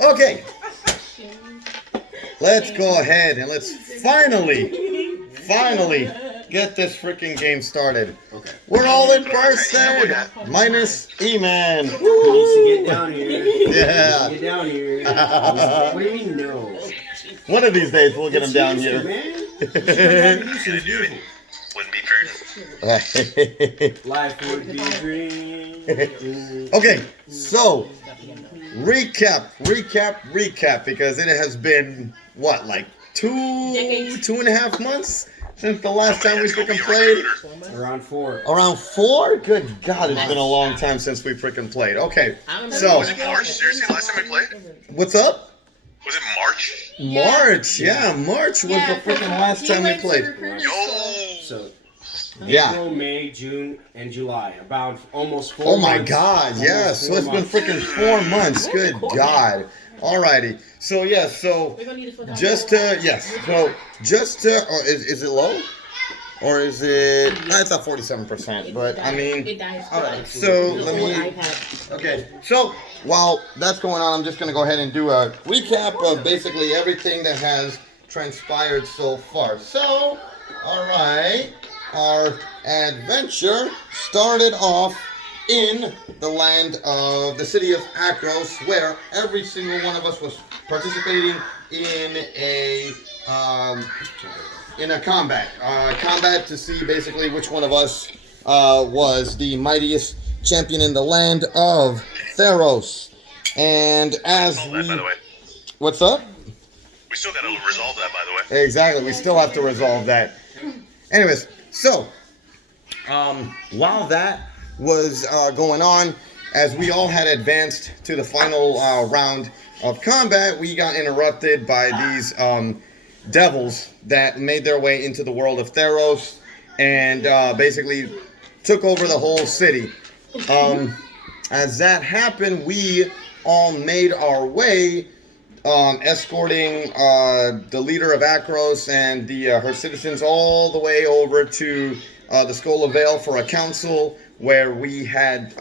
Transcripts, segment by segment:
Okay, let's go ahead and let's finally get this freaking game started. Okay. We're all in person, minus E-Man. He needs to get down here. Yeah. Get down here. What do you mean no? One of these days we'll get him down here. Wouldn't be true. Life would be a dream. Okay, so recap, because it has been what, like 2.5 months since the last time we freaking played. Around 4. Around 4? Good God, it's been a long time since we freaking played. Okay, so Was it March? Seriously, last time we played? what's up? Was it March? March, yeah, March was the freaking last time we played. Yo! So, Yeah. April, May, June, and July. About almost 4 Oh months. my God, yeah, Almost so it's 4 been months. freaking 4 months. Good God. Alrighty, so yeah, so just to, yes, so just to, oh, is it low? Or is it, it's at 47%, but I mean, alright, so let me, okay, so while that's going on, I'm just going to go ahead and do a recap of basically everything that has transpired so far. So, alright, our adventure started off in the land of the city of Akros, where every single one of us was participating in a combat to see basically which one of us was the mightiest champion in the land of Theros. And as Resolve that, by the way. what's up? We still gotta resolve that, by the way. Exactly, we still have to resolve that. Anyways, so while that was going on, as we all had advanced to the final round of combat, we got interrupted by these devils that made their way into the world of Theros and basically took over the whole city. As that happened, we all made our way, escorting the leader of Akros and her citizens all the way over to the Skull of Vale for a council, where we had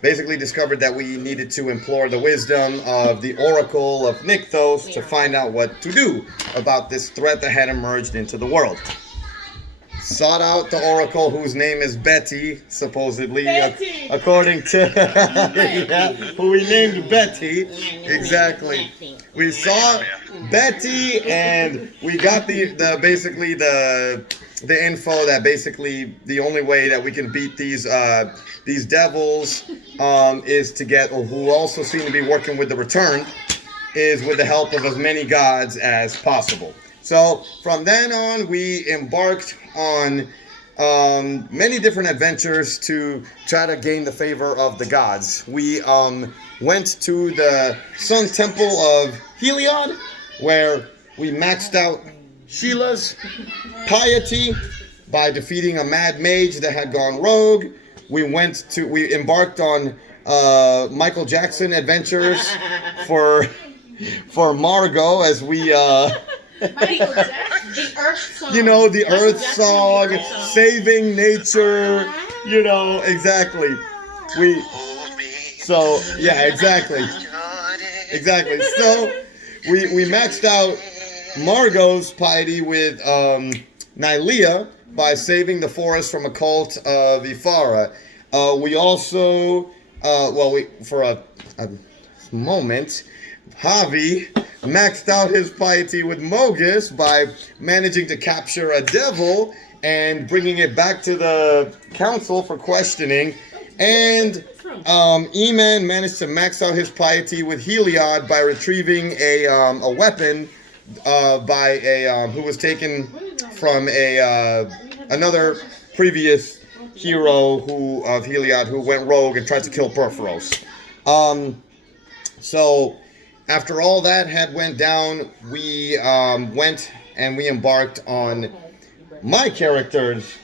basically discovered that we needed to implore the wisdom of the Oracle of Nykthos to find out what to do about this threat that had emerged into the world. Sought out the Oracle, whose name is Betty, supposedly, according to yeah, who we named Betty. Exactly. We saw Betty, and we got the basically the info that basically the only way that we can beat these devils is to get, who also seem to be working with the Returned, is with the help of as many gods as possible. So from then on, we embarked on many different adventures to try to gain the favor of the gods. We went to the Sun Temple of Heliod, where we maxed out Sheila's piety by defeating a mad mage that had gone rogue. We embarked on Michael Jackson adventures for Margot as we Michael Jackson, the Earth song. you know, the Michael Earth Jackson song, made the Earth song. saving nature, you know, exactly. So yeah, exactly. So we maxed out Margot's piety with Nylea by saving the forest from a cult of Ifara. We also, for a moment, Javi maxed out his piety with Mogus by managing to capture a devil and bringing it back to the council for questioning. And E-Man managed to max out his piety with Heliod by retrieving a weapon by a who was taken from another previous hero of Heliod who went rogue and tried to kill Perforos. So after all that had went down, we went and we embarked on my character's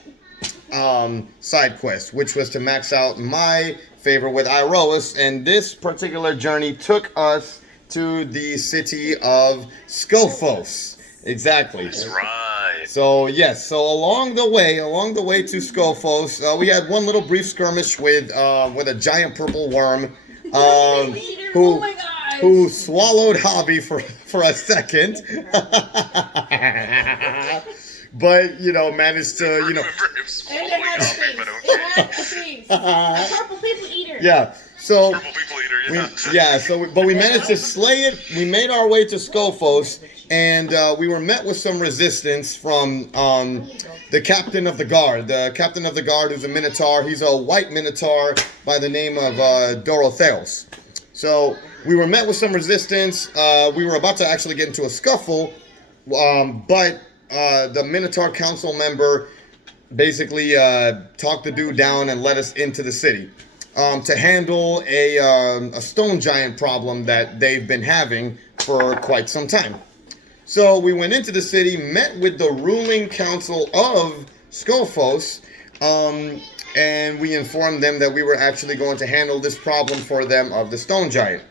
side quest, which was to max out my favor with Iroas, and this particular journey took us to the city of Skophos. Exactly. That's right. So yes, so along the way to Skophos, we had one little brief skirmish with a giant purple worm, Oh my God. who swallowed Javi for a second, but managed to I remember him swallowing And it had a Javi, face. but It had a face. A purple people eater. yeah. So purple people eater, but we managed to slay it. We made our way to Skophos, and we were met with some resistance from the captain of the guard. The captain of the guard is a Minotaur. He's a white Minotaur by the name of Theros. So we were met with some resistance. We were about to actually get into a scuffle, but the Minotaur council member basically talked the dude down and let us into the city. To handle a stone giant problem that they've been having for quite some time. So we went into the city, met with the ruling council of Skophos, and we informed them that we were actually going to handle this problem for them of the stone giant.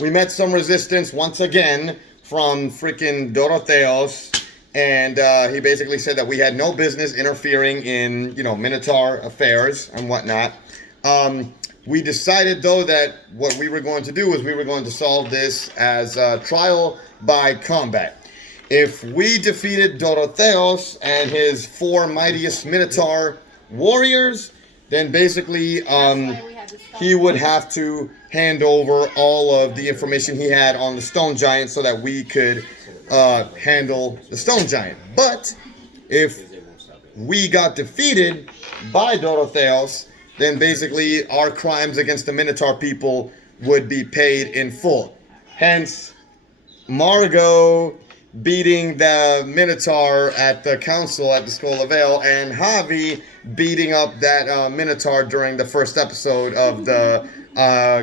We met some resistance once again from freaking Dorotheos, and he basically said that we had no business interfering in, Minotaur affairs and whatnot. We decided, though, that what we were going to do was we were going to solve this as trial by combat. If we defeated Dorotheos and his 4 mightiest Minotaur warriors, then basically he would have to hand over all of the information he had on the stone giant so that we could handle the stone giant. But if we got defeated by Dorotheos, then basically our crimes against the Minotaur people would be paid in full. Hence, Margot beating the Minotaur at the council at the Skull of Ale, and Javi beating up that Minotaur during the first episode of the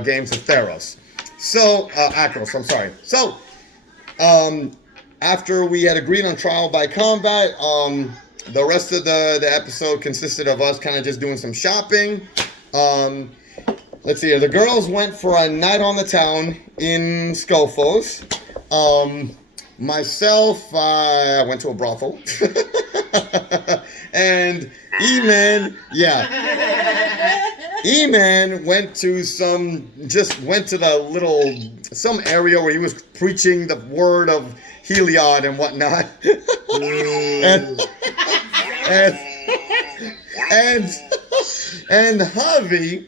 Games of Theros. So, Akros, I'm sorry. So, after we had agreed on trial by combat, the rest of the episode consisted of us kind of just doing some shopping. Let's see here. The girls went for a night on the town in Skophos. Myself, I went to a brothel. And E-Man, E-Man went to some area where he was preaching the word of Heliod and whatnot. and Javi,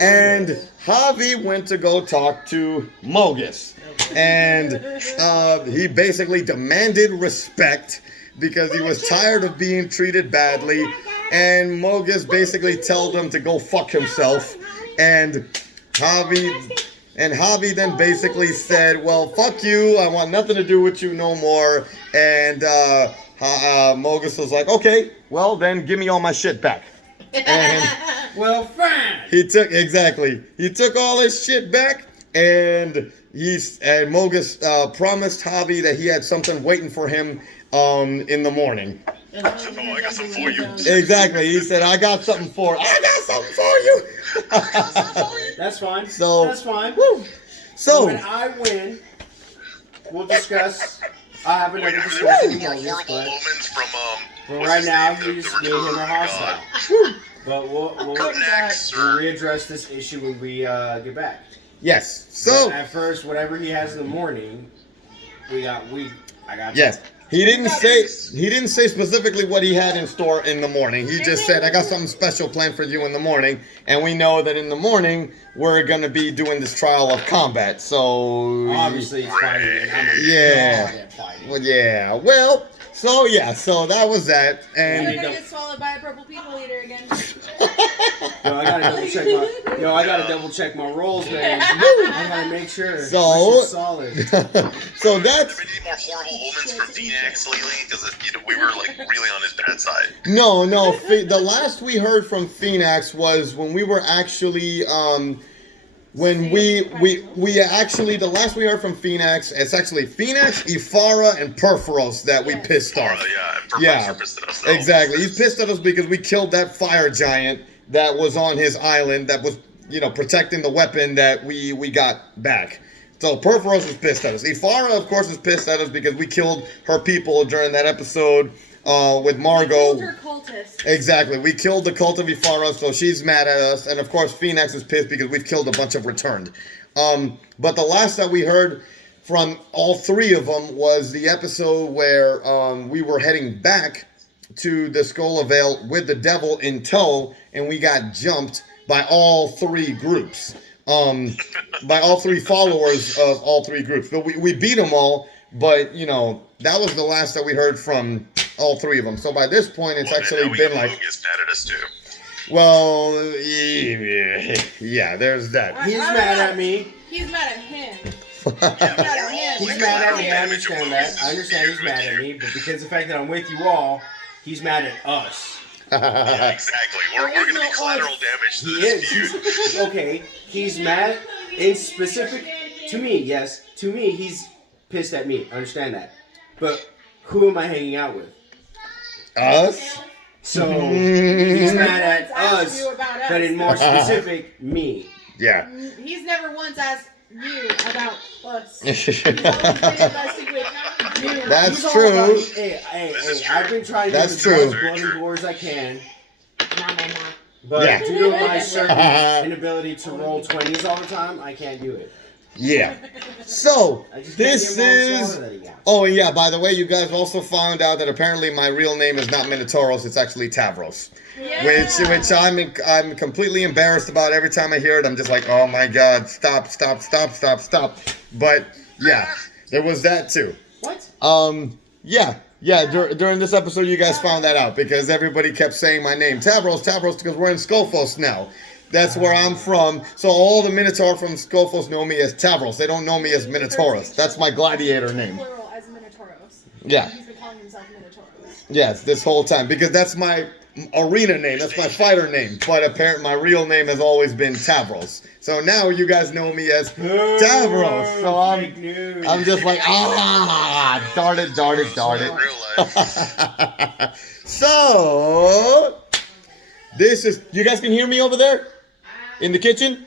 and Javi went to go talk to Mogus, and he basically demanded respect because he was tired of being treated badly, and Mogus basically told him to go fuck himself, and Javi And Javi then basically said, well, fuck you. I want nothing to do with you no more. And Mogus was like, okay, well, then give me all my shit back. And Well, fine. he took all his shit back, and Mogus promised Javi that he had something waiting for him in the morning. Oh, I got something for you. Exactly. He said, I got something for you. That's fine. So- That's fine. So When I win, we'll discuss. I have Wait, another are there discussion more with Moses, horrible but omens from but what's right his now name? you The just made him return a hostile. god. But we'll Up next, or readdress this issue when we get back. yes. So But at first, whatever he has in the morning, I got. yes. He didn't say specifically what he had in store in the morning. He just said, I got something special planned for you in the morning. And we know that in the morning, we're going to be doing this trial of combat. So, Obviously, he's fighting. And I'm a Yeah. god at fighting. well, yeah. Well, so that was that. You're And gonna get swallowed by a purple people eater again. Yo, I gotta double check my rolls, man. I gotta make sure. So- My shit's solid. so Have that's there been any more horrible omens from Phoenix lately? Because we were like really on his bad side. no. The last we heard from Phoenix was when we were actually when the last we heard from Phoenix, it's actually Phoenix, Ifara, and Perforos that we pissed off. Yeah, Yeah, pissed at us. exactly. He's pissed at us because we killed that fire giant that was on his island that was, protecting the weapon that we got back. So Perforos is pissed at us. Ifara, of course, is pissed at us because we killed her people during that episode with Margot. Killed her cultist. Exactly. We killed the cult of Ifara, so she's mad at us. And of course, Phoenix is pissed because we've killed a bunch of returned. But the last that we heard from all three of them was the episode where we were heading back to the Skull of Vale with the devil in tow, and we got jumped by all three groups. By all three followers of all three groups. But we beat them all, but, that was the last that we heard from all three of them. So by this point, it's actually been like... Mogus mad at us too. Well, yeah, there's that. He's mad at me. He's mad at him. He's mad at me. I understand that. I understand he's mad at me, but because of the fact that I'm with you all, he's mad at us. Yeah, exactly. We're going to be collateral damage to He this is. feud. Okay, he's mad in specific to me. Yes, to me, he's pissed at me. I understand that. But who am I hanging out with? Us? So he's mad at Asked us, you about us. but in more specific, me. Yeah. He's never once asked you about us. He's always been messing with you. That's He's all true. about- Hey, This is I've true. been trying to That's get as true. much blood and gore as I can. Nah. But Yeah. due to my certain inability to roll 20s all the time, I can't do it. Yeah. So, I just this can't get him all is... slaughter that he got. Oh, and yeah, by the way, you guys also found out that apparently my real name is not Minotauros, it's actually Tavros. Yeah. Which I'm completely embarrassed about. Every time I hear it, I'm just like, oh my god, stop. But, yeah, there was that too. What? During this episode, you guys found that out because everybody kept saying my name, Tavros, because we're in Skofos now. That's where I'm from. So all the Minotaur from Skofos know me as Tavros. They don't know me as Minotauros. That's my gladiator name. Plural as Minotauros. Yeah. He's been calling himself Minotauros. Yes, this whole time because that's my arena name. That's my fighter name. But apparently, my real name has always been Tavros. So now you guys know me as Tavros. So Fake news. I'm just like darn it. Real life. So this is. You guys can hear me over there in the kitchen.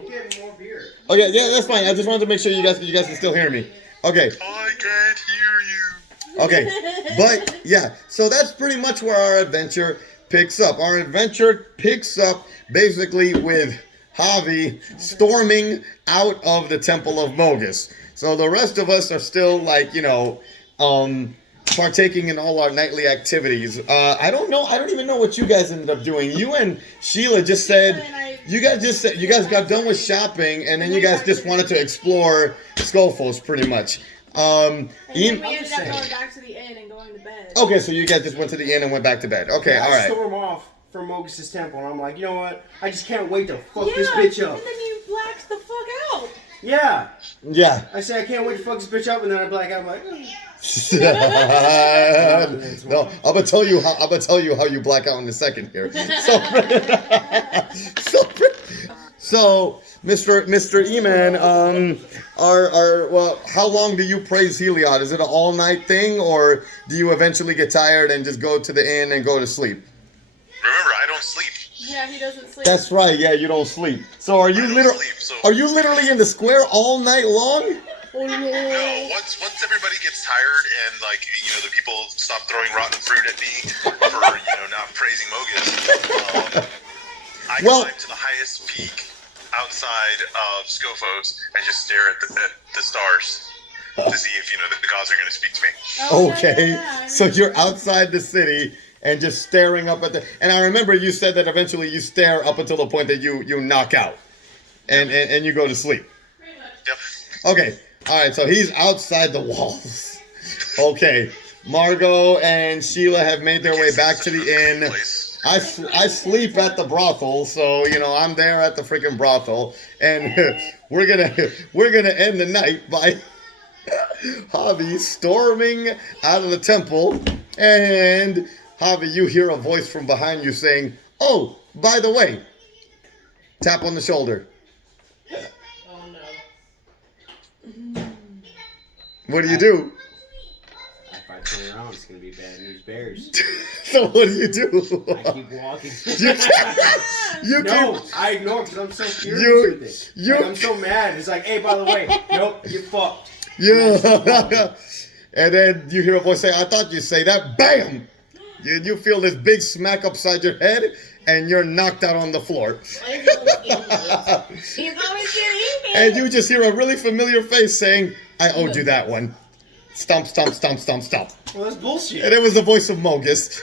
I'm getting more beer. Oh yeah, that's fine. I just wanted to make sure you guys can still hear me. Okay. I can't hear you. Okay, but yeah, so that's pretty much where our adventure picks up. Our adventure picks up basically with Javi storming out of the Temple of Mogus. So the rest of us are still like, partaking in all our nightly activities. I don't even know what you guys ended up doing. You and Sheila just said, you guys got done with shopping and then you guys just wanted to explore Skullfos pretty much. And then Ian- we ended up going back to the inn and going to bed. Okay, so you guys just went to the inn and went back to bed. Okay, I all right. storm off from Mogus's temple, and I'm like, you know what? I just can't wait to fuck this bitch up. And then you blacked the fuck out. Yeah. Yeah. I say I can't wait to fuck this bitch up, and then I black out. I'm like, No, I'm gonna tell you how you black out in a second here. So Mr. E-Man, well, how long do you praise Heliod? Is it an all night thing, or do you eventually get tired and just go to the inn and go to sleep? Remember, I don't sleep. Yeah, he doesn't sleep. That's right. Yeah, you don't sleep. So are you Are you literally in the square all night long? Oh, no. No, once everybody gets tired and the people stop throwing rotten fruit at me for not praising Mogus, I climb to the highest peak outside of Scophos and just stare at the stars to see if the gods are going to speak to me. Oh, Okay, yeah. so you're outside the city and just staring up at the. And I remember you said that eventually you stare up until the point that you knock out, and you go to sleep. Yep. Okay, all right. So he's outside the walls. Okay, Margot and Sheila have made their way back to the inn. I sleep at the brothel, so I'm there at the freaking brothel, and we're gonna end the night by Javi storming out of the temple, and Javi, you hear a voice from behind you saying, "Oh, by the way," tap on the shoulder. Oh, no. What do you do? if I turn around, it's gonna be bad news bears. So what do you do? I keep walking. I ignore because I'm so furious with it. I'm so mad. It's like, hey, by the way, nope, you're fucked. Yeah. And then you hear a voice say, "I thought you'd say that." Bam! You feel this big smack upside your head, and you're knocked out on the floor. He's always getting And you just hear a really familiar face saying, "I owed you that one." Stomp, stomp, stomp, stomp, stomp. Well, that's bullshit. And it was the voice of Mogus.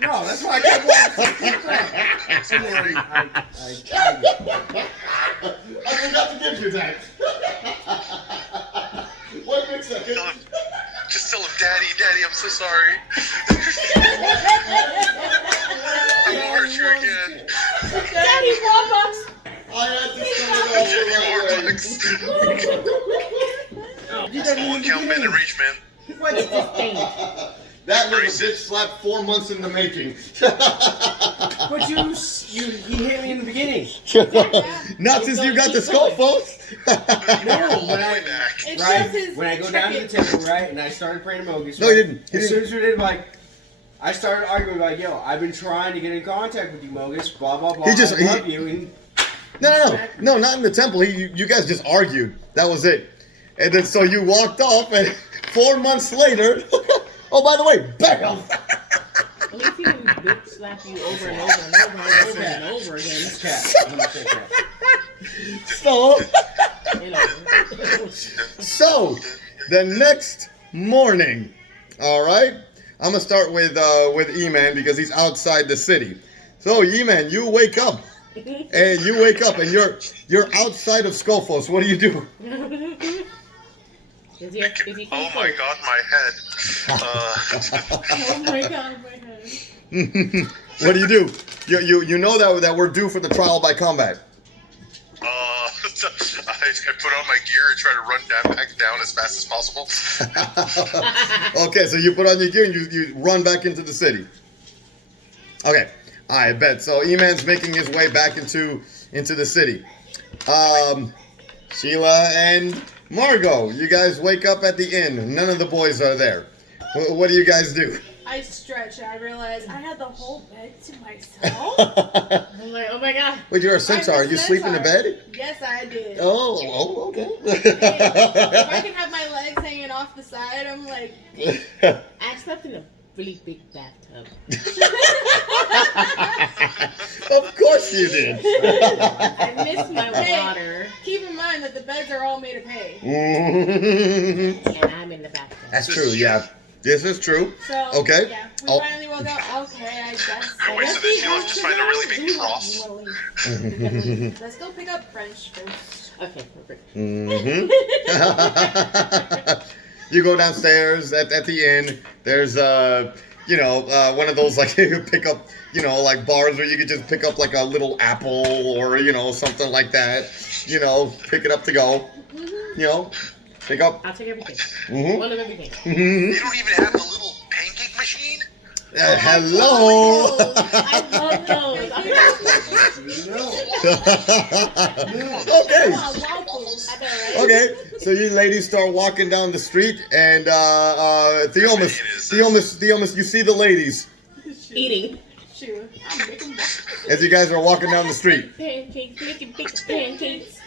No, that's why I kept walking. And then I forgot to give you that. One quick second. Just tell him, Daddy, I'm so sorry. I won't hurt you again. Daddy Warbucks. I had to send it Daddy Warbucks. One count men and reach, man. what's this thing? That was a bitch slap 4 months in the making. But he hit me in the beginning. Not since you got the skull, folks. No, when I go down to the temple, right, and I started praying to Mogus. No, you didn't. As soon as we did, I started arguing yo, I've been trying to get in contact with you, Mogus. Blah blah blah. I love you. And No, not in the temple. You guys just argued. That was it. And then so you walked off, and 4 months later. Oh, by the way, bam! At least he didn't bitch slap you over and over and over and over and over again. It's cat. So the next morning, all right. I'm gonna start with E-Man because he's outside the city. So E-Man, you wake up, and you're outside of Scophos. What do you do? Is he Oh my God, my head. Oh my God, my head. What do you do? You know that we're due for the trial by combat. I put on my gear and try to run back down as fast as possible. Okay, so you put on your gear and you run back into the city. Okay, I bet. So E-Man's making his way back into the city. Sheila and Margot, you guys wake up at the inn. None of the boys are there. What do you guys do? I stretch and I realize I had the whole bed to myself. I'm like, oh my God. Wait, you're a centaur. Are you sleep in the bed? Yes, I did. Oh, okay. If I can have my legs hanging off the side, I'm like... I slept in a really big bathtub. Of course you did. I miss my water. Keep in mind that the beds are all made of hay. And I'm in the bathtub. That's true, yeah. This is true. So, Okay. yeah, we finally woke up. Okay, I guess. Wait, so then Sheila just find a really big trough. Let's go pick up French first. Okay, perfect. You go downstairs at the inn. There's one of those like pick up, like bars where you could just pick up like a little apple or something like that. Pick it up to go. Pick up. I'll take everything. Mhm. One of everything. Mhm. You don't even have the little pancake machine? Hello. I love those. Okay. Waffles. I know, right? Okay. So you ladies start walking down the street, and Theomis, you see the ladies Eating. Shoot. I'm making waffles. as you guys are walking down the street. Pancakes, making big pancakes.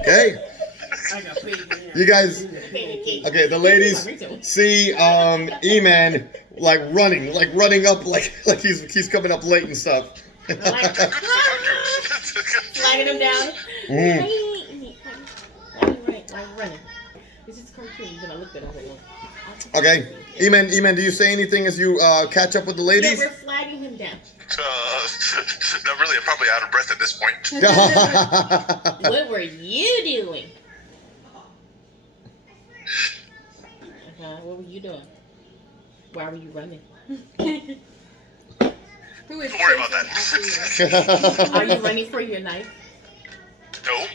Okay. I got pancakes. You guys. Pancakes. Okay. The ladies see E-Man like running up like he's coming up late and stuff. Flagging him down. Mm. I'm running. This is cartoon. Then I looked at it. I was like, Okay. E-Man, do you say anything as you catch up with the yeah, ladies? we're flagging him down. Not really. I'm probably out of breath at this point. What were you doing? What were you doing? Why were you running? Who is Don't worry about chasing that. after you? Are you running for your knife? Nope.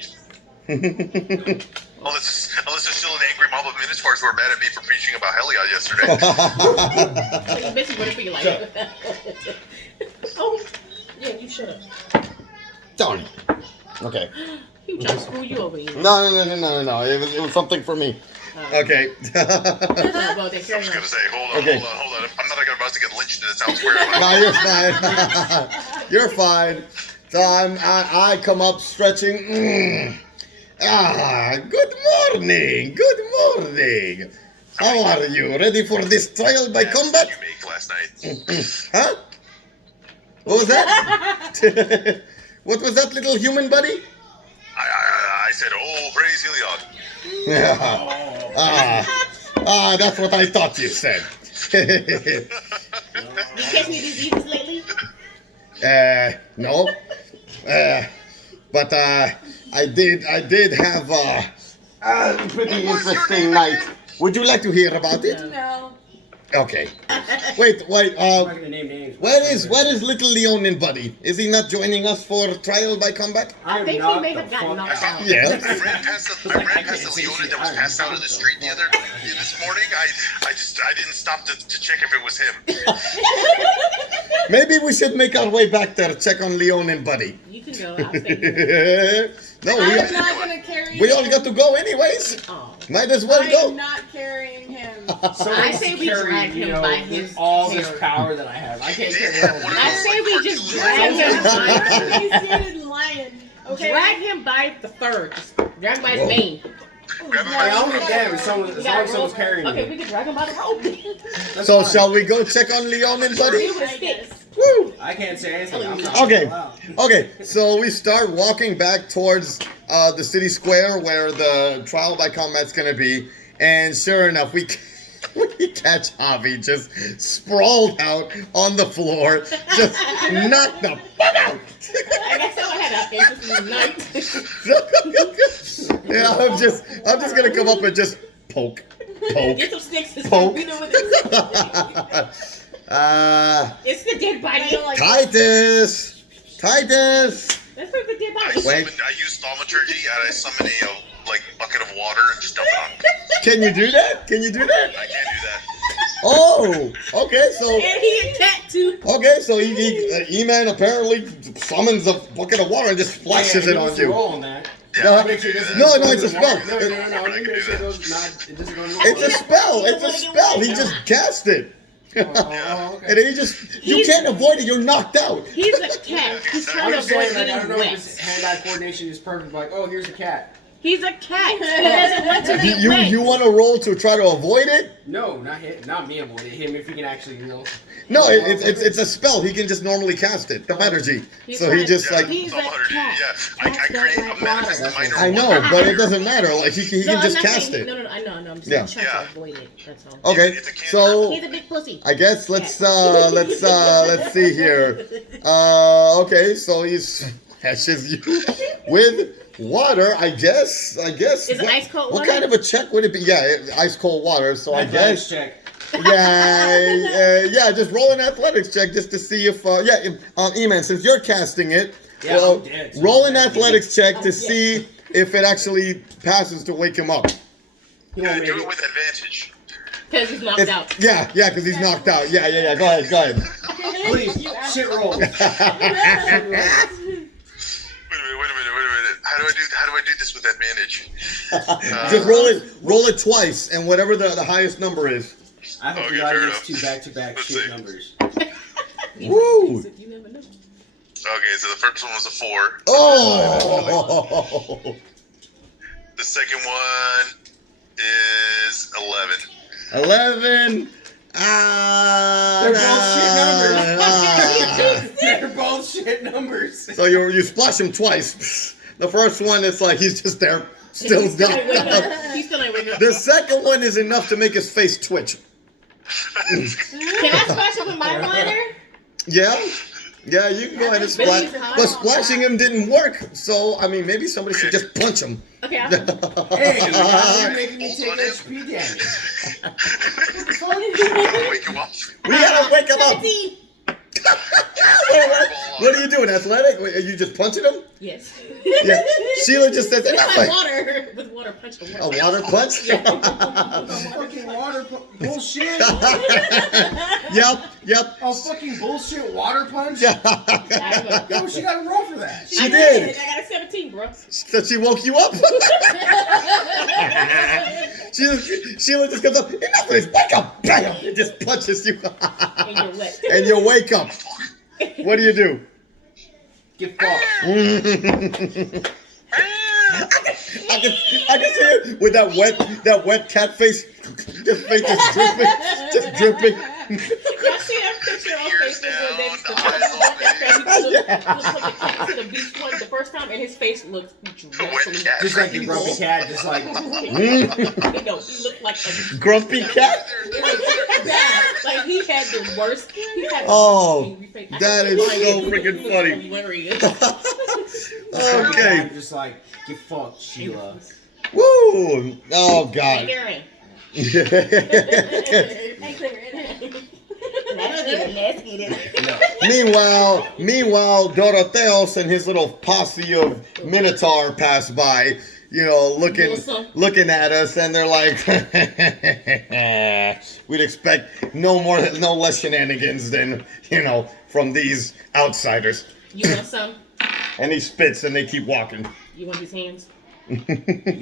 Unless there's still an angry mob of Minotaurs who are mad at me for preaching about Heliod yesterday. So you basically running for your life. Oh, yeah, you shut up. Darn it. Okay. He was trying to screw you over here. No. It was something for me. Okay. Well, then I was carry gonna on. say, hold Okay. on. I'm not about to get lynched in the town square. No, you're fine. You're fine. So I come up stretching. Good morning. Good morning. How are you? Ready for this trial by combat? You make last night. Huh? What was that? What was that, little human buddy? I said, oh, praise Heliod. That's what I thought you said. You catch any diseases lately? No. But I did have a pretty interesting night. Would you like to hear about it? No. Okay. Wait. I'm not gonna name names. Where is little Leonin buddy? Is he not joining us for trial by combat? I think he may have gotten knocked out. Yeah. I ran past the Leonin that was passed out in the street this morning. I didn't stop to check if it was him. Maybe we should make our way back there, check on Leonin buddy. You can go. I'll stay. No, I'm not gonna carry we all him. got to go anyways. Oh. Might as well I go. am not carrying him. I say we drag him by his all hair. this power that I have. I can't Did carry have one of all I those, say like, we just cartoon drag him by He's seated lion. Okay. Drag him by the fur. Just drag him by his mane. Grab him I by only the damn as long as someone's carrying Okay, me. we can drag him by the rope. That's So fine. shall we go check on Leonin buddy? With a stick. Woo! I can't say anything. I'm not Okay. allowed. Okay, so we start walking back towards the city square where the trial by combat's gonna be, and sure enough, we catch Javi just sprawled out on the floor, just knocked the fuck out. I guess I had an interesting night. Yeah, I'm just gonna come up and just poke. Get some sticks and Poke. start beating with it. It's the dead body. Titus! That's for the dead body. Wait. I use thaumaturgy and I summon a bucket of water and just dump it on. Can you do that? I can't do that. Oh, okay, so And he attacked too. E-Man apparently summons a bucket of water and just splashes it on you. Roll on that. No, Make sure it doesn't- no, it's a spell. No. You make sure it doesn't go to It's a spell. It's a spell. He just cast it. Oh, And then you can't avoid it. You're knocked out. He's a cat. He's I'm trying to just avoid saying, like, I don't getting know if his wet. hand-eye coordination is perfect. Like, oh, here's a cat. He's a cat. He doesn't want to get wet. You want to roll to try to avoid it? No, not him. Not me avoid it. Him if he can actually, No, it's a spell. He can just normally cast it. The Maturgy. So he just Yeah, like. He's a thaumaturgy, cat. yeah. I create a manifest the minor. I know, but it doesn't matter. Like he No, can I'm just not cast saying, it. No, I know. I'm just Yeah. trying Yeah. to avoid it. That's all. Okay, It's a cantrip. so He's a big pussy. I guess let's see here. Okay, so he splashes you with water. I guess. Is it ice cold What water? kind of a check would it be? Yeah, ice cold water. So I guess check. Yeah, just roll an athletics check just to see if, E-Man, since you're casting it, Yeah, well, I'm dead, so roll I'm an dead. athletics check to I'm see if it actually passes to wake him up. He won't make Do it it. with advantage. Because he's knocked out. Yeah, because he's knocked out. Yeah. Go ahead. Please, shit roll. Wait a minute. How do I do this with advantage? Just roll it twice, and whatever the highest number is. I hope Okay, you got fair these enough. two back-to-back Let's shit see. numbers. Woo! You never know. Okay, so the first one was a 4. Oh! The second one is 11. 11. They're both shit numbers. They're both shit numbers. So you splash him twice. The first one, it's like he's just there, still He's still ain't wake knocked up. out. He still ain't wake up. The second one is enough to make his face twitch. Can I splash him with my water? Yeah, you can go ahead and splash. But splashing him didn't work. So I mean, maybe somebody should just punch him. Okay, I'll Hey, you're making me take HP damage. Wake him up. We gotta wake him up. 17. What are you doing, athletic? Are you just punching him? Yes. Yeah. Sheila just says, With "Enough." my water. With water punch. A water punch? Fucking water bullshit. Yep. A fucking bullshit water punch. Yeah. Yo, she got a roll for that. She did. I got a 17, bro. So she woke you up? Sheila just comes up, enough of this, wake up! Bam! It just punches you. And you're wet. And you wake up. What do you do? Get fucked. I can see it with that wet cat face. Just face just dripping. Y'all see that picture on Ears Facebook where they down, took eyes the cat to the beach one the first time and his face looked dreadfully cat. Just like the grumpy cat, just like. No, he looked like a Grumpy cat? like he had the worst. He had the Oh, worst angry face. I that had is to so find it. freaking It was funny. Hilarious. Okay. I'm just like, get fucked, Sheila. Woo! Oh Hey, God. Garen. Hey, clear it. Let's get it. Meanwhile, Dorotheos and his little posse of Minotaur pass by, looking at us, and they're like, we'd expect no less shenanigans than, from these outsiders. You want some? And he spits, and they keep walking. You want his hands? Yo,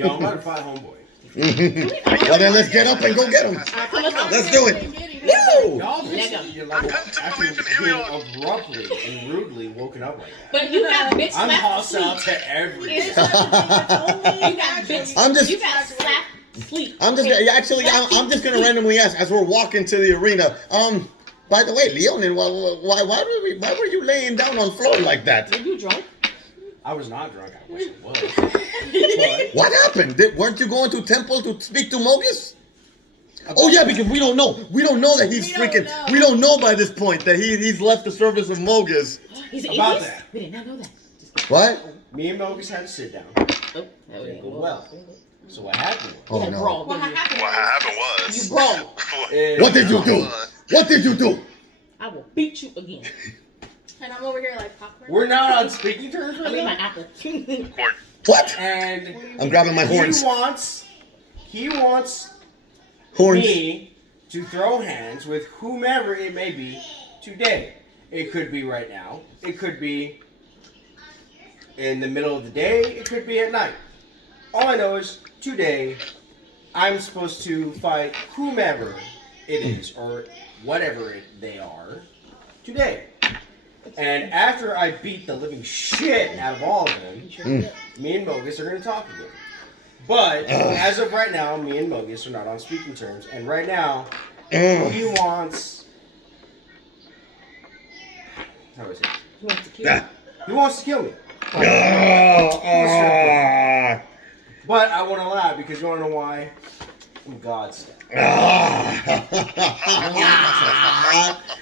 I'm about to fight homeboy. Well, then let's get up and go get him. Come on. Let's do it. Woo! Y'all Let go. you're like to actually believe in him, being abruptly and rudely woken up like that. But you got bitch I'm slapped hostile sleep. to everything. You got bitch. I'm just- You got slapped sleep. I'm just gonna randomly ask as we're walking to the arena. By the way, Leonin, why were you laying down on the floor like that? Were you drunk? I was not drunk. I wish I was. What happened? Weren't you going to temple to speak to Mogus? Oh yeah, because we don't know. We don't know that he's We don't freaking. know. We don't know by this point that he's left the service of Mogus. He's an About idiot? that. We did not know that. What? Me and Mogus had to sit down. Oh, that Didn't go well. So what happened Oh You no. brawl, What didn't you? happened? What happened was. You brawl. was... What did you do? What did you do? I will beat you again. And I'm over here like popcorn. We're not on speaking terms I right mean my now. apple. Corn. What? And I'm grabbing my horns. he wants Horns. me to throw hands with whomever it may be today. It could be right now. It could be in the middle of the day. It could be at night. All I know is today I'm supposed to fight whomever it is or whatever they are today. And after I beat the living shit out of all of them, me and Mogus are going to talk again. But as of right now, me and Mogus are not on speaking terms. And right now, he wants... How do I say it? He wants to kill you. He wants to kill me. But I want to lie because you want to know why? I'm God step.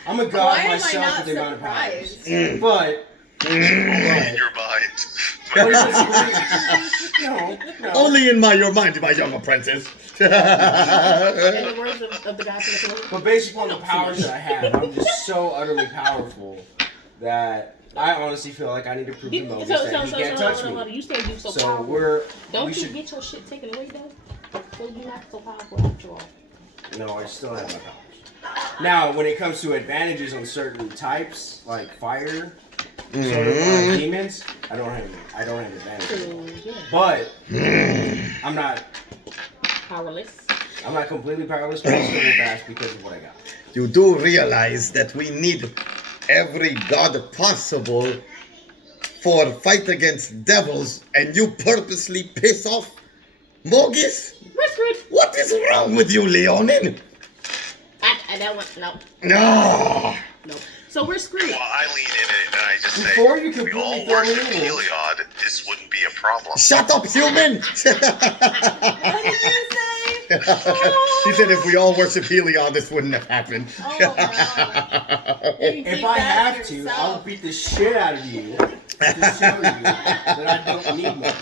I'm a god Why am I myself not with the amount of powers. surprised? But Only in your mind. But no. Only in your mind, my young apprentice. In the words of the guy from the film. But based upon the powers that I have, I'm just so utterly powerful that I honestly feel like I need to prove to Moses that he can't touch me. You said you so So powerful. Don't we you should. get your shit taken away though? So you're not so powerful after all. No, I still have my powers. Now, when it comes to advantages on certain types, like fire, sort of demons, I don't have advantages. So, yeah. But I'm not Powerless. completely powerless, but I'm still fast because of what I got. You do realize that we need every god possible for fight against devils, and you purposely piss off Mogis? We're screwed. What is wrong with you, Leonin? That one, No. no. So we're screwed. Well, I lean in it and I just say, Before you if we completely all throw me worship in. Heliod, this wouldn't be a problem. Shut up, human! What did you say? He said if we all worship Heliod, this wouldn't have happened. Oh, no. If I have to, I'll beat the shit out of you to show you that I don't need much.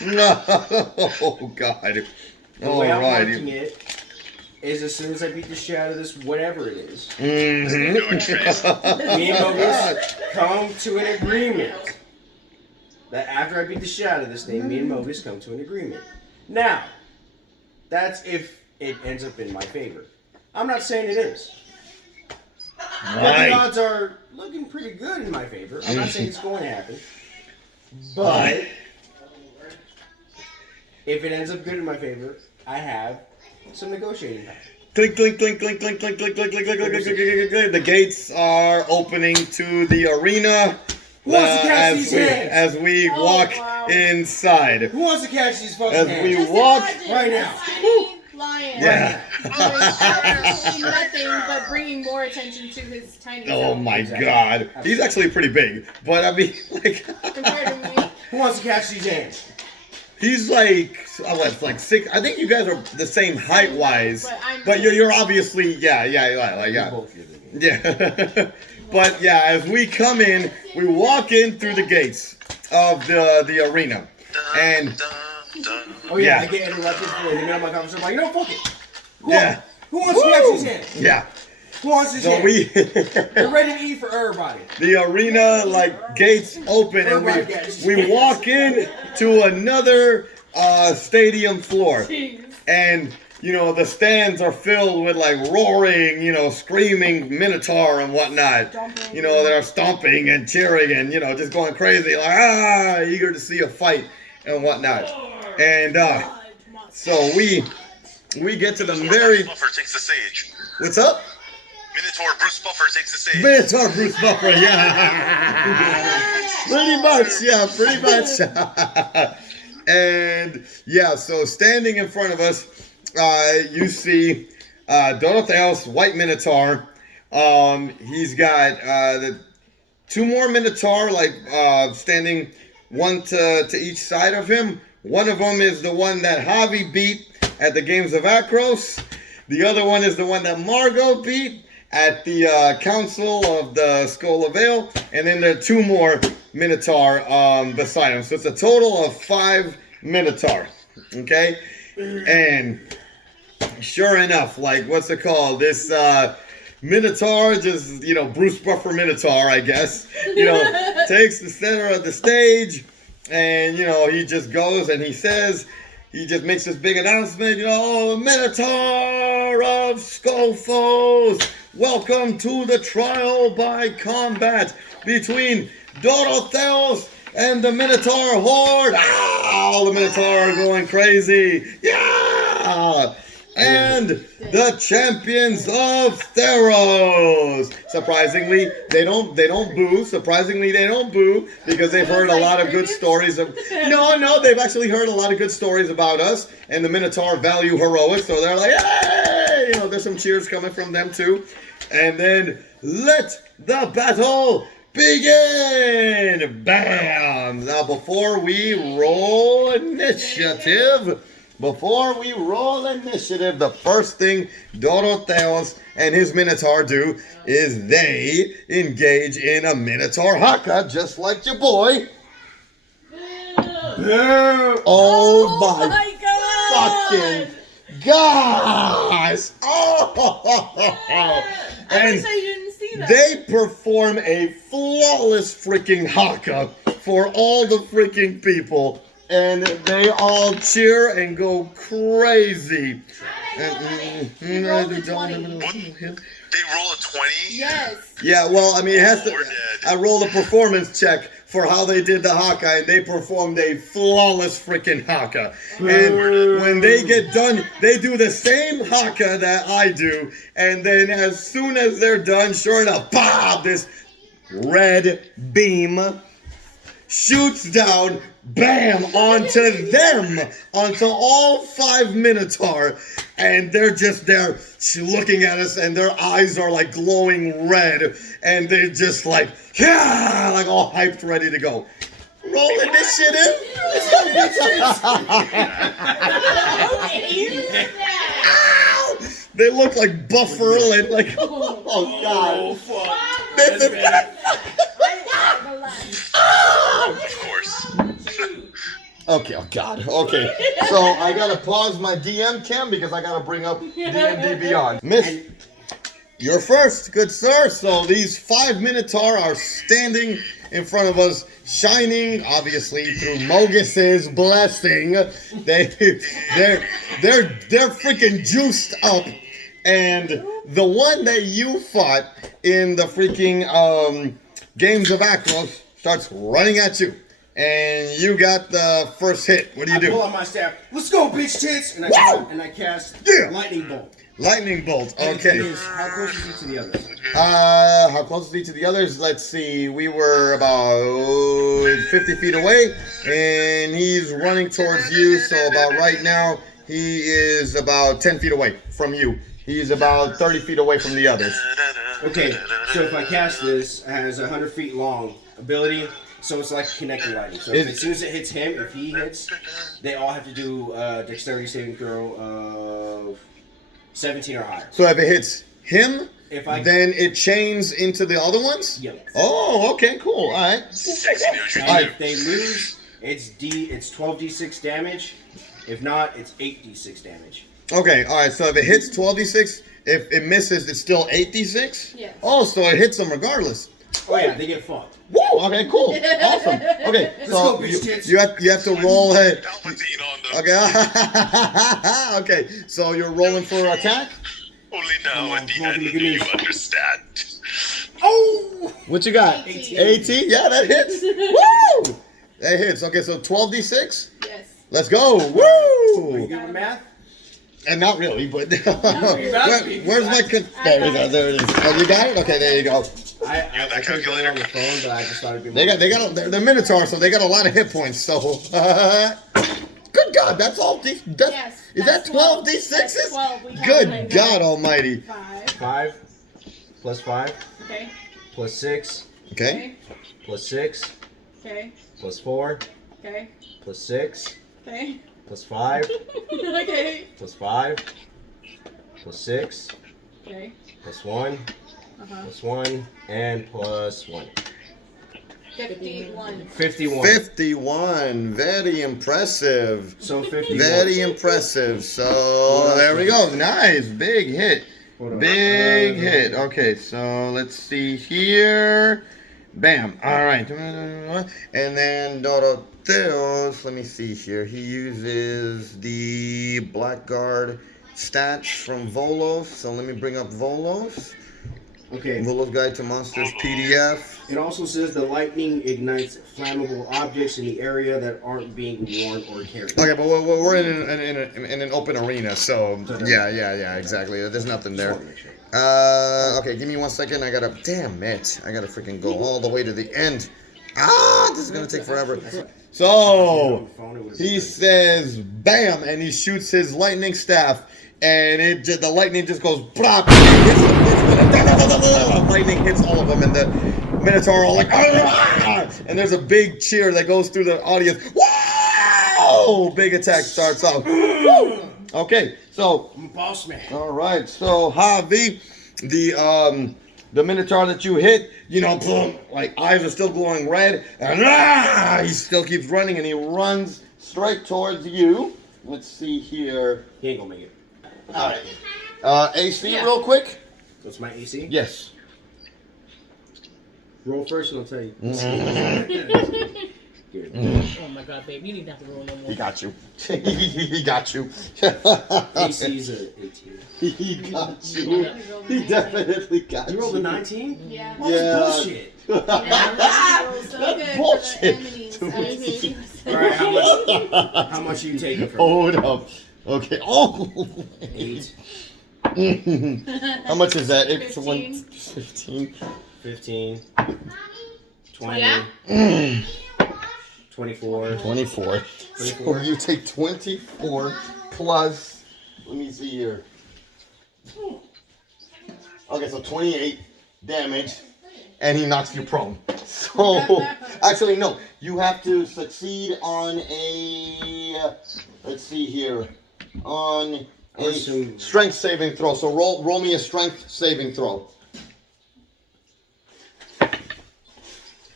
No, oh God. The way I'm working it is as soon as I beat the shit out of this, whatever it is, Mm-hmm. me and Mogus come to an agreement that after I beat the shit out of this thing, me and Mogus come to an agreement. Now, that's if it ends up in my favor. I'm not saying it is. But the Right. odds are looking pretty good in my favor. I'm not saying it's going to happen. But if it ends up good in my favor, I have some negotiating power. Clink, clink, clink, clink, clink, clink, clink, clink, clink, clink, clink, clink, clink, clink. The gates are opening to the arena Who wants to catch these hands? as we walk inside. Who wants to catch these fucking As hands? we Just walk. imagine right a now. skinny lion. Yeah. Doing absolutely nothing but bringing more attention to his tiny Oh self my Exactly. God. He's actually pretty big, but I mean, like, compared to me. Who wants to catch these hands? he's like, what, like 6. I think you guys are the same height wise, but you're obviously, yeah. Both of you. Yeah. But yeah, as we come in, we walk in through the gates of the arena. And Oh yeah, Yeah. I get interrupted in the middle of my conversation. I'm like, fuck it. yeah. Who wants to catch these hands? Yeah. Who wants these So hands? we They're ready to eat for everybody. the arena like gates open and we walk in to another stadium floor. Jeez. And you know, the stands are filled with like roaring, you know, screaming Minotaur and whatnot. You know, that are stomping and cheering and, you know, just going crazy, like, eager to see a fight and whatnot. And so we get to the very. Bruce Buffer takes the stage. What's up? Minotaur Bruce Buffer takes the stage. Minotaur Bruce Buffer, yeah. Pretty much. And yeah, so standing in front of us, you see Dorotheos, White Minotaur. He's got the 2 more Minotaur, like standing one to each side of him. One of them is the one that Javi beat at the Games of Akros. The other one is the one that Margot beat at the Council of the Skull of Vale. And then there are 2 more Minotaur beside him. So it's a total of 5 Minotaur. Okay? And sure enough, like, what's it called? This Minotaur, just, you know, Bruce Buffer Minotaur, I guess, you know, takes the center of the stage. And, you know, he just goes and he just makes this big announcement, you know, Minotaur of Skullfoes, welcome to the trial by combat between Dorotheos and the Minotaur Horde. All the Minotaur are going crazy. Yeah! And the champions of Theros. Surprisingly, they don't boo. Surprisingly, they don't boo because they've heard a lot of good stories of. No, they've actually heard a lot of good stories about us, and the Minotaur value heroics. So they're like, hey, you know, there's some cheers coming from them too. And then let the battle begin. Bam! Now, before we roll initiative, before we roll initiative, the first thing Dorotheos and his Minotaur do is they engage in a Minotaur haka, just like your boy. Oh my god! fucking gosh! Oh! I say you didn't see that. They perform a flawless freaking haka for all the freaking people, and they all cheer and go crazy. He rolled a 20. They roll a 20? Yes. Yeah, well, I mean, it has to. We're dead. I rolled a performance check for how they did the haka, and they performed a flawless freaking haka. And when they get done, they do the same haka that I do, and then as soon as they're done, sure enough, bob! This red beam shoots down, bam, onto them, onto all 5 Minotaur, and they're just there looking at us, and their eyes are like glowing red, and they're just like, yeah, like all hyped, ready to go. Roll initiative. They look like Buffer and like, oh god. Of course. Okay, oh god, okay. So I gotta pause my DM cam because I gotta bring up D&D Beyond. Miss, you're first, good sir. So these 5 Minotaur are standing in front of us, shining, obviously, through Mogus's blessing. They're freaking juiced up. And the one that you fought in the freaking Games of Akros starts running at you. And you got the first hit. What do you I do? pull out my staff. Let's go, bitch tits! And I cast lightning bolt. Lightning bolt. And Okay. how close is he to the others? How close is he to the others? Let's see. We were about 50 feet away, and he's running towards you. So about right now, he is about 10 feet away from you. He's about 30 feet away from the others. Okay, so if I cast this, it has 100 feet long ability. So it's like connecting lightning. So as soon as it hits him, if he hits, they all have to do dexterity saving throw of 17 or higher. So if it hits him, then it chains into the other ones? Yep. Oh, okay, cool. All right. Sexy notion. And if they lose, it's 12d6 damage. If not, it's 8d6 damage. Okay, all right. So if it hits 12d6, if it misses, it's still 8d6? Yes. Oh, so it hits them regardless. Oh yeah, they get fucked. Whoa! Okay, cool, awesome. Okay, Let's so go, bitch tits. you have to roll it. Palpatine on them. Okay, okay. So you're rolling for attack. Only now at the Come on, end give do me you this. understand. Oh! What you got? 18. 18? Yeah, that hits. Woo! That hits. Okay, so 12d6. Yes. Let's go. Are you Woo! good with math? And not really, but you got me. where's my? There we go. There it is. Oh, you got it. Okay, there you go. I could have done it on the phone, but I just thought it'd be more. They're Minotaur, so they got a lot of hit points. So, good God, that's all. Is that 12 d6s? That's 12. We Good calculate God that. Almighty. 5. 5 plus 5 Okay. plus 6 Okay. plus 6 Okay. plus 4 Okay. plus 6 Okay. plus 5 Okay. plus 5 plus 6 Okay. plus 1 plus 1 and plus 1. 51. 51. 51. Very impressive. So 51. Very impressive. So there we go. Nice. Big hit. Hold on. Big hit. Okay, so let's see here. Bam. All right. And then Dorotheos, let me see here. He uses the Blackguard stats from Volos. So let me bring up Volos. Okay. Volos Guide to Monsters PDF. It also says the lightning ignites flammable objects in the area that aren't being worn or carried. Okay, but we're in an open arena, so yeah, exactly. There's nothing there. Okay, give me 1 second. I gotta freaking go all the way to the end. This is gonna take forever. So he says, "Bam!" and he shoots his lightning staff, and the lightning just goes plop. Hits the first one, lightning hits all of them, and the Minotaur are all like, "Ah!" And there's a big cheer that goes through the audience. Wow! Whoa! Big attack starts off. Woo! Okay, so I'm a boss man. all right, so Javi, the Minotaur that you hit, you know, boom, like eyes are still glowing red, and he still keeps running, and he runs straight towards you. Let's see here. He ain't gonna make it. All right, AC real quick. What's my AC? Yes. Roll first, and I'll tell you. Good. Oh my God, babe, you need not to roll no more. He got you. He got you. AC's a 18. He got you. He definitely got you. You rolled a 19? Yeah. Oh, that's bullshit. That's bullshit. Alright, how much are you taking from me? Hold up. Okay. Oh. 8, How much is that? 15. 15. 15, 20, Yeah? 24. 24. So you take 24 plus, let me see here. Okay, so 28 damage, and he knocks you prone. So, actually, no. You have to succeed on a, let's see here, on a strength saving throw. So roll me a strength saving throw.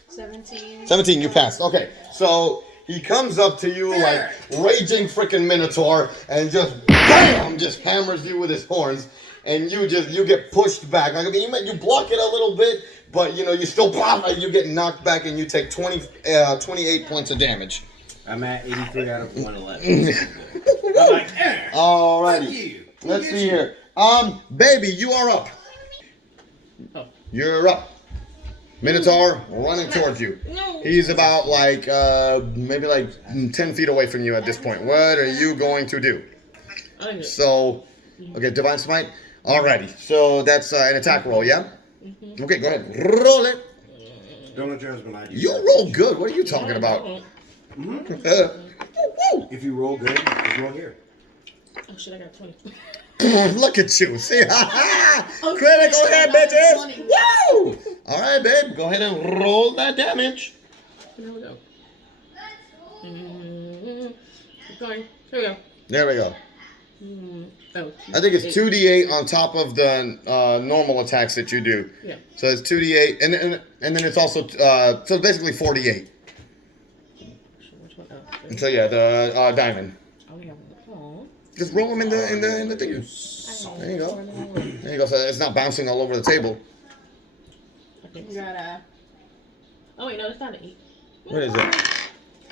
17. 17, you passed. Okay, so he comes up to you like raging freaking Minotaur and just BAM! Just hammers you with his horns, and you get pushed back. Like, I mean, you block it a little bit, but you know you still pop. Like, you get knocked back, and you take 28 points of damage. I'm at 83 out of 111. I'm like, Alrighty, let's see here. Baby, you are up. Oh. You're up. Minotaur running towards you. No. He's about like maybe like 10 feet away from you at this point. What are you going to do? So, okay, Divine Smite. Alrighty. So that's an attack roll, yeah? Okay, go ahead. Roll it. Don't adjust when I do. You roll good. What are you talking about? If you roll good, just roll here. Oh shit, I got 20. Look at you. See? Critical hit, bitches. Woo! Alright, babe. Go ahead and roll that damage. Here we go. Keep going. Here we go. There we go. Oh, I think it's 2d8 on top of the normal attacks that you do. Yeah. So it's 2d8, and then it's also so it's basically 48. Which one? And so yeah, the diamond. Oh, yeah. Oh. Just roll them in the thing. There you go. There you go. So it's not bouncing all over the table. Okay. You got Oh wait, no, that's not an 8. What is it?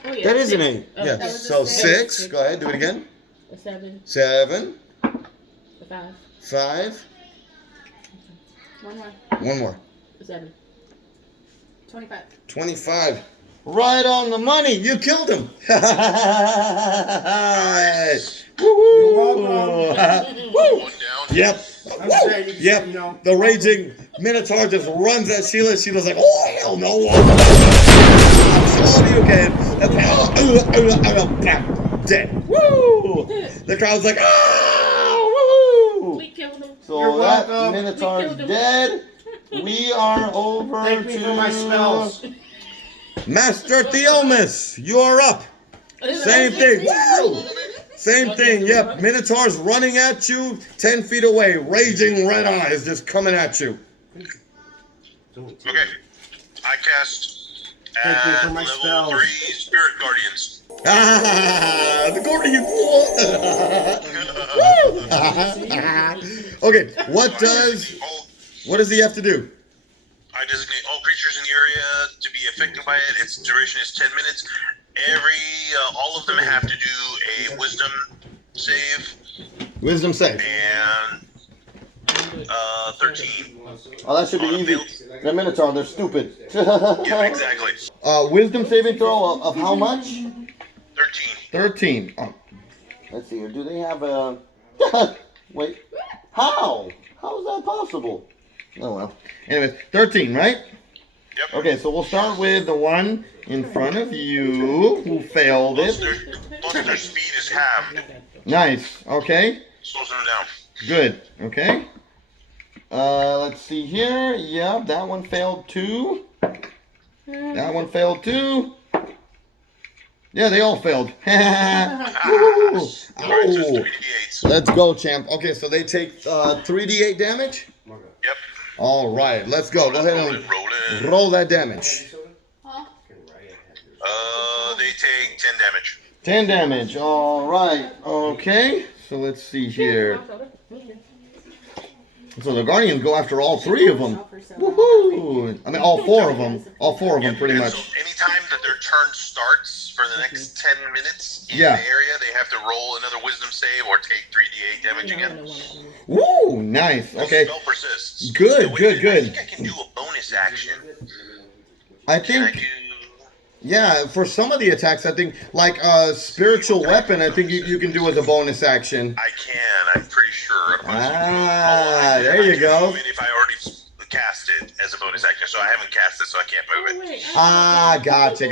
Oh yeah. That is an 6. 8. Oh, Yeah. that was So a 6. Go ahead. Do it again. A 7. 7. A 5. 5. one more. One more. A 7. 25. 25. Right on the money. You killed him. Woo! One down. Yep. I'm saying you can, Yep. you know. The raging Minotaur just runs at Sheila. Sheila's like, oh, hell no. So you can. Dead. Woo! The crowd's like, ah! Woo! We killed him. So You're that welcome. Minotaur's We killed him. dead. We are over Thank me to for my spells. Master Theomis. You are up. Same thing. Woo! Same thing. Yep. Minotaur's running at you 10 feet away. Raging red eyes just coming at you. Okay. I cast Thank you for my level spells. 3 Spirit Guardians. Ah, the Gordian. Okay, what does he have to do? I designate all creatures in the area to be affected by it. Its duration is 10 minutes. All of them have to do a Wisdom save, Wisdom save. and 13. Oh, that should be easy. The Minotaur, they're stupid. Yeah, exactly. Wisdom saving throw of how much? 13. 13. Oh. Let's see here. Do they have a... Wait. How? How is that possible? Oh, well. Anyways, 13, right? Yep. Okay, so we'll start with the one in front of you who failed Plus it. their speed is halved. Nice. Okay. Slows them down. Good. Okay. Let's see here. Yep, that one failed too. That one failed too. Yeah, they all failed. Woo! Alright, so it's Ow. 3d8s. Let's go, champ. Okay, so they take 3d8 damage. Yep. All right, let's go. Go ahead and Rolling. roll that damage. Huh? They take 10 damage. 10 damage. All right. Okay. So let's see here. So the Guardians go after all 3 of them. Woohoo! I mean, all 4 of them. All 4 of them, pretty And much. So anytime that their turn starts for the next 10 minutes in Yeah. the area, they have to roll another wisdom save or take 3d8 damage again. Woo! Nice. The Okay. spell persists. Good, So good, I good. think I can do a bonus action. I Can I think, do... yeah, for some of the attacks, I think, like spiritual weapon, I think you can do as a bonus action. I can, I'm pretty sure. Ah, there you go. Move it if I already cast it as a bonus action, so I haven't cast it, so I can't move it. Ah, gotcha.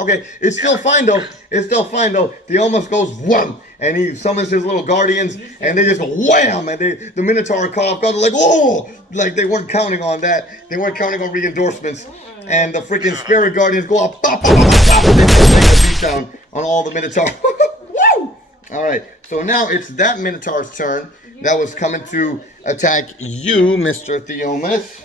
Okay, it's still fine though. It's still fine though. He almost goes wham, and he summons his little guardians, and they just go wham, and the Minotaur caught off guard, like whoa, like they weren't counting on that. They weren't counting on re-endorsements, and the freaking spirit guardians go up, pop, pop, pop, pop, and they just lay the beat down on all the Minotaur. Woo! All right, so now it's that Minotaur's turn. That was coming to attack you, Mr. Theomis.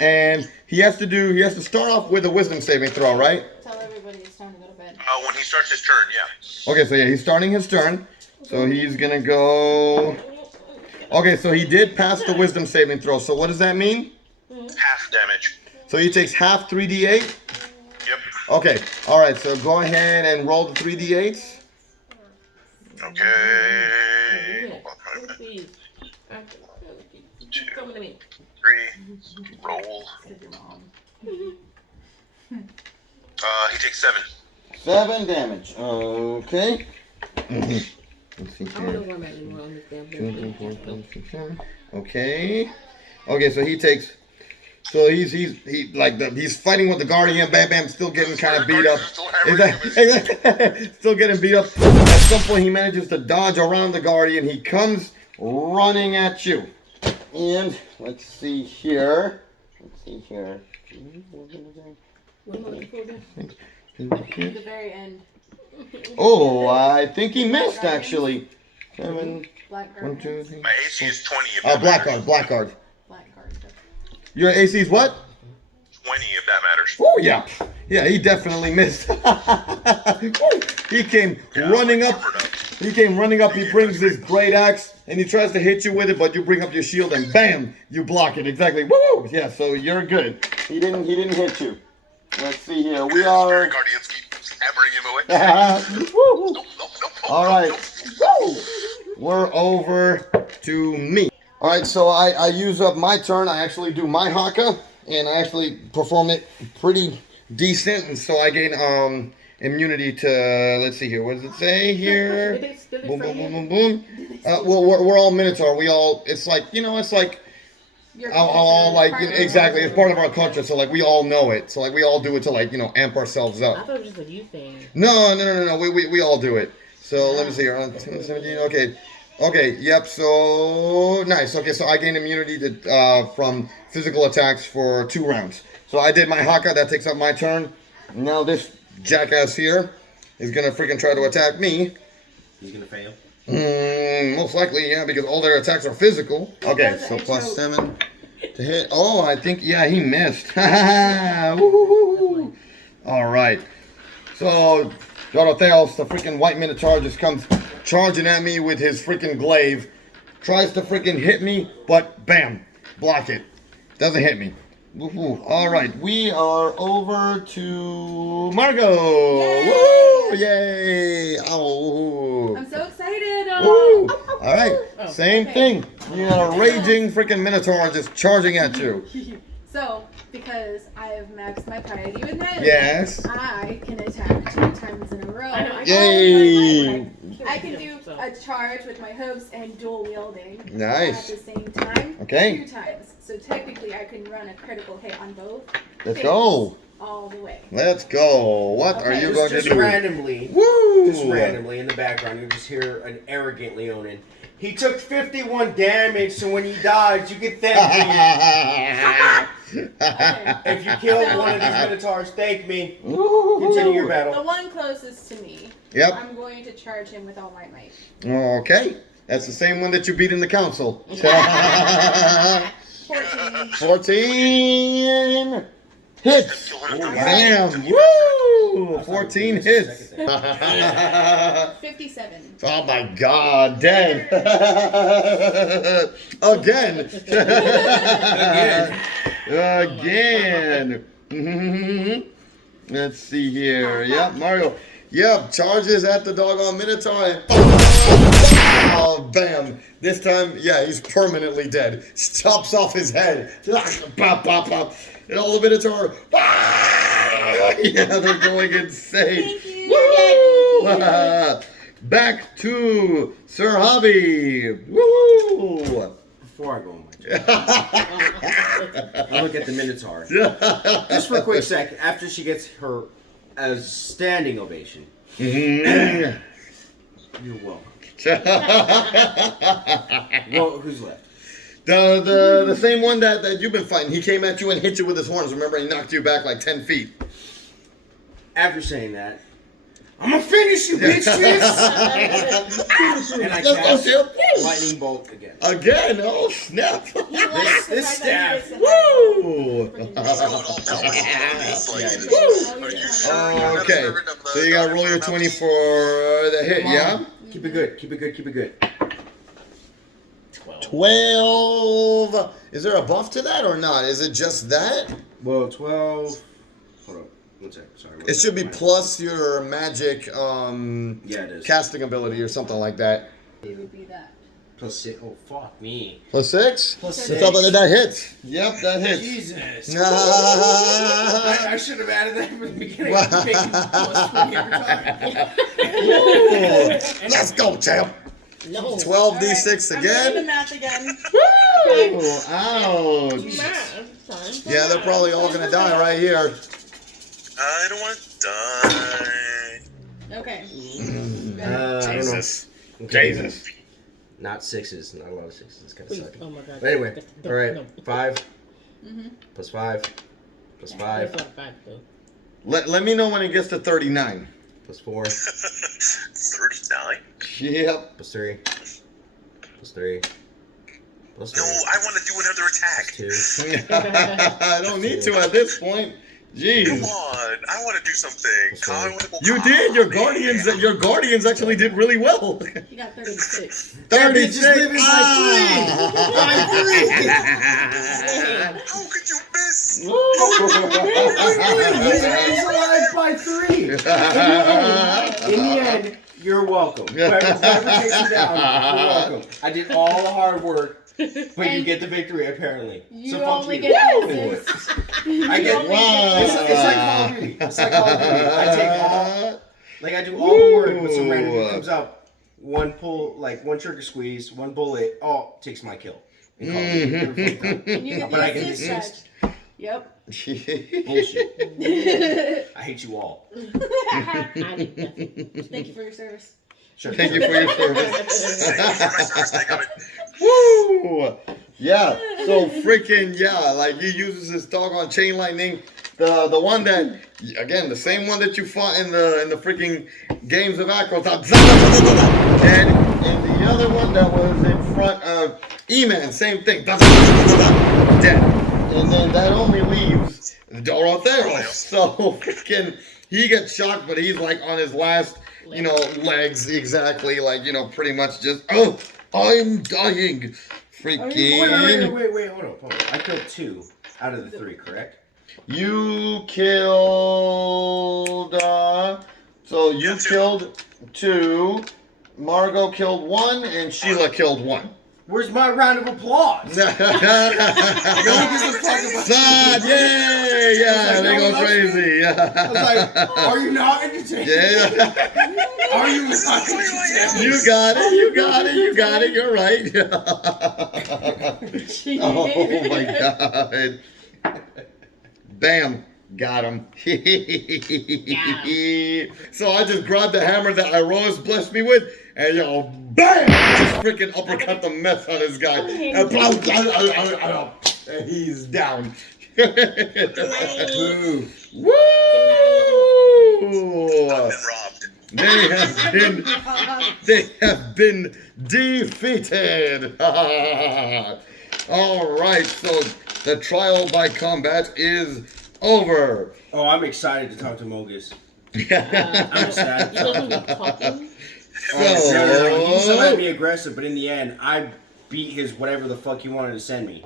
And he has to start off with a wisdom saving throw, right? Tell everybody it's time to go to bed. When he starts his turn, yeah. Okay, so yeah, he's starting his turn. So he's gonna go. Okay, so he did pass the wisdom saving throw. So what does that mean? Half damage. So he takes half 3d8? Yep. Okay, alright, so go ahead and roll the 3d8s. Okay. Come to me. 3. Roll. He takes 7. 7 damage. Okay. Let's see I don't know here. where I'm at anymore on this damn 2, 3, 4, thing. 5, 6, 7. Okay. Okay, so he takes. So he's fighting with the Guardian. Bam, bam, still getting kind of beat up. Still getting beat up. At some point, he manages to dodge around the Guardian. He comes running at you. And let's see here. What am I looking for again? At the very end. Oh, I think he missed actually. 7, Black 1, guard. 2, 3. My AC is 20 if that Blackguard. Black guard. Your AC's what? 20 if that matters. Oh yeah, yeah, he definitely missed. Woo, he came running up. He came running up. He brings this great axe and he tries to hit you with it, but you bring up your shield and bam, you block it exactly. Woo! Yeah, so you're good. He didn't hit you. Let's see here. We are. Guardians keep hammering him away. Woo. Nope. All right. Woo. We're over to me. All right, so I use up my turn. I actually do my haka, and I actually perform it pretty decent, and so I gain immunity to. Let's see here. What does it say here? Boom, boom, boom, boom, boom. Well, we're all Minotaur. We all. It's like it's like. Exactly. It's part of our culture, so like we all know it. So like we all do it to like amp ourselves up. I thought it was just a you thing. No. We all do it. So let me see here. 17. Okay. Yep. So nice. Okay. So I gain immunity to from physical attacks for 2 rounds. So I did my haka. That takes up my turn. Now this jackass here is gonna freaking try to attack me. He's gonna fail. Most likely, yeah, because all their attacks are physical. Okay. So plus 7 to hit. Oh, I think he missed. Woo-hoo-hoo. All right. So Theros, the freaking white Minotaur, just comes charging at me with his freaking glaive. Tries to freaking hit me, but bam, block it. Doesn't hit me. Woo-hoo. All right, we are over to Margot. Yay! Woo! Yay! Oh. I'm so excited. Woo! All right, same thing. You got a raging freaking Minotaur just charging at you. So, because I have maxed my piety with Natalie, Yes. I can attack 2 times in a row. I know, I know. Yay! I can do So. a charge with my hooves and dual wielding Nice. at the same time. Okay. 2 times. So technically, I can run a critical hit on both. Let's things go. all the way. Let's go. What are Okay. you going to Just do? randomly. Woo! Just randomly in the background, you just hear an arrogant Leonin. He took 51 damage, so when he dies, you get thank me. If you killed one of these Minotaurs, thank me. Continue your The battle. one closest to me, Yep. I'm going to charge him with all my might. Okay. That's the same one that you beat in the council. 14. 14 hits. Bam. Woo! 14 hits. 57. Oh my god, dead. Again. Again. Let's see here. Yep, Mario. Yep, charges at the doggone Minotaur. And oh, bam. This time, yeah, he's permanently dead. Chops off his head. Pop, pop, pop. And all the Minotaur. Yeah, they're going insane. Thank you. Woo! Back to Sir Hobby. Woo! Before I go on my turn, I look at the Minotaur. Just for a quick second, after she gets her standing ovation. Mhm. You're welcome. Well, who's left? The same one that you've been fighting. He came at you and hit you with his horns. Remember, he knocked you back like 10 feet. After saying that, I'm gonna finish you, bitch! And I cast lightning bolt again. Again? Oh, snap. He likes the this fact that he staff. gets Woo! Like, Okay. So you got to roll your 20 for the hit, yeah? Keep it good. Keep it good. Keep it good. 12. Is there a buff to that or not? Is it just that? Well, 12. Hold up. One sec. Sorry. It should be plus your magic Yeah, it is. casting ability or something like that. It would be that. Plus 6. Oh, fuck me. Plus 6? Plus What's 6. What's up with that hits? Yep, that hits. Jesus. Nah. I should have added that from the beginning. I'm making plus 20 every time. Let's go, champ. No. 12d6 I'm doing the again. math again. Woo! Ouch. Math. Yeah, they're probably all gonna die right here. I don't want to die. Okay. I don't know. Jesus. Okay. Jesus. Not 6s. Not a lot of 6s. It's kind of Please. sucky. Oh my god. But anyway. No, All right. no. 5. Mm-hmm. Plus 5. Plus 5. That's not 5 though. Let me know when it gets to 39. Plus 4. 39? Yep. Plus 3. Plus 3. Plus 3. No, I want to do another attack. 2. I don't need to at this point. Come Jeez. on, I want to do something. I want to go You did. Your guardians actually did really well. You got 36. 36. just living by How could you miss? He's alive by 3. In the end, you're welcome. Whoever takes you down, you're welcome. I did all the hard work, but you get the victory apparently. You So fuck only you. get Woo! assist. I get Wow. It's like Call of Duty. It's like Call of Duty. I take all, like I do all the work, but some random comes out. One pull, like one trigger squeeze, one bullet. Oh, takes my kill. In Call of Duty. Every fucking time. And you get But I the can assist assist. touch. Yep. Bullshit. I hate you all. Thank you for your service. Sure. Thank you for your service. Take on it. Woo! Yeah. So freaking yeah, like he uses his doggone chain lightning. The one that again the same one that you fought in the freaking games of Acro. And the other one that was in front of E-Man, same thing. Dead. And then that only leaves Theros. So freaking he gets shocked, but he's like on his last, legs exactly, like, pretty much just, oh, I'm dying. Freaking. Wait, hold on. I killed 2 out of the 3, correct? You killed, so you killed 2, Margot killed 1, and Sheila killed 1. Where's my round of applause? No one gives a fuck about Sad, yay, yeah, they go crazy, I was yeah. like, are you not entertained? Yeah. Are you not? You got it. You got it. You got it. You're right. Oh my God. Bam. Got him. So I just grabbed the hammer that Iroas blessed me with, and bam! Just freaking uppercut the mess out of this guy. And he's down. Boo. Woo! I've been robbed. They have been defeated. All right, so the trial by combat is over. Oh, I'm excited to talk to Mogus. I'm excited. You don't be talking. He still might be aggressive, but in the end, I beat his whatever the fuck he wanted to send me.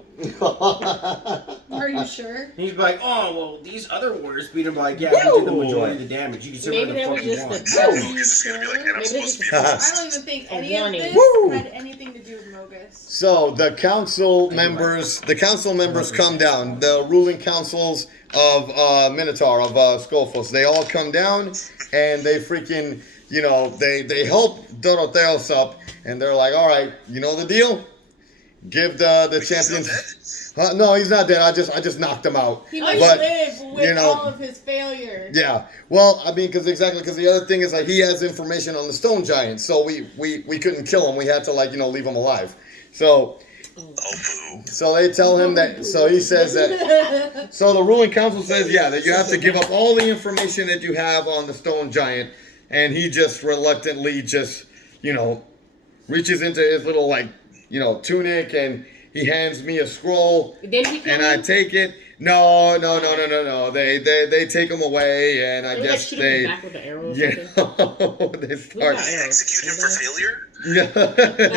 Are you sure? He's like, oh, well, these other warriors beat him. Like, yeah, we did the majority of the damage. You can say Maybe whatever they the were fuck you just want. the Mogus is gonna be like, and I'm Maybe supposed to be they I just- don't even think any of warning. this Woo! had anything to do with Mogus. So the council members come down. The ruling councils of Minotaur, of Scophos, they all come down, and they freaking, they help Dorotheos up, and they're like, all right, you know the deal? Give the He's still champions. No, he's not dead. I just knocked him out. He must But, live with know- all of his failures. Yeah. Well, I mean, because the other thing is like he has information on the stone giant, so we couldn't kill him. We had to leave him alive. So. Oh, boo. So they tell him that. So he says that. So the ruling council says, yeah, that you have to give up all the information that you have on the stone giant, and he just reluctantly reaches into his little tunic, and he hands me a scroll, Did he kill and I him? take it. No. They take him away, and I They guess shoot him back with the arrow or something. they Who start. got They arrows? execute him for failure?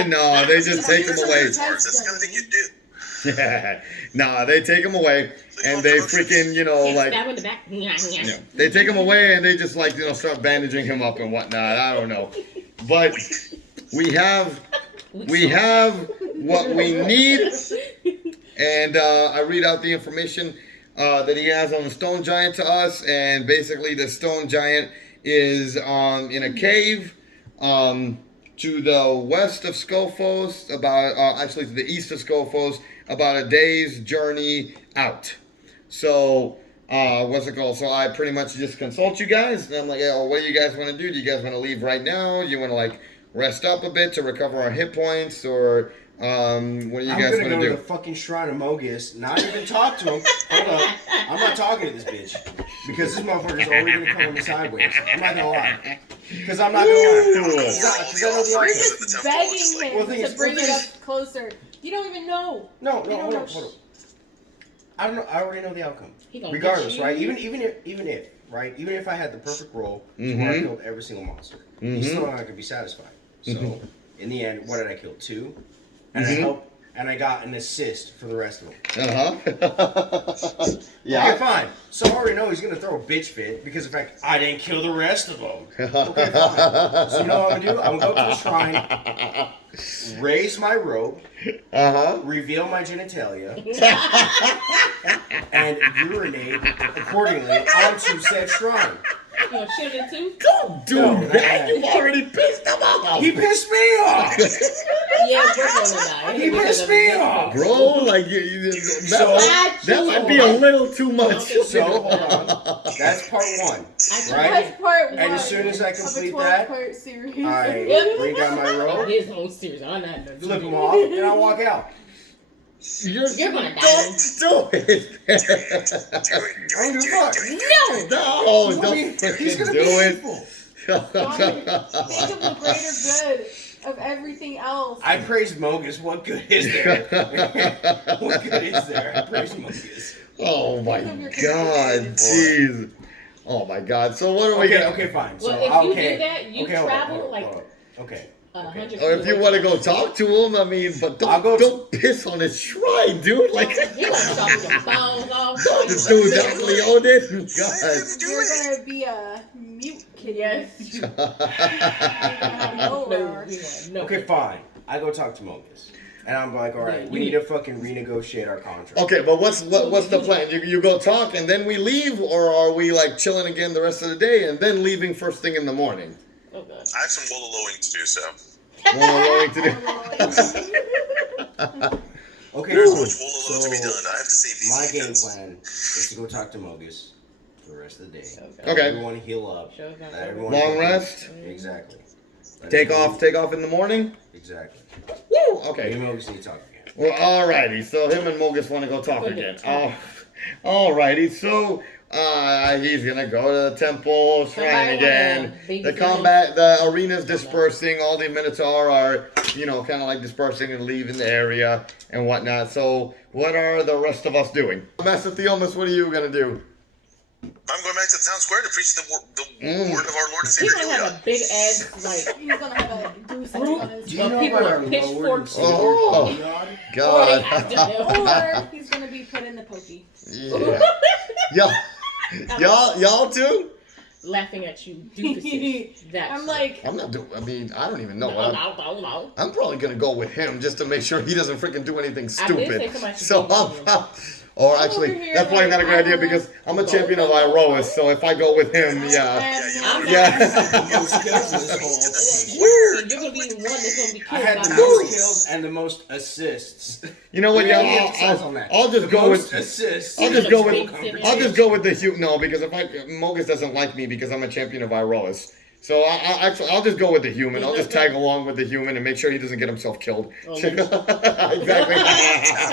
No, they just take him away. That's the kind of thing you'd do. Yeah. Nah, they take him away, and they freaking, Stab him in the back. Yeah. They take him away, and they just start bandaging him up and whatnot. I don't know, but we have what we need, and I read out the information that he has on the stone giant to us, and basically the stone giant is in a cave to the west of Scophos, actually to the east of Scophos, about a day's journey out. So, what's it called? So I pretty much just consult you guys, and I'm like, what do you guys want to do? Do you guys want to leave right now? Do you want to rest up a bit to recover our hit points, or what do you guys want I'm gonna to go do? to the fucking shrine of Mogus, not even talk to him. Hold up. I'm not talking to this bitch. Because this motherfucker's already gonna come on me sideways. I'm not gonna lie. Because I'm not gonna lie. Because I know the You're outcome. just begging Well, him thing to is- bring well, it thing up closer. You don't even know. No, You don't hold know up. I don't know. I already know the outcome. He gonna Regardless, get you. right? Even if I had the perfect roll to where I killed every single monster, he's still not gonna be satisfied. So, in the end, what did I kill? 2, and I helped, and I got an assist for the rest of them. Yeah. Okay, fine. So I already know he's gonna throw a bitch fit because of the fact I didn't kill the rest of them. Okay, fine. So you know what I'm gonna do? I'm gonna go to the shrine, raise my robe, reveal my genitalia, and urinate accordingly onto said shrine. You gonna shoot it too? Don't do No, that. no. You already pissed him off. He pissed me off, Yeah, we're gonna die. He pissed me off. Bro, that might be a little too much. So hold on. That's part 1, right? That's part 1. And as soon as I of a complete that, 12-part series. I bring down my robe, His own series. I'm not gonna do flip it. him off, and I walk out. You're gonna die. Don't do it. I don't give a fuck. No. No, I don't mean, he's freaking gonna do be it. hateful. Think of the greater good of everything else. I praised Mogus. What good is there? What good is there? I praised Mogus. Oh my God, jeez. Oh my God. So what are we Okay, gonna? okay, fine. So, Well, if you okay. do that, you okay, hold up, travel hold up, like hold up. Okay. 100. Or if you want to go talk to him, I mean, but I'll go don't piss on his shrine, dude. Like, You gonna chop your balls off? the dude that Leone. God. You're gonna be a mute kid. Yes. No. Okay, fine. I go talk to Mogus. And I'm like, all right, we need to fucking renegotiate our contract. Okay, but what's the plan? You go talk and then we leave, or are we chilling again the rest of the day and then leaving first thing in the morning? Oh, God. I have some Wololowing to do, so. Okay, There's so, so much Wololo to be done. I have to save these my game heathens. plan is to go talk to Mogus for the rest of the day. Okay. Okay. Everyone heal up. Sure, okay. Let everyone Long heal up. rest. Exactly. Let Take everyone- off in the morning. Exactly. Woo! Me Okay. and Mogus need to talk again. Well, alrighty. So him and Mogus want to go talk again. Oh, alrighty. So he's gonna go to the temple shrine again. The arena's dispersing. All the Minotaur are, kind of like dispersing and leaving the area and whatnot. So what are the rest of us doing? Master Theomas, what are you gonna do? I'm going back to the town square to preach the word of our Lord and He's Savior gonna have Heliod. a big ass like. He's gonna have a do something on his Do you know people about are our pitchforks. Lord and Oh. Savior Heliod? God. Or he's gonna be put in the pokey. Yeah. Y'all too? Laughing at you, doofuses. That's I'm like, I'm not doing. I mean, I don't even know. no. I'm probably gonna go with him just to make sure he doesn't freaking do anything I did say stupid. somebody should So go with him. or I'm actually, over here that's probably not a like, good idea I don't because I'm a champion of Iroas. So if I go with him, yeah. Yeah. Most kills in this whole You're gonna be one that's gonna be I killed had by the the most kills and the most assists. You know what, Yeah, y'all? emphasize on that. I'll just The go most with. assists. I'll just go with. Big I'll just go with the human. No, because if Mogus doesn't like me because I'm a champion of Iroas. So I'll just go with the human. I'll just tag along with the human and make sure he doesn't get himself killed. Oh, Exactly. Have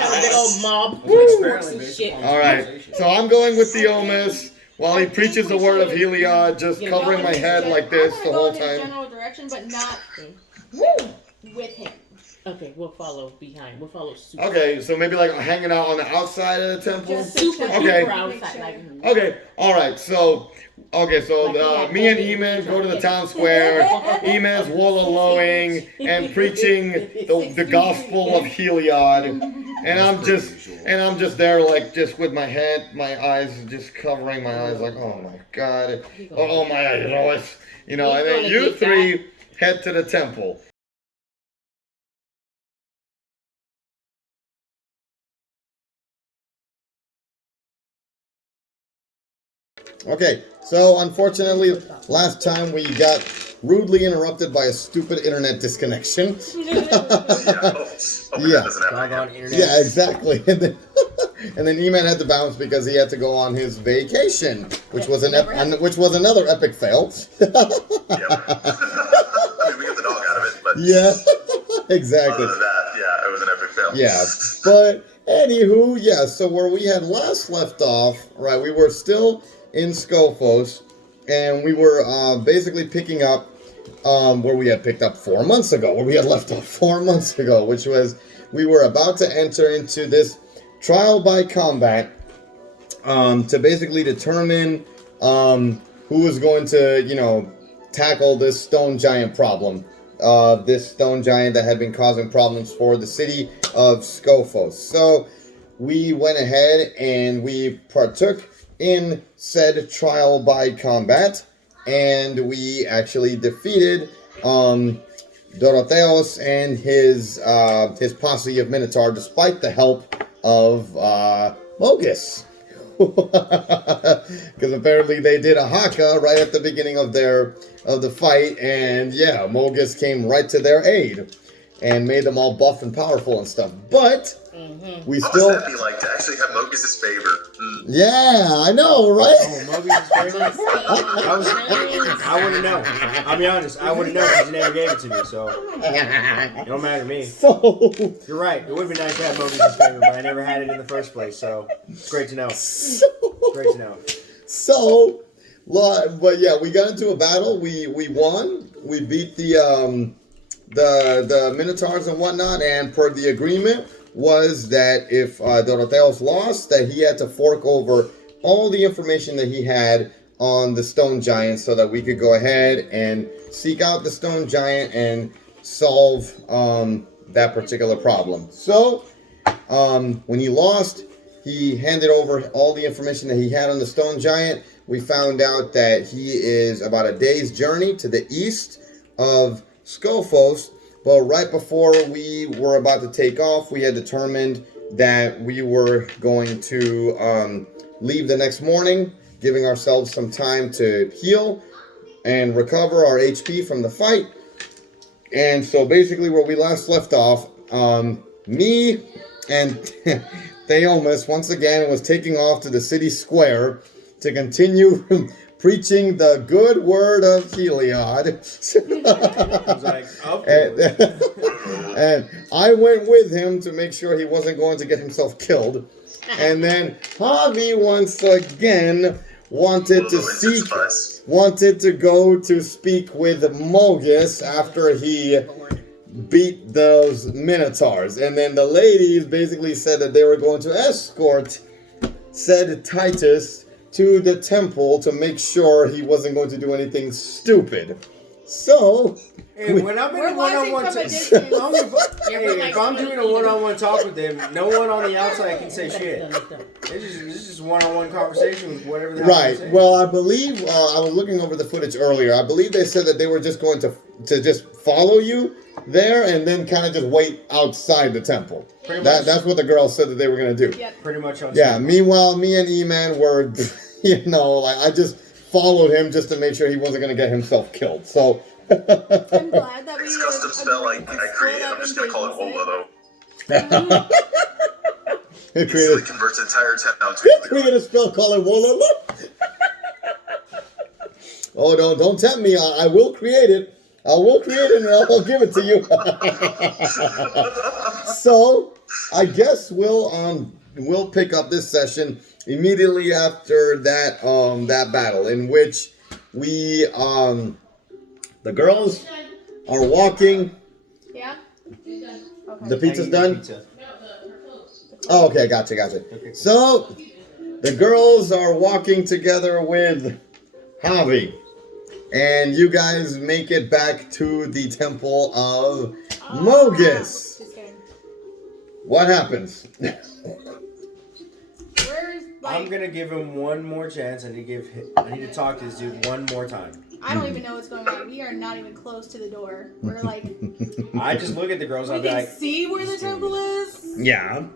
a big old mob. Experiment based Shit. upon All right. civilization. So I'm going with Theomas while he preaches the word of Heliod, just Yeah, covering my head like this the whole I'm gonna go in his time. general direction, but not with him. Okay, we'll follow behind. We'll follow suit. Okay, so maybe like hanging out on the outside of the temple. Just Super Okay. duper outside. Like, Okay, all right. So me and Eman go to the town square. Eman's wololowing and preaching the gospel of Heliod, and I'm just there like just with my head, my eyes just covering my eyes like, oh my God, oh my eyes, and then you three head to the temple. Okay, so unfortunately, last time we got rudely interrupted by a stupid internet disconnection. Yeah. Doesn't happen Doggone again. internet. Yeah, exactly. And then E-Man had to bounce because he had to go on his vacation, which was another epic fail. Yep. I mean, we get the dog out of it, but Yeah, exactly. other than that, yeah, it was an epic fail. Yeah, but anywho, yeah. So where we had last left off, right? We were still in Scophos, and we were basically picking up where we had picked up 4 months ago, where we had left off 4 months ago, which was we were about to enter into this trial by combat to basically determine who was going to, tackle this stone giant problem. This stone giant that had been causing problems for the city of Scophos. So we went ahead and we partook in said trial by combat, and we actually defeated Dorotheos and his posse of Minotaur, despite the help of Mogus. Because apparently they did a haka right at the beginning of the fight, and yeah, Mogus came right to their aid and made them all buff and powerful and stuff. But we What still, would that be like to actually have Mogus' favor? yeah, I know, right? Oh, Moby's favorite? I wouldn't know. I'll be honest, I wouldn't know because he never gave it to me, so it don't matter to me. So, You're right, it would be nice to have Moby's favorite, but I never had it in the first place, so it's great to know. Great to know. But yeah, we got into a battle. We won. We beat the Minotaurs and whatnot. And per the agreement was that if Dorotheos lost, that he had to fork over all the information that he had on the stone giant, so that we could go ahead and seek out the stone giant and solve that particular problem. So when he lost, he handed over all the information that he had on the stone giant. We found out that he is about a day's journey to the east of Scophos. But right before we were about to take off, we had determined that we were going to leave the next morning, giving ourselves some time to heal and recover our HP from the fight. And so basically where we last left off, me and Theomis once again was taking off to the city square to continue preaching the good word of Heliod. I was like, of course. And I went with him to make sure he wasn't going to get himself killed. And then Javi once again wanted to go to speak with Mogus after he beat those minotaurs. And then the ladies basically said that they were going to escort said Titus to the temple to make sure he wasn't going to do anything stupid. So Hey, when I'm in a one-on-one if I'm doing a one-on-one talk with them, no one on the outside can say shit. This is just one-on-one conversation with whatever they're right. saying. Well, I believe I was looking over the footage earlier. I believe they said that they were just going to just follow you there and then kind of just wait outside the temple. That's what the girls said that they were going to do. Yep. Pretty much on Yeah. Meanwhile, me and E-Man were, like I just followed him just to make sure he wasn't going to get himself killed. So. I'm glad that we It's custom spell I created. I'm just gonna call it Wola though. It Instantly converts the entire town We to created a spell called Wola. Oh, don't tempt me. I will create it. I will create it and I'll give it to you. So, I guess we'll pick up this session immediately after that battle in which we the girls are walking. Yeah? Okay. The pizza's done? Pizza. Oh, okay, gotcha. Okay. So, the girls are walking together with Javi. And you guys make it back to the temple of Mogus. Just kidding. What happens? Where's, I'm gonna give him one more chance. I need to talk to this dude one more time. I don't even know what's going on. We are not even close to the door. We're like, I just look at the girls. we I'll be can like, see where the temple is, Yeah.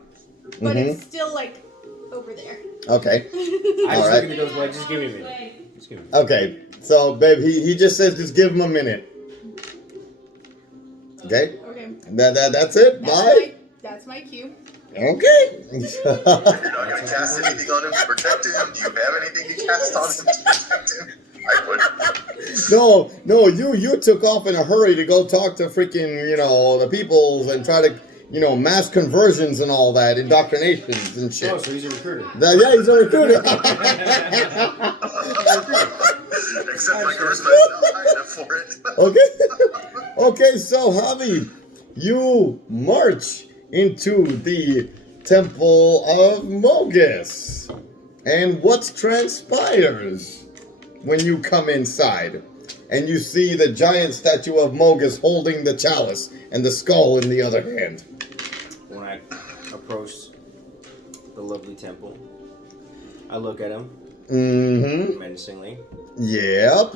but it's still like over there. Okay. I just Alright. look at the girls. Like, just give me a minute. Just give me. Okay. So, babe, he just says just give him a minute. Okay? Okay. That's it. Bye. That's my cue. Okay. You're not gonna cast anything on him to protect him? Do you have anything to cast on him to protect him? I would. No, you took off in a hurry to go talk to freaking, the peoples and try to, mass conversions and all that, indoctrinations and shit. Oh, so he's a recruiter. Yeah, he's a recruiter. Except my charisma is not high enough for it. Okay, so Javi, you march into the temple of Mogus. And what transpires when you come inside and you see the giant statue of Mogus holding the chalice and the skull in the other hand? When I approach the lovely temple, I look at him menacingly. Yep.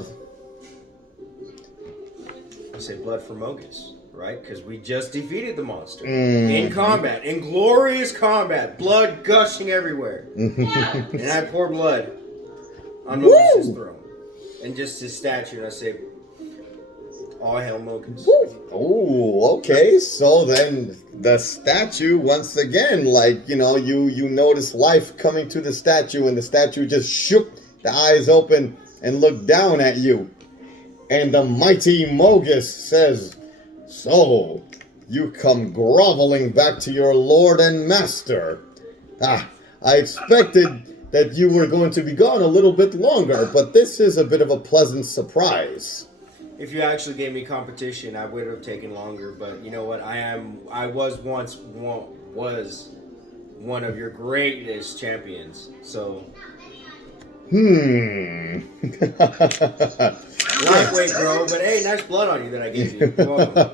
I say, blood for Mogus, right? Because we just defeated the monster. In combat. In glorious combat. Blood gushing everywhere. And I pour blood on Mogus' throne. And just his statue. And I say, all hail Mogus. Oh, okay. So then the statue, once again, you notice life coming to the statue, and the statue just shook the eyes open and looked down at you. And the mighty Mogus says, "So, you come groveling back to your lord and master. I expected that you were going to be gone a little bit longer, but this is a bit of a pleasant surprise." If you actually gave me competition, I would have taken longer. But you know what? I was once one of your greatest champions. So. Lightweight, bro. But hey, nice blood on you that I gave you. You're welcome.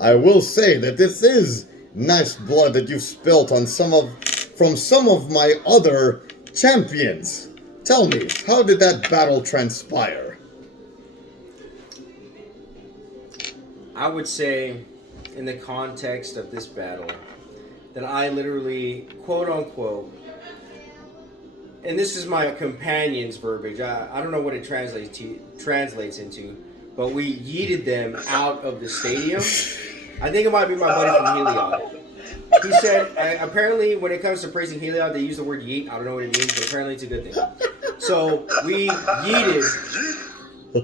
I will say that this is nice blood that you've spilt on from some of my other champions. Tell me, how did that battle transpire? I would say, in the context of this battle, that I literally, quote unquote, and this is my companion's verbiage. I don't know what it translates into, but we yeeted them out of the stadium. I think it might be my buddy from Heliod. He said, apparently, when it comes to praising Heliod, they use the word yeet. I don't know what it means, but apparently it's a good thing. So we yeeted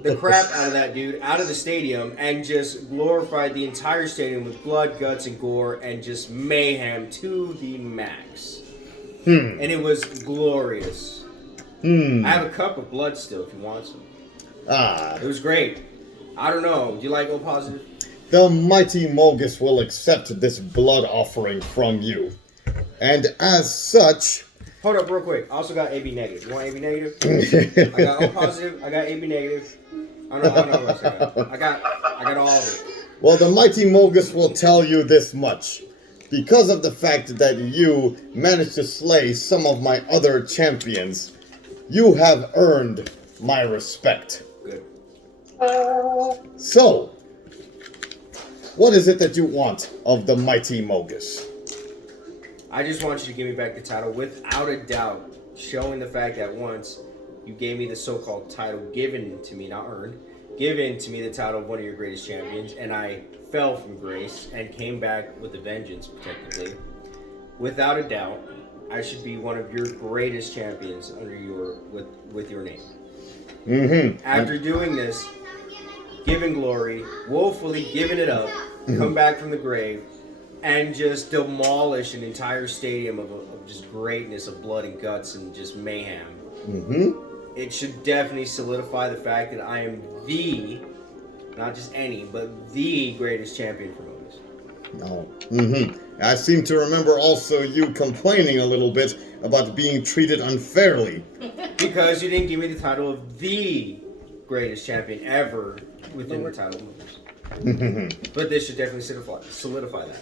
the crap out of that dude out of the stadium and just glorified the entire stadium with blood, guts, and gore and just mayhem to the max. And it was glorious. I have a cup of blood still if you want some. It was great. I don't know. Do you like O positive? The mighty Mogus will accept this blood offering from you. And as such... Hold up real quick. I also got AB negative. You want AB negative? I got O positive. I got AB negative. I don't know what else I got. I got all of it. Well, the mighty Mogus will tell you this much. Because of the fact that you managed to slay some of my other champions, you have earned my respect. Good. So, what is it that you want of the mighty Mogus? I just want you to give me back the title without a doubt, showing the fact that once you gave me the so-called title given to me, not earned, given to me the title of one of your greatest champions, and I fell from grace and came back with a vengeance, technically. Without a doubt, I should be one of your greatest champions under with your name. After doing this, giving glory, woefully giving it up, come back from the grave, and just demolish an entire stadium of just greatness of blood and guts and just mayhem. It should definitely solidify the fact that I am the, not just any, but the greatest champion for Mogus. I seem to remember also you complaining a little bit about being treated unfairly. Because you didn't give me the title of the greatest champion ever within the title of Mogus. But this should definitely solidify that.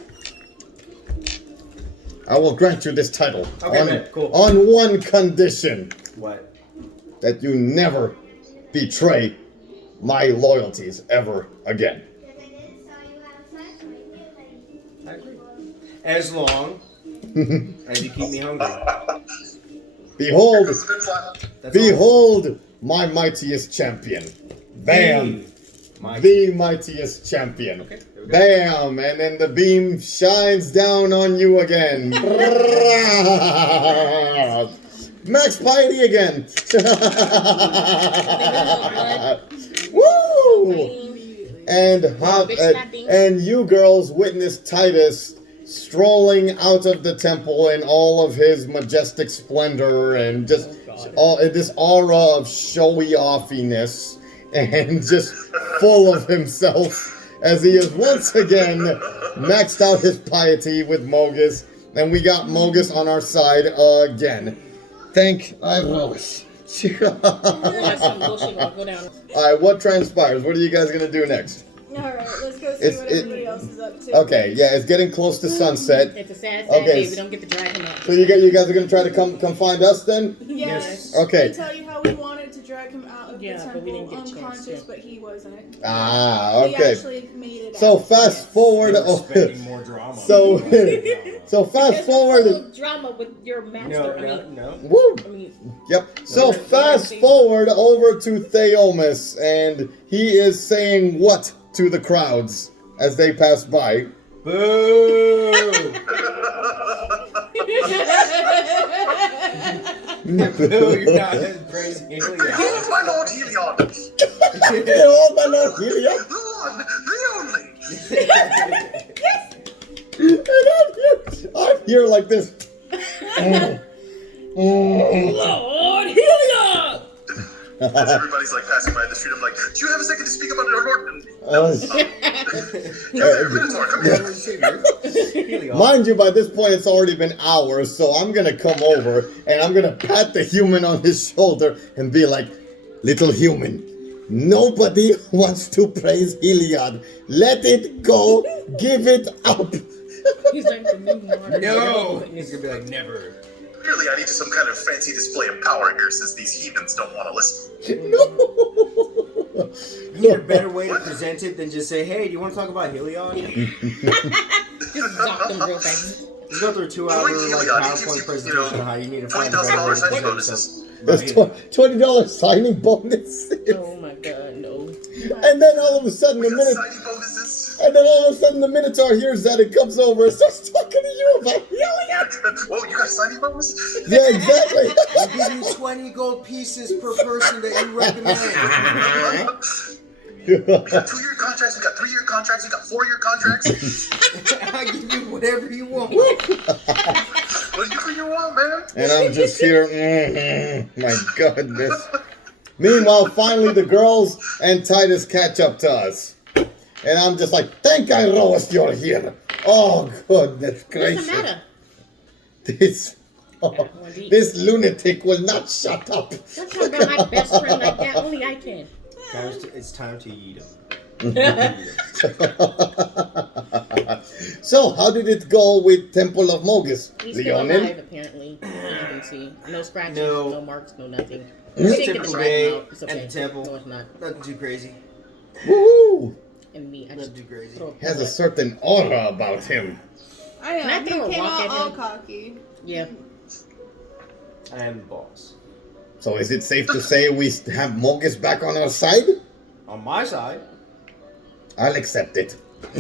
I will grant you this title. Okay, man, cool. On one condition. What? That you never betray my loyalties ever again. I agree. As long as you keep me hungry. Behold, That's behold my mightiest champion. Bam! The mightiest champion. Okay, there we go. Bam! And then the beam shines down on you again. Max piety again. Woo! And you girls witnessed Titus strolling out of the temple in all of his majestic splendor and just all this aura of showy offiness and just full of himself as he is once again maxed out his piety with Mogus, and we got Mogus on our side again. Thank I Lois. Alright, what transpires? What are you guys gonna do next? Alright, let's go see what everybody else is up to. Okay, yeah, it's getting close to sunset. It's a sad day. We don't get to drag him up. So you guys are gonna try to come find us then? Yes. Okay. We tell you how we wanted to drag him out of the but we temple didn't get a chance, unconscious, yeah. but he wasn't. Ah, He okay. actually made it So out. fast forward. Expecting more drama. So fast forward. Drama with your master. No. Woo. I mean, Yep. So fast forward over to Theomis, and he is saying what to the crowds as they pass by. Boo! Boo, you're not as crazy. Behold my Lord Heliod! Behold my Lord Heliod! The one, the only! And I'm here like this. Lord Heliod! As everybody's like passing by the street, I'm like, do you have a second to speak about our Lord? Come here. Mind you, by this point, it's already been hours, so I'm gonna come over and I'm gonna pat the human on his shoulder and be like, little human, nobody wants to praise Heliod. Let it go. Give it up. He's like the new martyr. No! He's gonna be like, never. Clearly, I need some kind of fancy display of power here since these heathens don't want to listen. No. You need a better way to present it than just say, hey, do you want to talk about Heliod? Just zop them real fast. You go through a 2 hour like PowerPoint presentation on how you need to find $20,000 signing better bonuses. There's $20 signing bonus. Oh my god, no. And then all of a sudden We the got minute signing bonuses. and then all of a sudden the Minotaur hears that and comes over and starts talking to you about yelling at Whoa, you got a signing bonus? Yeah, exactly. We'll give you 20 gold pieces per person that you recommend. We got 2-year contracts, we got 3-year contracts, we got 4-year contracts. I give you whatever you want. Whatever you want, man. And I'm just here, my goodness. Meanwhile, finally the girls and Titus catch up to us. And I'm just like, thank God, Rose, you're here. Oh, goodness What's gracious. the matter? This lunatic will not shut up. Don't talk about my best friend like that. Only I can. It's time to eat him. So, how did it go with Temple of Mogus, He's still Leonin? alive, apparently. You can see. No scratches, No. no marks, no nothing. It's We didn't get typical the day out. It's okay. at the temple. No, it's not. Nothing too crazy. Woohoo! And me, I just Nothing too crazy. throw a Has a pellet. certain aura about him. I Can I know. throw a He came rock out at all him? cocky. Yeah. I am the boss. So, is it safe to say we have Mogus back on our side? On my side. I'll accept it. I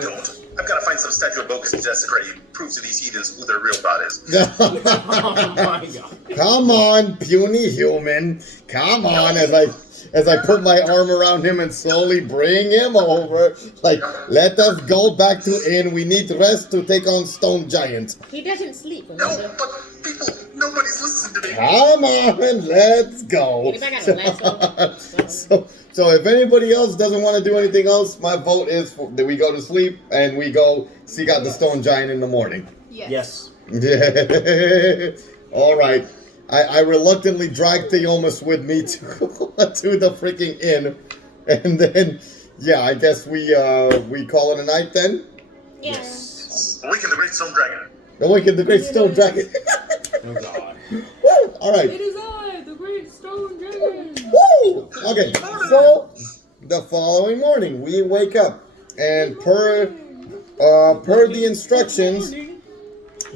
don't. I've got to find some statue of Bogus to desecrate. Prove to these heathens who their real god is. Oh my god. Come on, puny human. Come on, as I put my arm around him and slowly bring him over. Like, let us go back to inn. We need rest to take on Stone Giant. He doesn't sleep. No, Remember? but people, nobody's listening to me. Come on, let's go. Anybody got a lasso? So if anybody else doesn't want to do anything else, my vote is that we go to sleep and we go seek out the Stone Giant in the morning. Yes. All right. I reluctantly dragged Theomas with me to the freaking inn, and then I guess we call it a night then. Yes. Awaken the great stone dragon. Awaken the great stone dragon. Oh god. Woo! All right. It is I, the great stone dragon. Woo! Okay. So the following morning we wake up, and per the instructions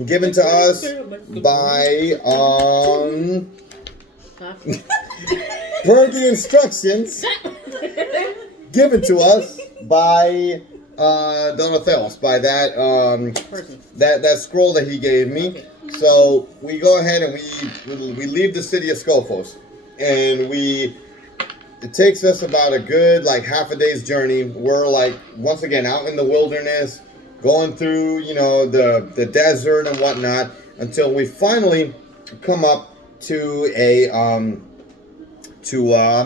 given to us by per the instructions given to us by Theros, by that Person. that scroll that he gave me. Okay. So we go ahead and we leave the city of Scophos, and it takes us about a good like half a day's journey. We're like once again out in the wilderness, going through the desert and whatnot, until we finally come up to a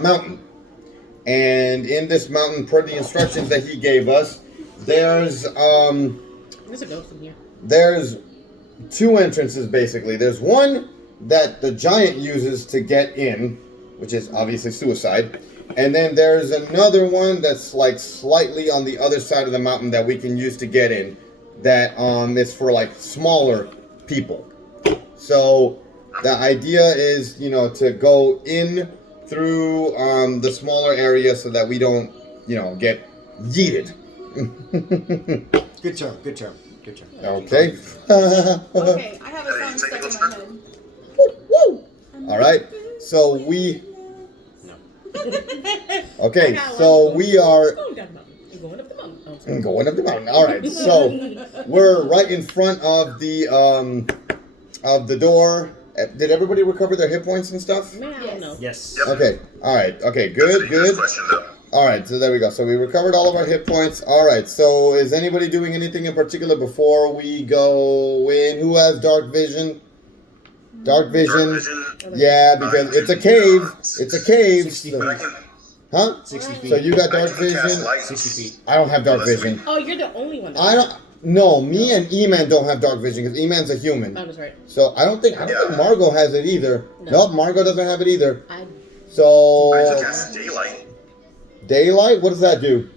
mountain. And in this mountain, per the instructions that he gave us, there's There's a ghost in here. there's two entrances basically. There's one that the giant uses to get in, which is obviously suicide. And then there's another one that's like slightly on the other side of the mountain that we can use to get in. That is for like smaller people. So the idea is, to go in through the smaller area so that we don't, get yeeted. Good term. Okay. Okay, I have a song stuck in my head. Woo! All right. So we. Okay. So we are Going down the mountain. And going up the mountain. Oh, sorry. going up the mountain. All right. So we're right in front of the door. Did everybody recover their hit points and stuff? Man, I don't know. Yes. Yep. Okay. All right. Okay. That's a Good. dangerous Good. question, though. All right, so there we go. So we recovered all of our hit points. All right, so is anybody doing anything in particular before we go in? Who has dark vision? Dark vision. Yeah, because it's a cave. It's a cave. 60 So, But I can. huh? 60 feet. So you got I dark can cast vision? light. 60 feet. I don't have dark vision. Oh, you're the only one. That I don't. No, me and E-Man don't have dark vision because E-Man's a human. That was right. So I don't think Margot has it either. No. Nope, Margot doesn't have it either. I I So can cast daylight. daylight. What does that do?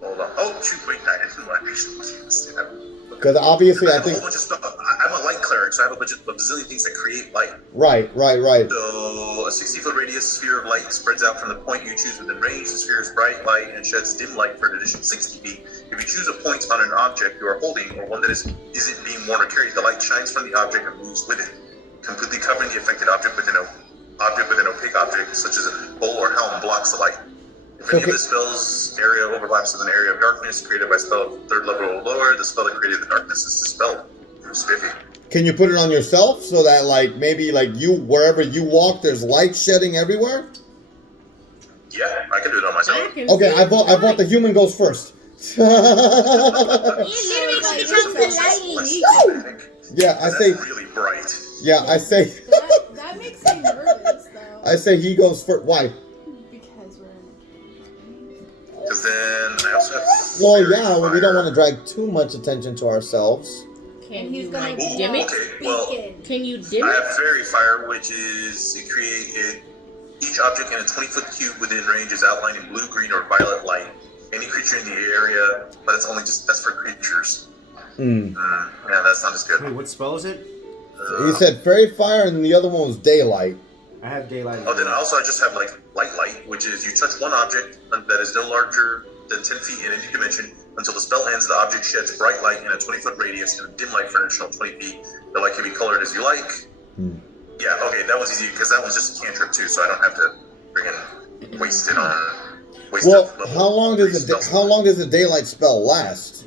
Hold on. Oh, shoot, wait, I didn't want to actually. Because obviously I have a think. whole bunch of stuff. I'm a light cleric, so I have a bazillion things that create light. Right. So, a 60-foot radius sphere of light spreads out from the point you choose within range. The sphere is bright light and sheds dim light for an additional 60 feet. If you choose a point on an object you are holding or one that isn't being worn or carried, the light shines from the object and moves with it, completely covering the affected object with an opaque object, such as a bowl or helm, blocks the light. If any of the spell's area overlaps with an area of darkness created by a spell of third level or lower, the spell that created the darkness is dispelled. Spiffy. Can you put it on yourself so that like maybe like you wherever you walk there's light shedding everywhere? Yeah, I can do it on myself. Okay, I vote the human goes first. Yeah, I say really bright. Yeah, I say That makes me nervous, though. I say he goes first. Why? Because we're in a cave. Because then I also have. Well, yeah, well, we don't want to drag too much attention to ourselves. Can And he's you gonna like Ooh, dim it? okay, well, Beacon. Can you dim I it? have Fairy Fire, which is each object in a 20-foot cube within range is outlined in blue, green, or violet light. Any creature in the area, but that's for creatures. Yeah, that's not as good. Wait, what spell is it? He said fairy fire and the other one was daylight. I have daylight. Oh, then also I just have like light, which is you touch one object that is no larger than 10 feet in any dimension. Until the spell ends, the object sheds bright light in a 20-foot radius and a dim light for an additional 20 feet. The light can be colored as you like. Yeah, okay, that was easy because that was just a cantrip too, so I don't have to friggin' waste it on. Well, how long does the daylight spell last?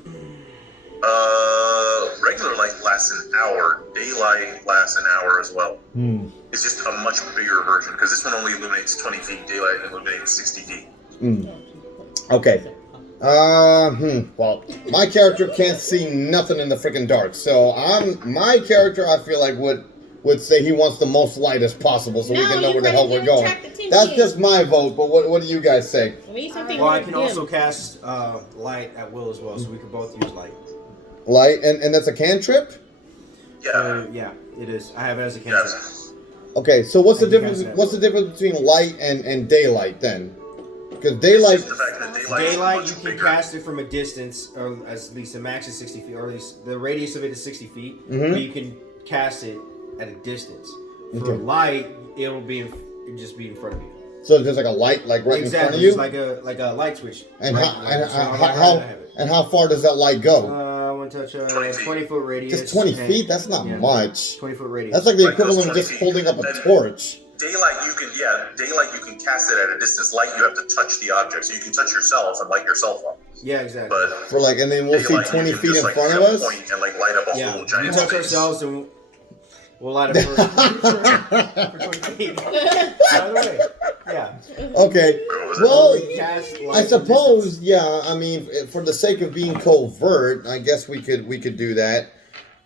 Regular light lasts an hour. Daylight lasts an hour as well. It's just a much bigger version because this one only illuminates 20 feet. Daylight illuminates 60 feet. Okay. Well, my character can't see nothing in the freaking dark, so my character I feel like would say he wants the most light as possible so we can know where the hell we're going. That's just my vote, but what do you guys say? Well, I can also cast light at will as well, so we can both use light. Light, and that's a cantrip? Yeah. Yeah, it is. I have it as a cantrip. Yes. Okay, so what's the And you difference? guys have- What's the difference between light and daylight then? Because daylight, The fact that daylight is Daylight, much you can bigger. cast it from a distance, or at least the max is 60 feet, or at least the radius of it is 60 feet. But you can cast it at a distance. For Okay. light, it'll just be in front of you. so there's like a light like right in front of Exactly, you. just like a light switch. And Right- how, right- and, so on my how, right how hand, I have it. and how far does that light go? I want to touch a 20 feet. 20-foot radius. Just 20 and- feet? That's not yeah, much. 20-foot radius. That's like the Like those equivalent of 20 just feet. holding up a And- torch. Daylight, you can cast it at a distance. Light, you have to touch the object, so you can touch yourself and light yourself up. Yeah, exactly. But For like, and then we'll see daylight, 20 you can feet just, in like, front of hit a us. point and like light up a yeah, whole we giant touch space. ourselves and we'll light it for 20 feet. By the way, yeah. Okay. What was it? Well, We cast light I from suppose, distance. yeah. I mean, for the sake of being covert, I guess we could do that.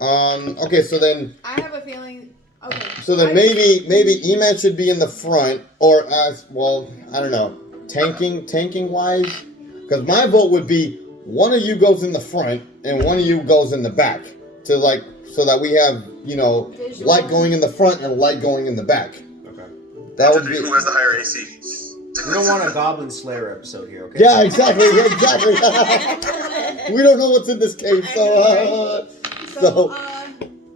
Okay, so then I have a feeling. Okay. maybe E-Man should be in the front, or well, I don't know, tanking wise, because my vote would be one of you goes in the front and one of you goes in the back, to like so that we have Visual. light going in the front and light going in the back. Okay. That would be. Who has the higher AC? We don't want a Goblin Slayer episode here, okay? Yeah, exactly. We don't know what's in this cave, so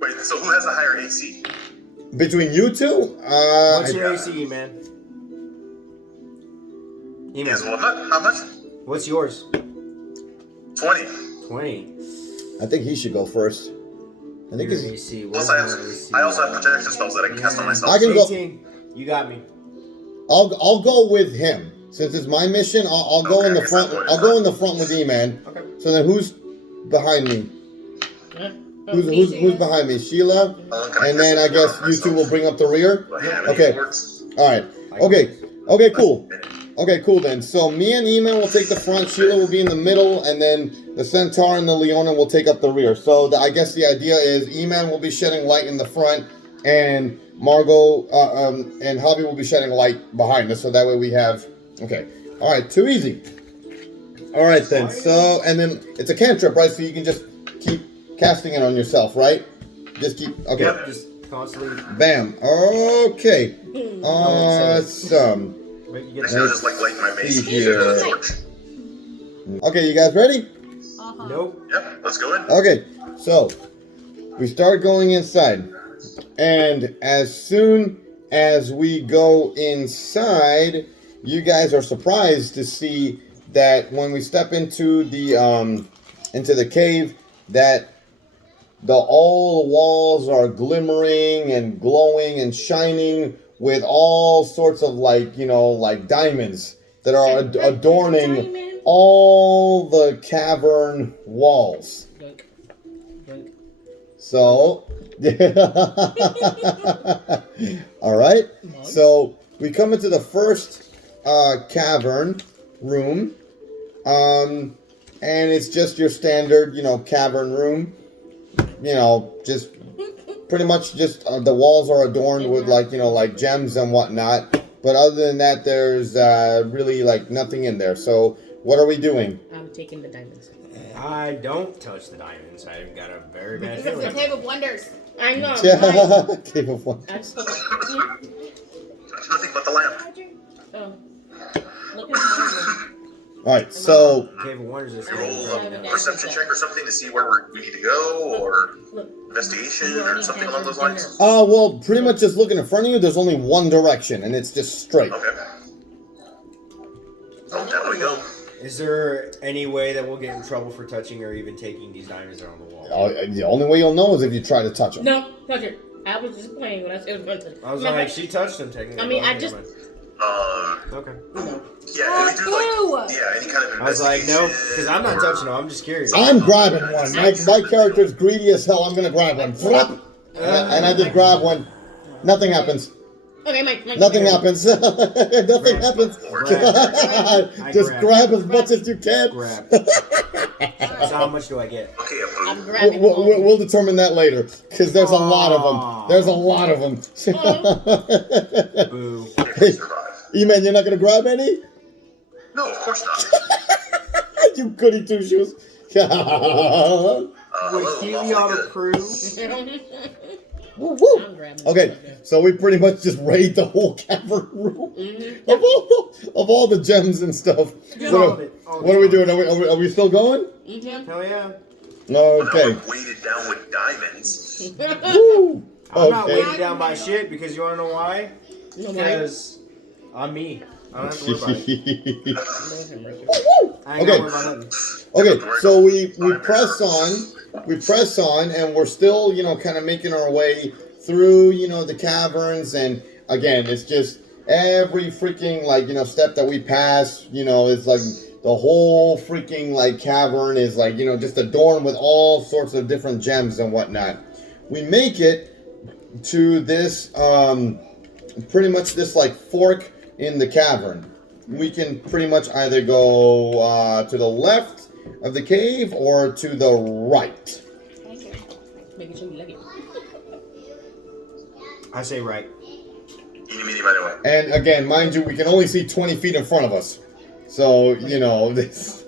Wait, so who has the higher AC? between you two, What's your AC, man? Yes, Email. well, how much? What's yours? 20. 20. I think he should go first. I think Your it's. AC. Plus, Where's my AC? I also have protection spells that I can cast on myself. I can go. 18. You got me. I'll go with him since it's my mission. I'll go Okay, in I the guess front. I'm going I'll go in the front with E-Man. Okay. So then who's behind me? Who's behind me? Sheila, and then I guess you two will bring up the rear. Okay. All right. Okay. Cool. Okay, cool then. So me and E-Man will take the front, Sheila will be in the middle, and then the Centaur and the Leona will take up the rear. So I guess the idea is E-Man will be shedding light in the front, and Margot and Hobby will be shedding light behind us. So that way we have. Okay. All right. Too easy. All right then. So and then it's a cantrip, right? So you can just keep casting it on yourself, right? Just keep. Okay. Yep, just constantly. Bam. Okay. Awesome. Wait, you I get should have just like lighting my mace and Yeah. use it as a torch. Okay, you guys ready? Nope. Yep, let's go in. Okay, so we start going inside, and as soon as we go inside, you guys are surprised to see that when we step into the cave, that all the walls are glimmering and glowing and shining with all sorts of like diamonds that are adorning all the cavern walls. So, all right. So we come into the first cavern room, and it's just your standard, cavern room. Just pretty much just the walls are adorned with like gems and whatnot. But other than that, there's really like nothing in there. So what are we doing? I'm taking the diamonds. I don't touch the diamonds. I've got a very bad Because feeling. the Cave of Wonders. I know. Cave of Wonders. I just Nothing but the lamp. oh. Look at the All right. So Cave of Wonders is Roll going a perception check or something to see where we need to go, or investigation or something along those lines. well, pretty much just looking in front of you. There's only one direction, and it's just straight. Okay. Oh, down we go. Is there any way that we'll get in trouble for touching or even taking these diamonds that are on the wall? The only way you'll know is if you try to touch them. No, touch it. I was just playing when I said it was going to. I was like, she touched them technically. I mean, but I just. Okay. Yeah, we do like any kind of investigation. I was like, no, because I'm not touching them. I'm just curious. I'm grabbing one. My character's greedy as hell. I'm gonna grab one. Flop! And I just grab one. Nothing happens. Okay, Mike. Nothing happens. Nothing happens. Just grab as much as you can. Grab. So how much do I get? Okay, I'm grabbing. We'll determine that later, because there's a lot of them. There's a lot of them. Boo. Hey, E-Man, you're not gonna grab any? No, of course not. You goody two shoes. Hello, Would Huey lawfully on good. approve? Woo, woo. I'm grabbing. Okay, so we pretty much just raid the whole cavern room of all the gems and stuff. What are we doing? Are we still going? Hell yeah. Okay. I'm weighted down with diamonds. Woo. I'm not Okay. weighted down by shit because you wanna know why? Because I'm me. I don't have to worry about it. I ain't gotta worry about nothing. Okay, so we press on, and we're still, kind of making our way through, the caverns, and again, it's just every freaking, step that we pass, it's like the whole freaking, cavern is, just adorned with all sorts of different gems and whatnot. We make it to this, pretty much this, fork in the cavern. We can pretty much either go to the left of the cave or to the right. Making sure you like it. I say right. Eeny, meeny, miny, moe. And again, mind you, we can only see 20 feet in front of us. So, this.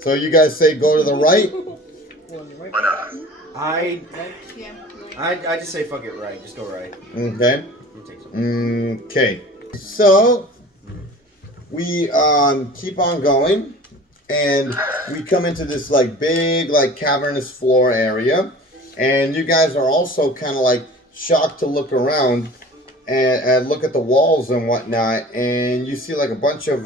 So you guys say go to the right? Why not? I Yeah. just say fuck it right. Just go right. Okay. You take some. Okay. So, we keep on going. And we come into this, big, cavernous floor area. And you guys are also kind of, shocked to look around and look at the walls and whatnot. And you see, a bunch of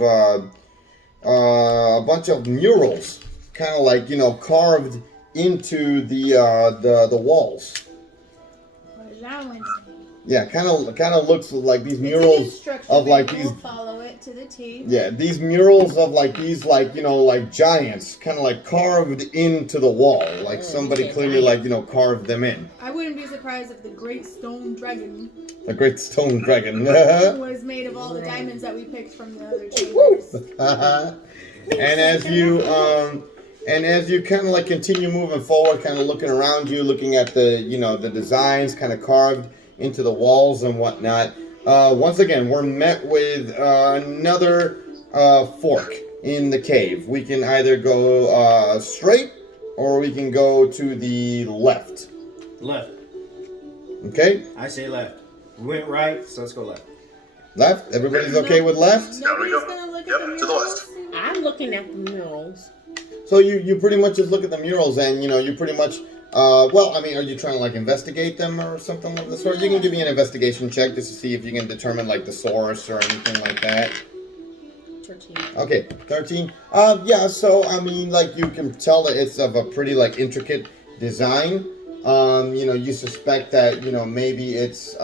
murals, kind of carved into the walls. What is that one? Yeah, kind of looks like these murals of these. We'll follow it to the T. Yeah, these murals of these giants, kind of carved into the wall, somebody clearly carved them in. I wouldn't be surprised if the Great Stone Dragon The Great Stone Dragon. was made of all the diamonds that we picked from the other chambers. And as you kind of continue moving forward, kind of looking around you, looking at the the designs kind of carved into the walls and whatnot. Once again, we're met with another fork in the cave. We can either go straight or we can go to the left. Left. Okay? I say left. We went right, so let's go left. Left? Everybody's okay with left? Nobody's gonna look Yep, at the to the left. murals. I'm looking at the murals. So you pretty much just look at the murals and, you pretty much, well, I mean, are you trying to, investigate them or something of the sort? You can give me an investigation check just to see if you can determine, the source or anything like that. 13. Okay, 13. Yeah, so I mean, like you can tell that it's of a pretty like intricate design. You know, you suspect that, you know, maybe it's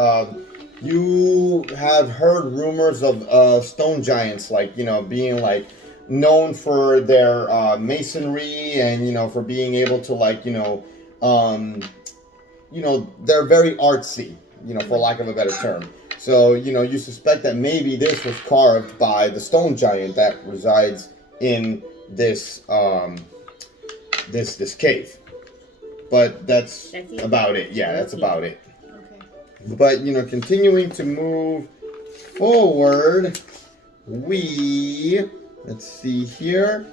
you have heard rumors of stone giants, like, you know, being like known for their masonry and, you know, for being able to like, you know, they're very artsy, you know, for lack of a better term. So, you know, you suspect that maybe this was carved by the stone giant that resides in this this cave. But that's about it. Yeah, that's about it. Okay. But, you know, continuing to move forward, let's see here,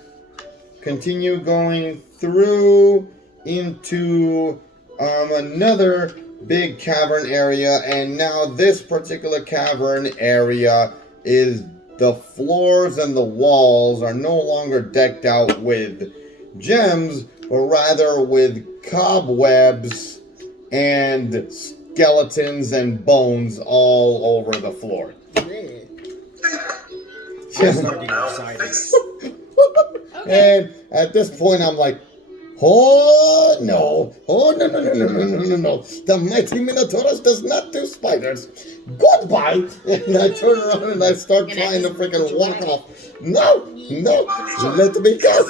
continue going through into another big cavern area, and now this particular cavern area is the floors and the walls are no longer decked out with gems, but rather with cobwebs and skeletons and bones all over the floor. Good. I'm starting to get excited. And at this point, I'm like, oh no, no. The mighty Minotaurus does not do spiders. Goodbye. And I turn around and I start trying to freaking walk off. No, let me go.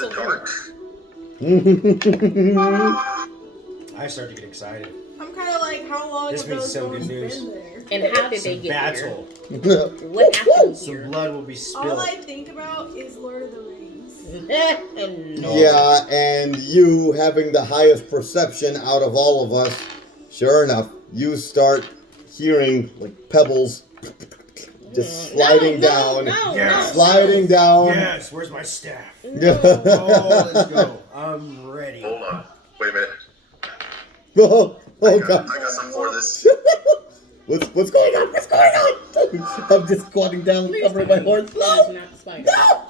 I start to get excited. I'm kind of like, how long This have means those so good bones news. been there? And how did they Some get battle. there? What happened Some here? blood will be All spilled. I think about is Lord of the Rings. No. Yeah, and you having the highest perception out of all of us, sure enough, you start hearing like pebbles just sliding down. Yes. Sliding down. Yes, where's my staff? Yeah. Oh, let's go. I'm ready. Hold on. Wait a minute. Oh god. I got something for this. What's going on? What's going on? I'm just squatting down, covering my horns. That is not the spider. No!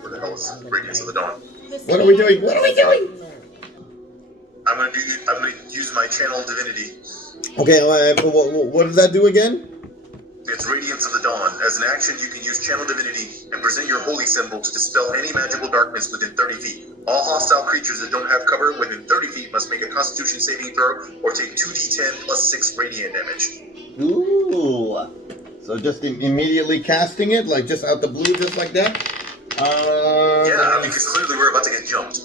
Where the hell is Radiance of the Dawn? What are we doing? What are we doing? I'm gonna use my channel divinity. Okay, what does that do again? It's Radiance of the Dawn. As an action, you can use channel divinity and present your holy symbol to dispel any magical darkness within 30 feet. All hostile creatures that don't have cover within 30 feet must make a Constitution saving throw or take 2d10 plus 6 radiant damage. Ooh. So just immediately casting it, like just out the blue, just like that? Yeah, because clearly we're about to get jumped.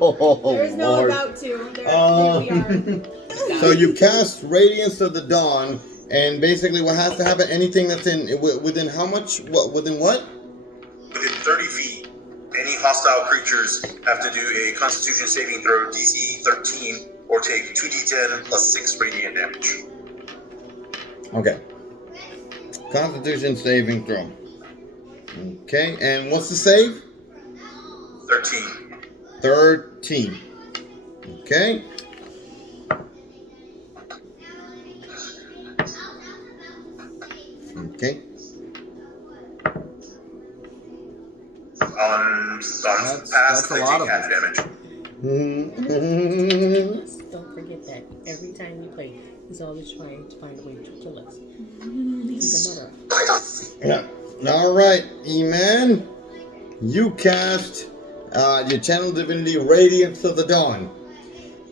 Oh, There's no Lord. about to. Here we are. So you cast Radiance of the Dawn, and basically what has to happen, anything that's within how much? Within what? Within 30 feet, any hostile creatures have to do a Constitution saving throw DC 13 or take 2d10 plus 6 radiant damage. Okay. Constitution saving throw. Okay, and what's the save? 13. 13. Okay. Okay. On That's pass, a they lot take of half damage. Just don't forget that every time you play, he's always trying to find a way to kill us. He's a murderer. Yeah. All right, E-Man. You cast your channel divinity Radiance of the Dawn.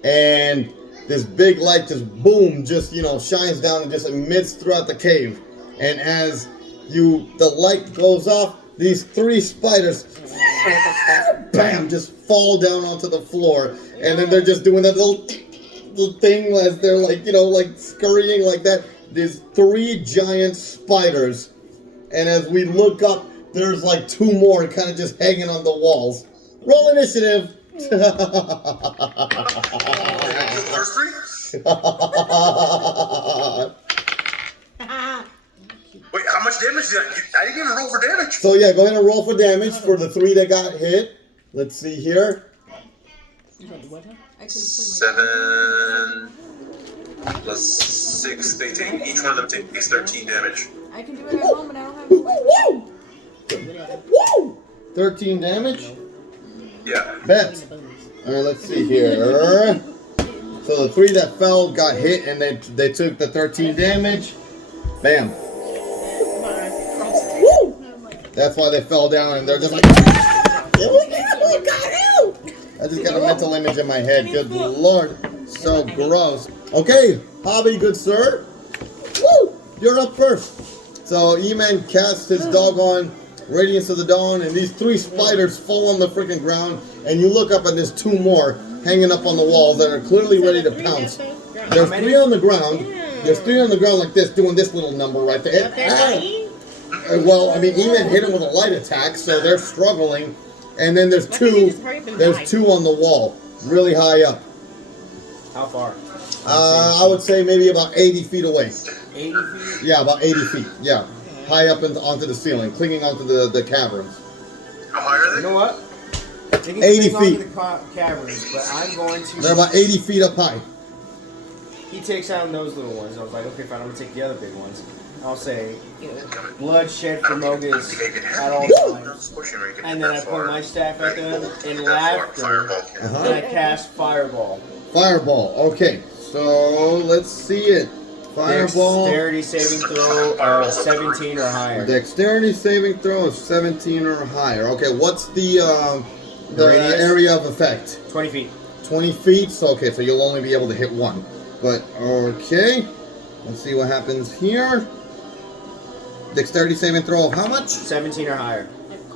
And this big light just boom, just, you know, shines down and just emits throughout the cave. And as the light goes off, these 3 spiders, bam, just fall down onto the floor. And then they're just doing that little thing as they're like, you know, like scurrying like that. There's 3 giant spiders. And as we look up, there's like 2 more kind of just hanging on the walls. Roll initiative. First 3? Wait, how much damage did I didn't even roll for damage. So yeah, go ahead and roll for damage for the 3 that got hit. Let's see here. You got the what? I couldn't play 7 plus 6, they take, each one of them takes 13 damage. I can do it at home and I don't have to play. Woo! 13 damage. Yeah. Bet. All right, let's see here. So the 3 that fell got hit, and they took the 13 damage. Bam. That's why they fell down and they're just like, I just got a mental image in my head. Good Lord. So gross. Okay, Hobby, good sir. Woo! You're up first. So E-Man casts his doggone Radiance of the Dawn, and these 3 spiders fall on the freaking ground, and you look up and there's 2 more hanging up on the walls that are clearly ready to pounce. There's 3 on the ground. There's 3 on the ground like this, doing this little number right there. Well, I mean, E-Man hit him with a light attack, so they're struggling. And then there's 2. There's 2 on the wall, really high up. How far? I would say maybe about 80 feet away. 80 feet? Yeah, about 80 feet. Yeah, high up onto the ceiling, clinging onto the caverns. How high are You they? know what? They can 80 cling onto feet. the caverns, but I'm going to... They're about 80 feet up high. He takes out those little ones. I was like, okay, fine, I'm going to take the other big ones. I'll say, blood shed for Mogus at all times. And then I point my staff at them in laughter, and I cast Fireball. Fireball. Okay, so let's see it. Fireball. Dexterity saving throw of 17 or higher. Dexterity saving throw of 17 or higher. Okay, what's the radius? area of effect? 20 feet. 20 feet. So okay, so you'll only be able to hit 1. But okay, let's see what happens here. Dexterity saving throw of how much? 17 or higher.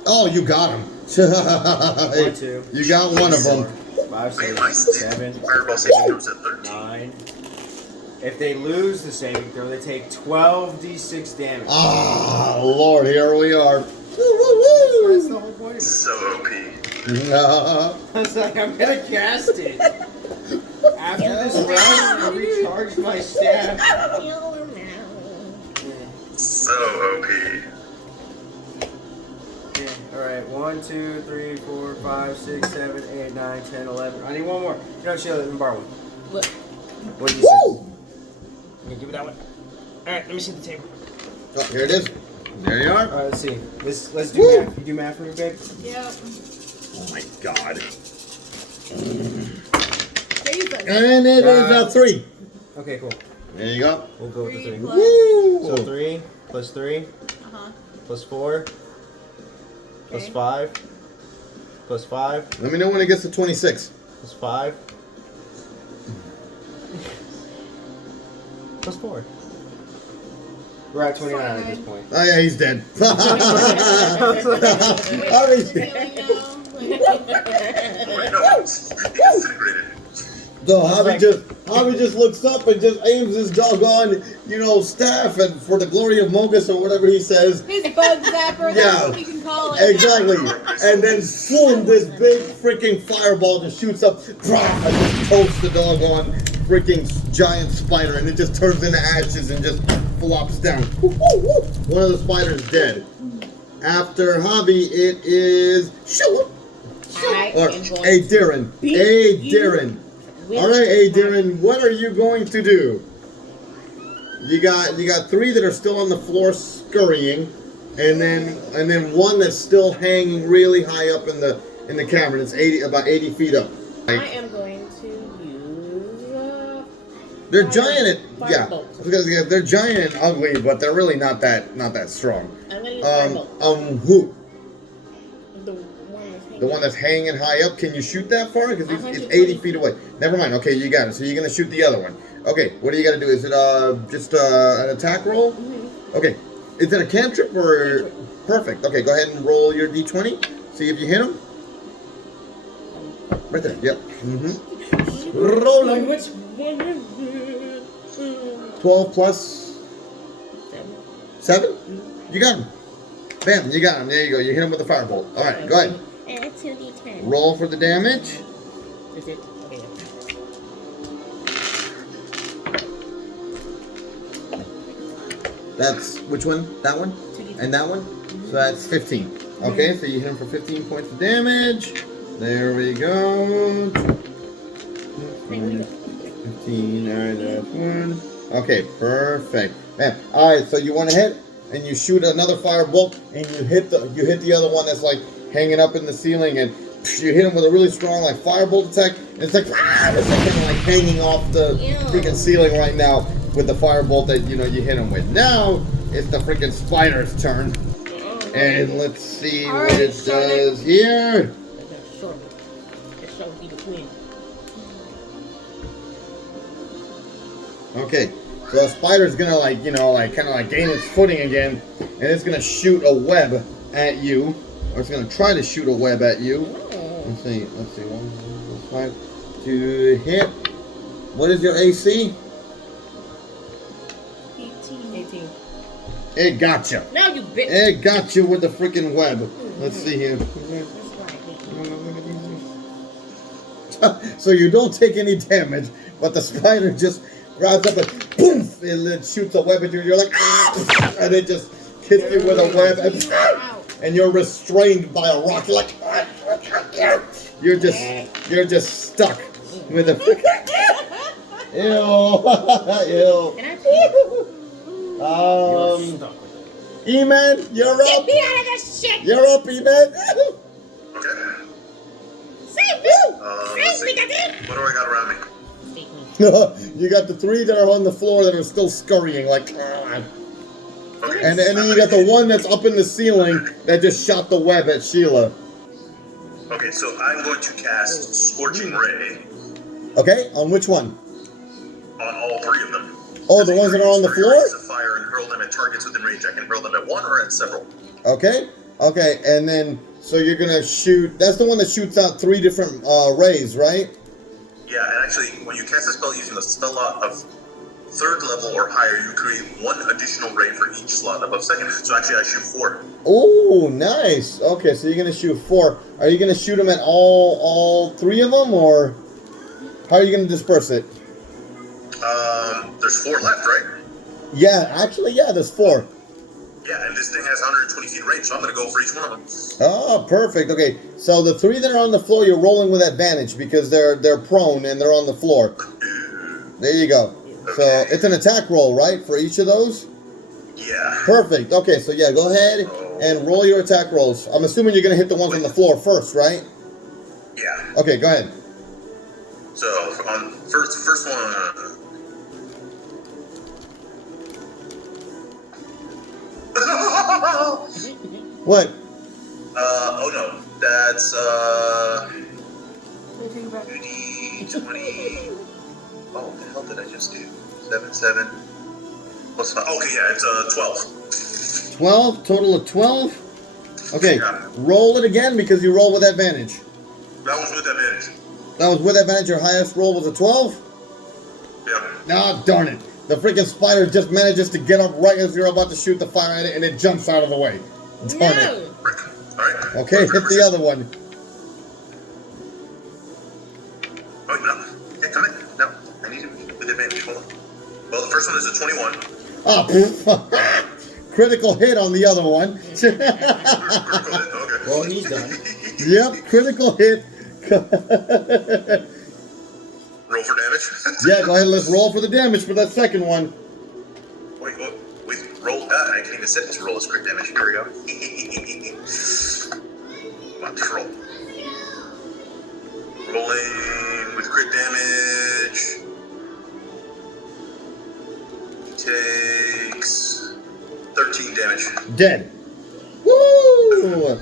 Oh, you got him. 1, 2. You got one of them. 5, 6, 7, Fireball saving throws at 13. 9. If they lose the saving throw, they take 12d6 damage. Ah, Lord, here we are. That's the whole point of it. So OP. I was like, I'm gonna cast it. After this round, I recharge my staff. So OP. Yeah. Alright, 1, 2, 3, 4, 5, 6, 7, 8, 9, 10, 11. I need one more. You know, chill, let me borrow one. Look. What did you Woo! say? Give me that one. Alright, let me see the table. Oh, here it is. There you are. Alright, let's see. Let's do Woo! math. You do math for me, babe? Yep. Oh my God. Jesus. And it is 3. Okay, cool. There you go. We'll go with the 3. Plus. Woo! So 3 plus 3 Uh-huh. plus 4 plus Okay. 5 plus 5 Let me know when it gets to 26. plus 5 plus 4. We're at 29 at this point. Oh yeah, he's dead. Oh, he's dead. No, it's disintegrated. So Hobby just looks up and just aims his doggone, staff and for the glory of Mogus or whatever he says. His bug zapper, that's Yeah. what we can call it. Exactly. And then boom, this big freaking fireball just shoots up, and just toasts the doggone freaking giant spider, and it just turns into ashes and just flops down. Woo, woo, woo. One of the spiders dead. After Hobby, it is Shua. I Or am going A to Darren. beat A you Darren. with All right, A my- Darren, what are you going to do? You got 3 that are still on the floor scurrying, and then 1 that's still hanging really high up in the cavern. It's about 80 feet up. I am going to use. They're giant. Firebolt. Because they're giant and ugly, but they're really not that strong. I'm going to use Firebolt. Who? The one The one that's that's hanging. hanging high up. Can you shoot that far? Because it's 120 80 feet away. Never mind. Okay, you got it. So you're gonna shoot the other one. Okay, what do you gotta do? Is it just an attack roll? Okay, is it a cantrip or? Perfect. Okay, go ahead and roll your d20. See if you hit him. Right there. Yep. Rolling. Which one is it? 12 plus 7. You got him. Bam! You got him. There you go. You hit him with the firebolt. All right, go ahead. And it's 2d10. Roll for the damage. Is it? Okay. That's which one? That one? 2d10. And that one? So that's 15. Okay, so you hit him for 15 points of damage. There we go. 15, alright, that's 1. Okay, perfect. Man, alright, so you went ahead and you shoot another firebolt and you hit the other one that's like hanging up in the ceiling, and you hit him with a really strong like firebolt attack, and it's like it's like hanging off the freaking ceiling right now with the firebolt that you hit him with. Now it's the freaking spider's turn. And let's see All what right, it does here. That's short. It's short in between. Okay, so a spider's gonna like, you know, like kind of like gain its footing again, and it's gonna shoot a web at you, or it's gonna try to shoot a web at you. Let's see, 1, 5 to hit. What is your AC? 18. It got you. Now you bitch. It got you with the freaking web. Let's see here. That's why I hate you. So you don't take any damage, but the spider just grabs up and poof, and it shoots a web at you. You're like, ah, and it just hits you with a web, and you're restrained by a rock. You're like, you're just stuck with a freaking. Ew, ew. Can I pee? E-Man, you're up. Get me out of this shit! You're up, E-Man. Okay. Save me! Let's Save me, see. goddamn! What do I got around me? Save me. You got the 3 that are on the floor that are still scurrying, like. Okay. And then you got the one that's up in the ceiling that just shot the web at Sheila. Okay, so I'm going to cast Scorching Ray Okay, on which one? on all 3 of them. Oh, the ones that are on the floor? Rays of fire and hurl them at targets within range. I can hurl them at one or at several. Okay, okay, and then so you're gonna shoot. That's the one that shoots out 3 different rays, right? Yeah, and actually, when you cast a spell using a spell lot of 3rd level or higher, you create 1 additional ray for each slot above 2nd. So actually, I shoot 4. Oh, nice. Okay, so you're gonna shoot 4. Are you gonna shoot them at all 3 of them, or how are you gonna disperse it? There's 4 left, right? Yeah, actually, yeah, there's 4. Yeah, and this thing has 120 feet range, so I'm going to go for each one of them. Oh, perfect. Okay, so the 3 that are on the floor, you're rolling with advantage because they're prone and they're on the floor. There you go. So it's an attack roll, right, for each of those? Yeah. Perfect. Okay, so yeah, go ahead and roll your attack rolls. I'm assuming you're gonna hit the ones on the floor first, right? Yeah. Okay, go ahead. So on first one. What? Oh no, that's What do you think about 20. Oh, what the hell did I just do? 7 plus 5. Okay, yeah, it's 12. 12, total of 12. Okay, Yeah. roll it again because you roll with advantage. That was with advantage. That was with advantage. Your highest roll was a 12. Yeah. Ah, darn it! The freaking spider just manages to get up right as you're about to shoot the fire at it, and it jumps out of the way. Darn it! No! Alright. Okay, hit the other one. Oh, no. Hey, come in. No, I need it with advantage. Hold on. Well, the first one is a 21. Oh, critical hit on the other one. Critical hit, okay. Well, he's done. Yep, critical hit. Roll for damage. Yeah, go ahead. Let's roll for the damage for that second one. Wait, roll. I can't even set this roll as crit damage. Here we go. Come on, just roll. Rolling with crit damage. He takes 13 damage. Dead. Woo!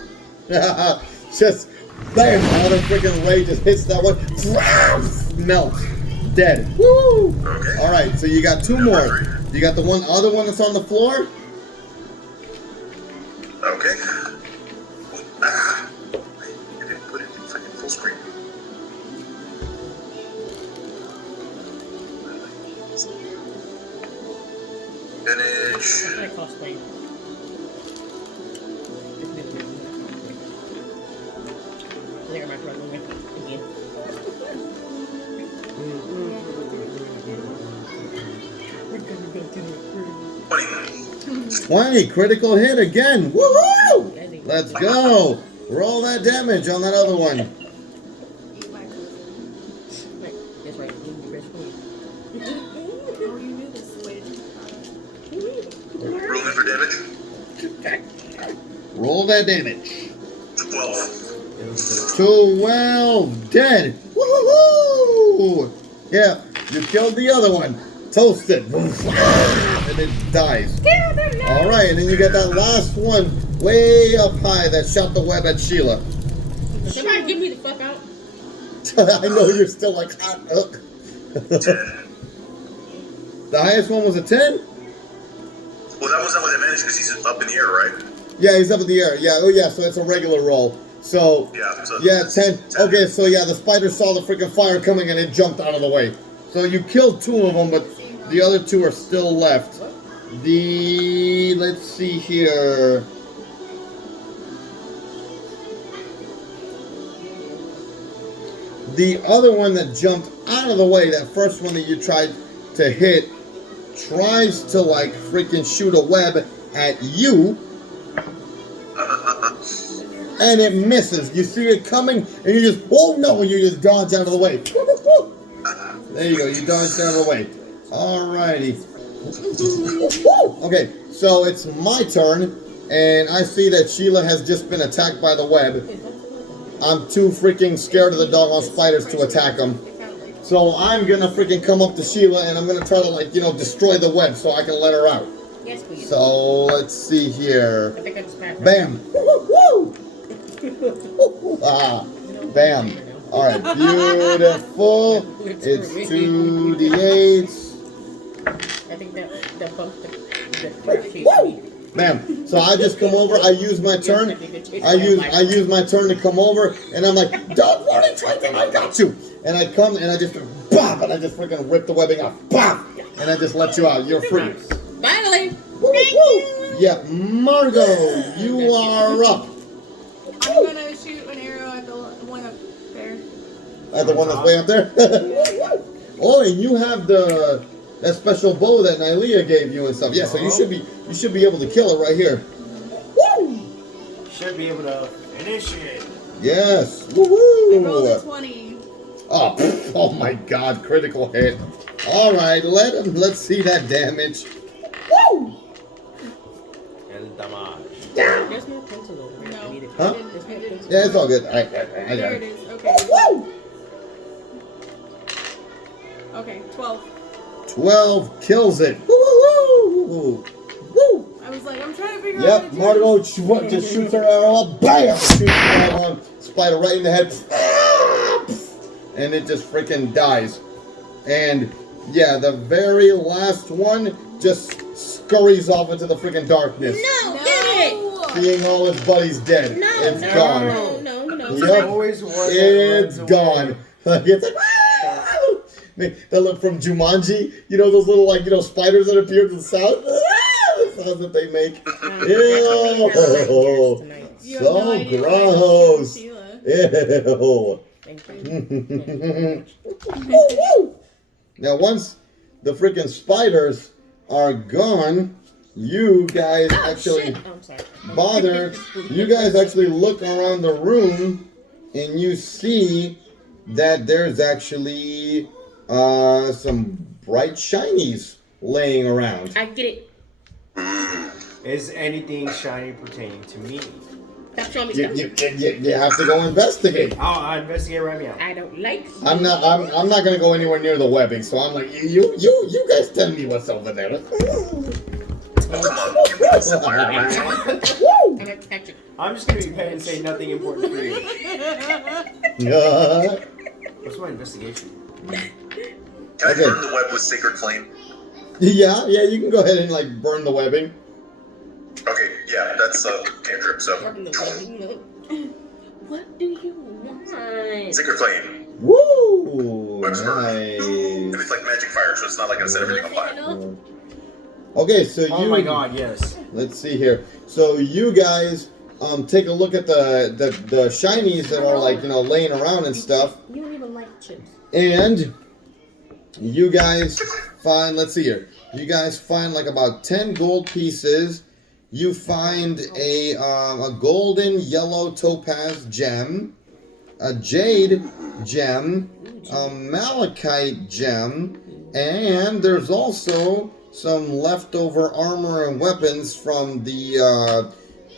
Just bam! Another freaking ray just hits that one. Melt. Dead. Woo! Okay. All right, so you got 2 more. You got the other one that's on the floor. Okay. I didn't put it in freaking full screen. Finish. I cosplay. I think I might run away again. 20 critical hit again. Woohoo! Let's go. Roll that damage on that other one. eat my cousin? That's right. You need your best friend. Oh, you knew this way. Rolling for damage. Roll that damage. 12. 12. Dead. Woohoo! Yeah, you killed the other one. Toasted. And it dies. All right, and then you got that last one way up high that shot the web at Sheila. Somebody get me the fuck out. I know you're still like hot. Ugh. The highest one was a 10? Well, that was not with advantage because he's up in the air, right? Yeah, he's up in the air. Yeah, oh yeah, so it's a regular roll. So, yeah, 10. Okay, so yeah, the spider saw the freaking fire coming and it jumped out of the way. So you killed 2 of them, but the other 2 are still left. Let's see here. The other one that jumped out of the way, that first one that you tried to hit, tries to like freaking shoot a web at you. And it misses. You see it coming, and you just, oh no, and you just dodge out of the way. There you go, you dodged out of the way. Alrighty. Okay, so it's my turn, and I see that Sheila has just been attacked by the web. I'm too freaking scared of the doggone spiders to attack them. So I'm gonna freaking come up to Sheila, and I'm gonna try to, like, destroy the web so I can let her out. Yes, please. So let's see here. I think I just passed. Bam! Woo! Ah, bam. Alright, beautiful. It's 2d8s. I think that bumped the crap chase me. Bam. So I just come over, I use my turn. I use my turn to come over, and I'm like, don't worry, Triton, I got you. And I come and I just bop, and I just freaking rip the webbing off. Bop! And I just let you out. You're free. Finally! Woo, woo. Yeah, Margot, you are up. I'm gonna shoot an arrow at the one up there. At the one that's way up there? Oh, and you have that special bow that Nylea gave you and stuff. Yeah, so you should be able to kill it right here. Woo! Should be able to finish it. Yes. I rolled Woohoo! a 20. Oh, oh my God! Critical hit. All right, let's see that damage. Woo! El damage. There's no pencil over here. No. I need it. Huh? There's no pencil. Yeah, it's all good. I got There it it. is. Okay. Woo! Okay, 12. 12 kills it. Woo! Woo! Woo! Woo! I was like, I'm trying to figure out Yep, how to do Margot just shoots her arrow up, bam! Shoots that one spider right in the head, and it just freaking dies. And yeah, the very last one just scurries off into the freaking darkness, No, this. get it! seeing all his buddies dead. No, It's no, gone. no. Yep, Always one that it's runs gone. away. Like it's like. That look from Jumanji, those little spiders that appear to the south. The sounds that they make. Ew, You have no so idea what I gross. did to Sheila. Ew. Thank you. Now, once the freaking spiders are gone, you guys actually I'm sorry. you guys actually look around the room and you see that there's actually some bright shinies laying around. I get it. Is anything shiny pertaining to me? Stop showing me You, stuff. you have to go investigate. I'll investigate right now. I don't like. I'm not gonna go anywhere near the webbing, so I'm like, you guys tell me what's over there. Oh, come on. Give me this fire, man. I'm gonna catch it. I'm just gonna be petty and say nothing important for you. Yeah. What's my investigation? Can I Okay. burn the web with Sacred Flame? Yeah, you can go ahead and like burn the webbing. Okay, yeah, that's a cantrip, so. What do you want? Sacred Flame. Woo! Web's burn. Nice. And it's like magic fire, so it's not like I set everything on fire. Okay, so Oh my god, yes. Let's see here. So you guys take a look at the shinies that are like laying around and stuff, You don't even like chips. and you guys find, let's see here. You guys find like about 10 gold pieces. You find a golden yellow topaz gem, a jade gem, a malachite gem, and there's also some leftover armor and weapons from the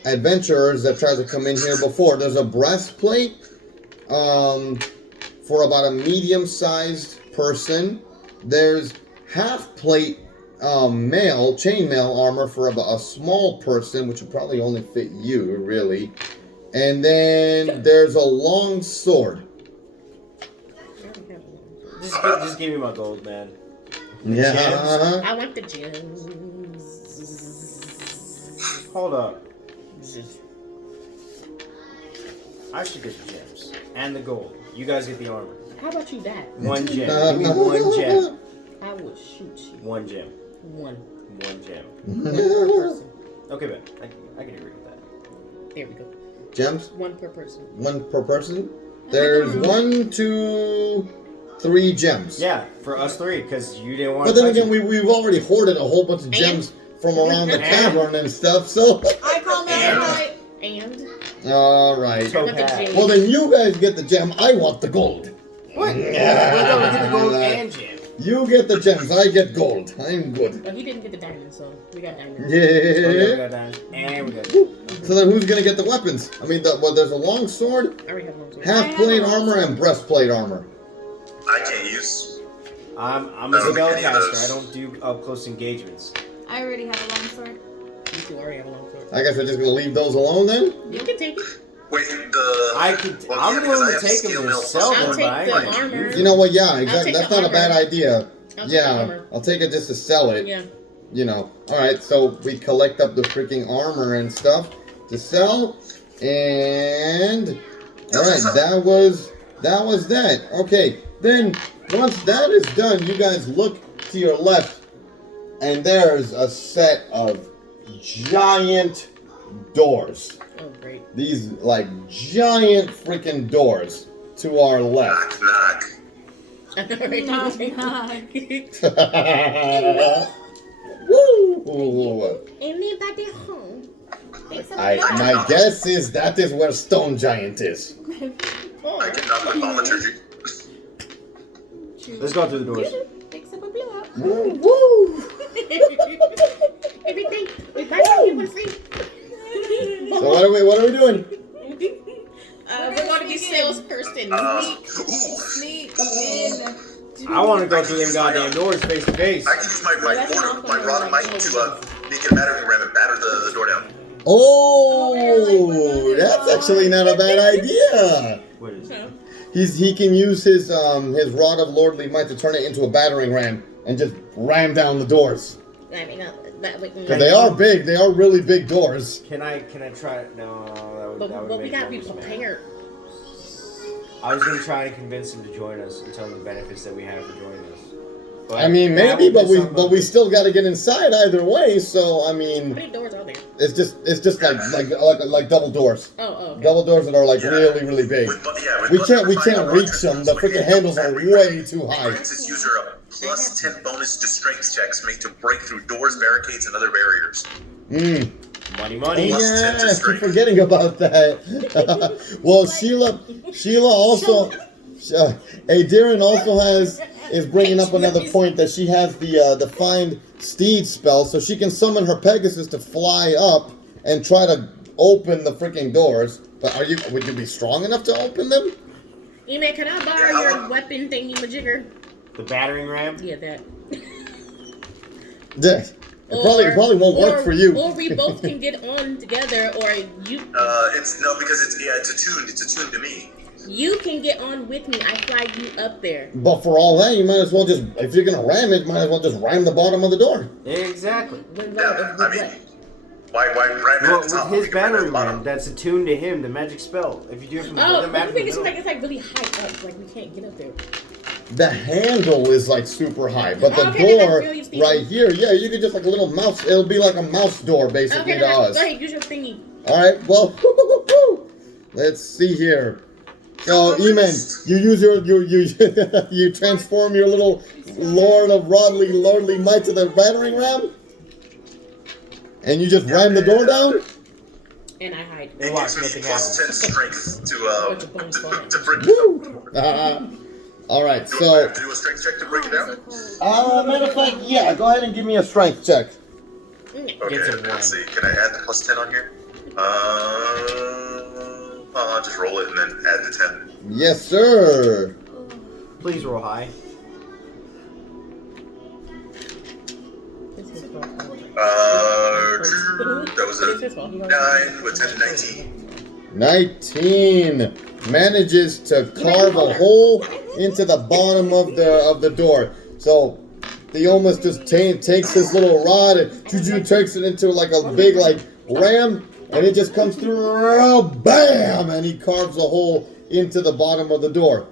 adventurers that tried to come in here before. There's a breastplate for about a medium-sized person. There's half plate chainmail armor for a small person, which would probably only fit you, really. And then there's a long sword. Just give me my gold, man. Yeah. I want the gems. Hold up. I should get the gems and the gold. You guys get the armor. How about you that? One gem. Give me one gem. I will shoot you. One gem. One gem. per person. Okay, but I can agree with that. There we go. Gems? One per person. One per person? There's 1, 2, 3 gems. Yeah, for us three, because you didn't want But to. then again, we've already hoarded a whole bunch of gems from around the cavern and stuff, so. I call that right. And Alright. I want the gems. Well, then you guys get the gem. I want the gold. What? We're going to get the gold and gem. You get the gems. I get gold. I'm good. Well, he didn't get the diamond, so we got diamonds. We Yeah. got diamonds and we got. So then who's going to get the weapons? I mean, there's a long sword, I already have one. half plate armor, and breastplate armor. I can't use. I'm a I don't think any of spellcaster. those. I don't do up close engagements. I already have a long sword. You two already have a long sword. I guess we're just going to leave those alone then? You can take it. Wait, I'm because willing I to have take them skill and mail sell I'll them, take but I the ain't gonna armor. use You know what? Yeah, exactly. take That's the not a bad armor. idea. I'll take the Yeah, armor. I'll take it just to sell it. Yeah. You know. Alright, so we collect up the freaking armor and stuff to sell. And alright, that was that. Okay, then once that is done, you guys look to your left, and there's a set of giant doors. Oh, great. These like giant freaking doors to our left. knock. I'm already Knock, knock. Woo! Anybody home? My guess is that is where Stone Giant is. I can knock with thaumaturgy. Let's go through the doors. Fix up a blow up. Woo! Everything. Wait, bye. You want to see? So what are we doing? We're going to be salesperson. Sneak in. I want to go through them goddamn doors face to face. I can use my rod of might to make it a battering ram and batter the door down. Oh, that's actually not a bad idea. What is it? He can use his rod of lordly might to turn it into a battering ram and just ram down the doors. I mean, Because they are big. They are really big doors. Can I try it? No, that would But we make gotta be Morgus mad. prepared. I was gonna try and convince him to join us and tell him the benefits that we have for joining us. But I mean, that maybe, would be something- but we still got to get inside either way. So I mean, How many doors are there? it's just like double doors. Oh, okay. Double doors that are like Yeah. really big. With We button can't number reach 5, them. The freaking handles are way too high. Grants its user a plus 10 bonus to strength checks made to break through doors, barricades, and other barriers. Mm. money. Plus 10 Yeah, to I strength. keep forgetting about that. Well, Sheila also, Darren also is bringing up another point that she has the find steed spell, so she can summon her Pegasus to fly up and try to open the freaking doors. But would you be strong enough to open them? Email, can I borrow your weapon thingy majigger? The battering ram. Yeah, that. Yeah. It probably won't work for you. Or we both can get on together, or you It's attuned to me. you can get on with me. I fly you up there. But for all that, you might as well just, if you're gonna ram it, might as well just ram the bottom of the door. Exactly. Yeah, I mean, why ram it Well, at the top? with his You can ram it at battering the bottom. ram, that's attuned to him, the magic spell. If you do it from Oh, the the magic thing is, like, it's like really high up. Like we can't get up there. The handle is like super high, but the Okay, then door that's really steep. right here, yeah, you could just like a little mouse. It'll be like a mouse door basically Okay, to then us. go ahead, use your thingy. All right, well, let's see here. So, Eamon, you use you transform your little Lord of Lordly Might to the battering ram, and you just ram the door down. And I hide. It watch, gives me nothing plus 10 strength Bunch of bones falling. to break. Woo! All right, Do I so have to do a strength check to break it down? matter of fact, yeah, go ahead and give me a strength check. Okay, Gets a let's see. Can I add the plus 10 on here? I'll just roll it and then add the 10. Yes, sir. Please roll high. That was It's his a fault. 9 with 10 and 19. 19 manages to carve a hole into the bottom of the door. So he almost just takes his little rod and takes it into like a big like ram, and it just comes through, bam, and he carves a hole into the bottom of the door,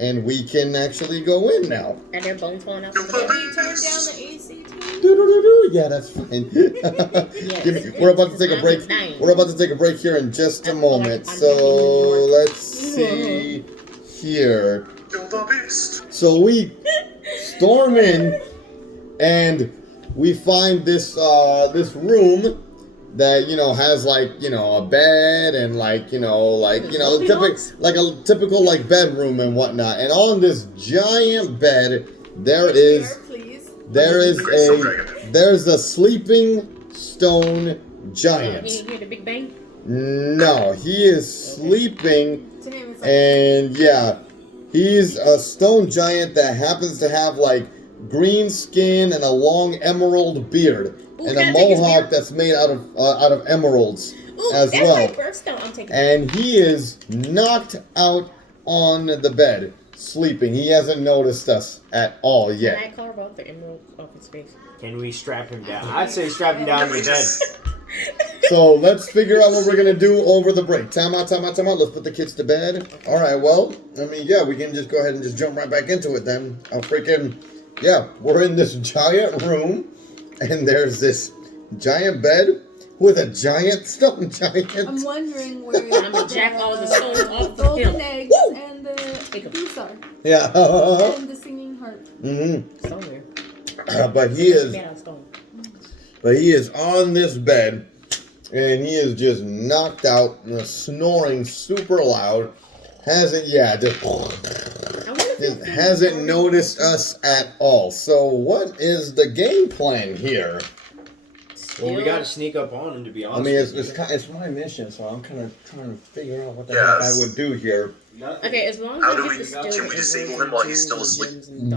and we can actually go in now. And their bones falling out. Can we turn down the AC too? Yeah, that's fine. Yes. We're about to take a break. We're about to take a break here in just a moment. So let's see here. So we storm in, and we find this this room that has like a bed and like like a typical like bedroom and whatnot. And on this giant bed there's a sleeping stone giant. You didn't hear the Big Bang? No, he is sleeping, and yeah, he's a stone giant that happens to have like green skin and a long emerald beard. Ooh, and a mohawk that's made out of emeralds as well. My birthstone. I'm taking and he is knocked out on the bed, sleeping. He hasn't noticed us at all yet. Can I carve out the emerald off his face? Can we strap him down? I'd say strap him down to the bed. So let's figure out what we're gonna do over the break. Time out. Let's put the kids to bed. All right. Well, I mean, yeah, we can just go ahead and just jump right back into it then. We're in this giant room. And there's this giant bed with a giant stone giant. I'm wondering where I'm gonna jack all the stones off the golden hill. eggs and the goose are. Yeah. And the singing harp. Mm-hmm. Somewhere. But he is on this bed, and he is just knocked out, snoring super loud. Hasn't noticed us at all. So what is the game plan here? Well, we gotta sneak up on him, to be honest. I mean, it's my mission, so I'm kind of trying to figure out what the heck I would do here. Okay, as long as can we disable him while he's still asleep? I'm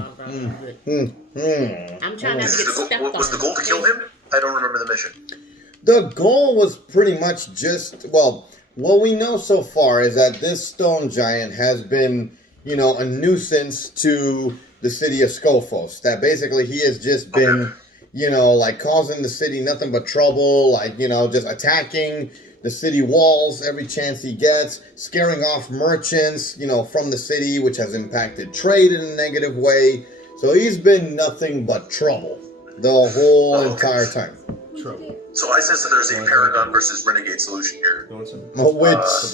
trying not to get stepped on. Was the goal to kill him? I don't remember the mission. The goal was pretty much just, what we know so far is that this stone giant has been, a nuisance to the city of Skophos. That basically he has just been, like causing the city nothing but trouble, like, just attacking the city walls every chance he gets, scaring off merchants, from the city, which has impacted trade in a negative way. So he's been nothing but trouble the whole entire time. Trouble. So I sense that there's a Paragon versus Renegade solution here. Which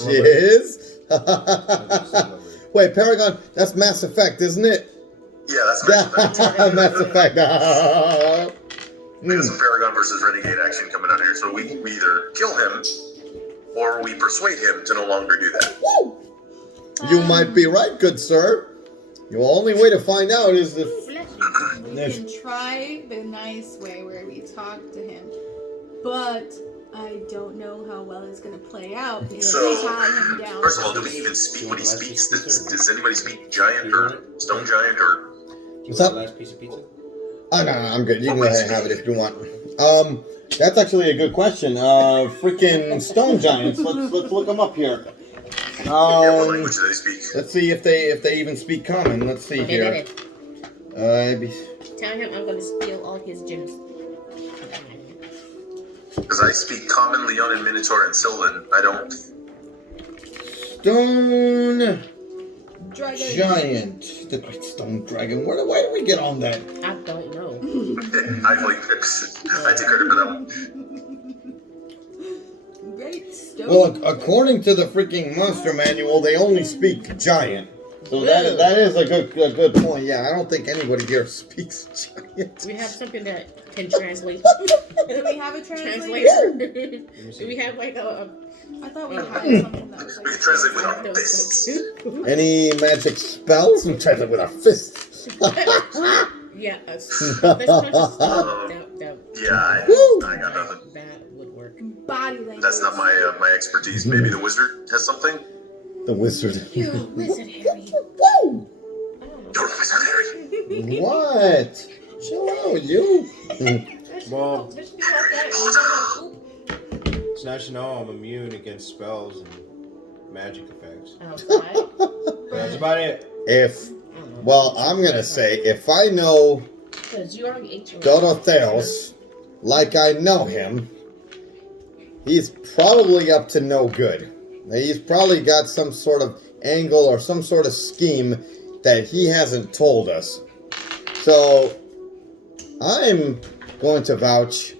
is... Wait, Paragon, that's Mass Effect, isn't it? Yeah, that's Mass Effect. We got some Paragon versus Renegade action coming out here. So we either kill him, or we persuade him to no longer do that. You might be right, good sir. The only way to find out is if... We can try the nice way where we talk to him, but I don't know how well it's going to play out if we tie him down. First of all, do we even speak when he speaks? Does anybody speak giant or stone giant or... What's up? Last piece of pizza? Oh, no, I'm good. You can go ahead and have it if you want. That's actually a good question. Freaking stone giants. Let's look them up here. What language do they speak? Let's see if they even speak common. Let's see here. Tell him I'm going to steal all his gems. Because I speak Common, Leon, and Minotaur, and Sylvan. I don't... Stone... Dragon. Giant. The Great Stone Dragon. Where do we get on that? I don't know. I take credit for that one. Great stone. Well, according to the freaking monster manual, they only speak giant. So that is a good point. Yeah, I don't think anybody here speaks giant. We have something that can translate. Do we have a translator? Do we have like a... I thought we had something that was like... We can translate with our fists. Any magic spells? We translate with our fists. Yeah, let's I got nothing. That would work. Body language. That's not my expertise. Maybe the wizard has something? The wizard. You're a wizard, Harry. Woo! You're a wizard, Harry. What? Chill out, you. Well, It's nice to know I'm immune against spells and magic effects. Outside. That's about it. Well, I'm gonna say, if I know Because you already ate your Theros like I know him, he's probably up to no good. He's probably got some sort of angle or some sort of scheme that he hasn't told us. So, I'm going to vouch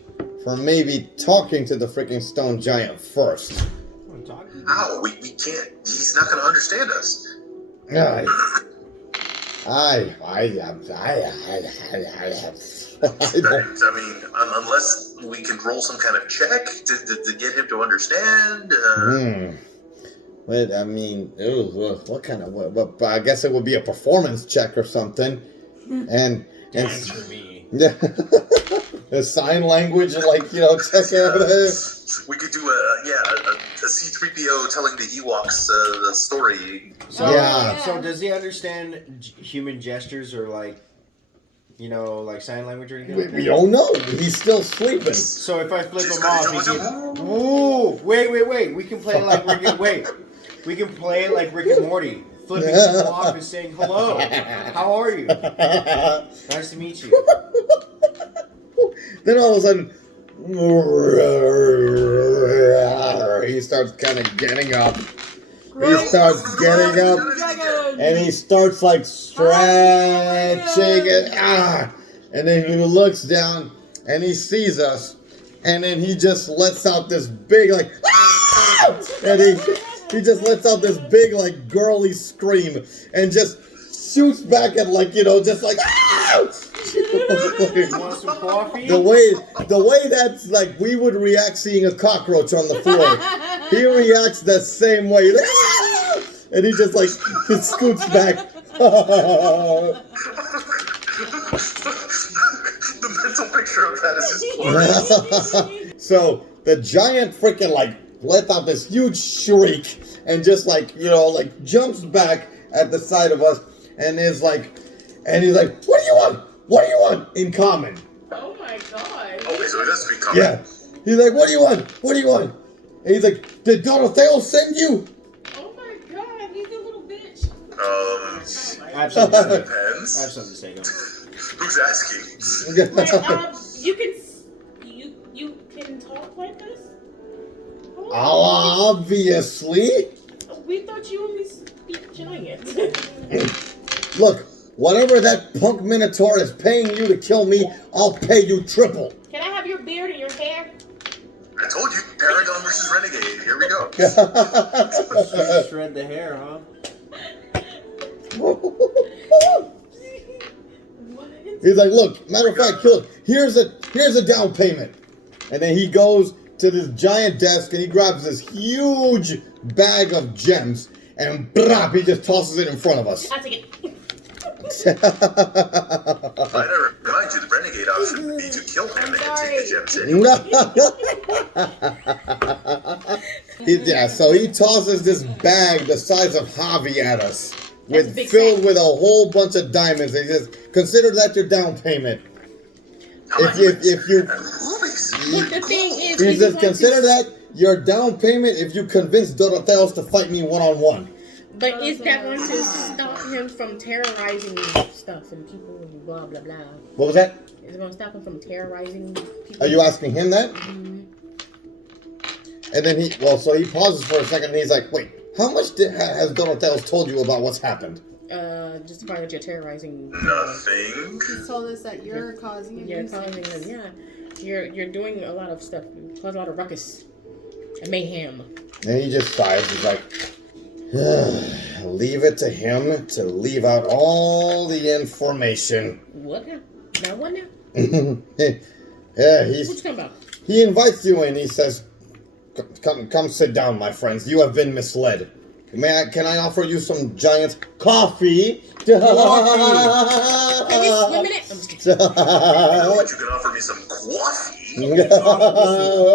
for maybe talking to the freaking stone giant first. How? We can't. He's not going to understand us. I mean, unless we can roll some kind of check to get him to understand. But I mean, what kind of what? I guess it would be a performance check or something, and For me. yeah, the sign language, like check out there. We could do a C-3PO telling the Ewoks the story. So, Yeah. So does he understand human gestures or like sign language or anything? We don't know. He's still sleeping. So if I flip him off, he can. Ooh, wait. We can play like we can play like Rick and Morty, flipping people off and saying hello. How are you? Nice to meet you. Then all of a sudden, he starts kind of getting up. He starts getting up, and he starts like stretching and then he looks down and he sees us, and then he just lets out this big like and he just lets out this big like girly scream and just shoots back at just like You want some coffee? the way that's like we would react seeing a cockroach on the floor. He reacts the same way. And he just like scoots back. The mental picture of that is just So the giant freaking like lets out this huge shriek and just like jumps back at the sight of us and he's like, what do you want? What do you want? In common. Oh my god. okay, so it does speak common. Yeah. He's like, what do you want? What do you want? And he's like, did Theros send you? Oh my god, he's a little bitch. I have something to say. Depends. I have something to say. Go. Who's asking? Wait, you can talk like this? Oh, Obviously. we thought you only speak giant. Look, whatever that punk minotaur is paying you to kill me, I'll pay you triple. Can I have your beard and your hair? I told you, Paragon versus Renegade. Here we go. Shred the hair, huh? He's like, look, matter of fact, look, here's a down payment. And then he goes to this giant desk and he grabs this huge bag of gems and brap, he just tosses it in front of us. I'll take it. Might I remind you, the Renegade option would be to kill him and take the gems anyway. Yeah, so he tosses this bag the size of Javi at us, filled sack. with a whole bunch of diamonds. And he says, consider that your down payment. If you But the thing is, he says, consider that your down payment if you convince Dorotheos to fight me one-on-one. But is that going to stop him from terrorizing stuff and people and blah blah blah? What was that? Is it going to stop him from terrorizing people? Are you asking him that? Mm-hmm. And then he pauses for a second and he's like, wait, how much has Dorotheos told you about what's happened? Just the part that you're terrorizing. Nothing. He's told us that you're causing a You're nuisance. causing them, yeah. You're doing a lot of stuff. You cause a lot of ruckus and mayhem. And he just sighs. He's like, leave it to him to leave out all the information. What now? Now what now? Yeah, What you talking about? he invites you in. He says, come sit down, my friends. You have been misled. Can I offer you some giant coffee? Can you swim in it? I'm just kidding. You know what? You can offer me some coffee.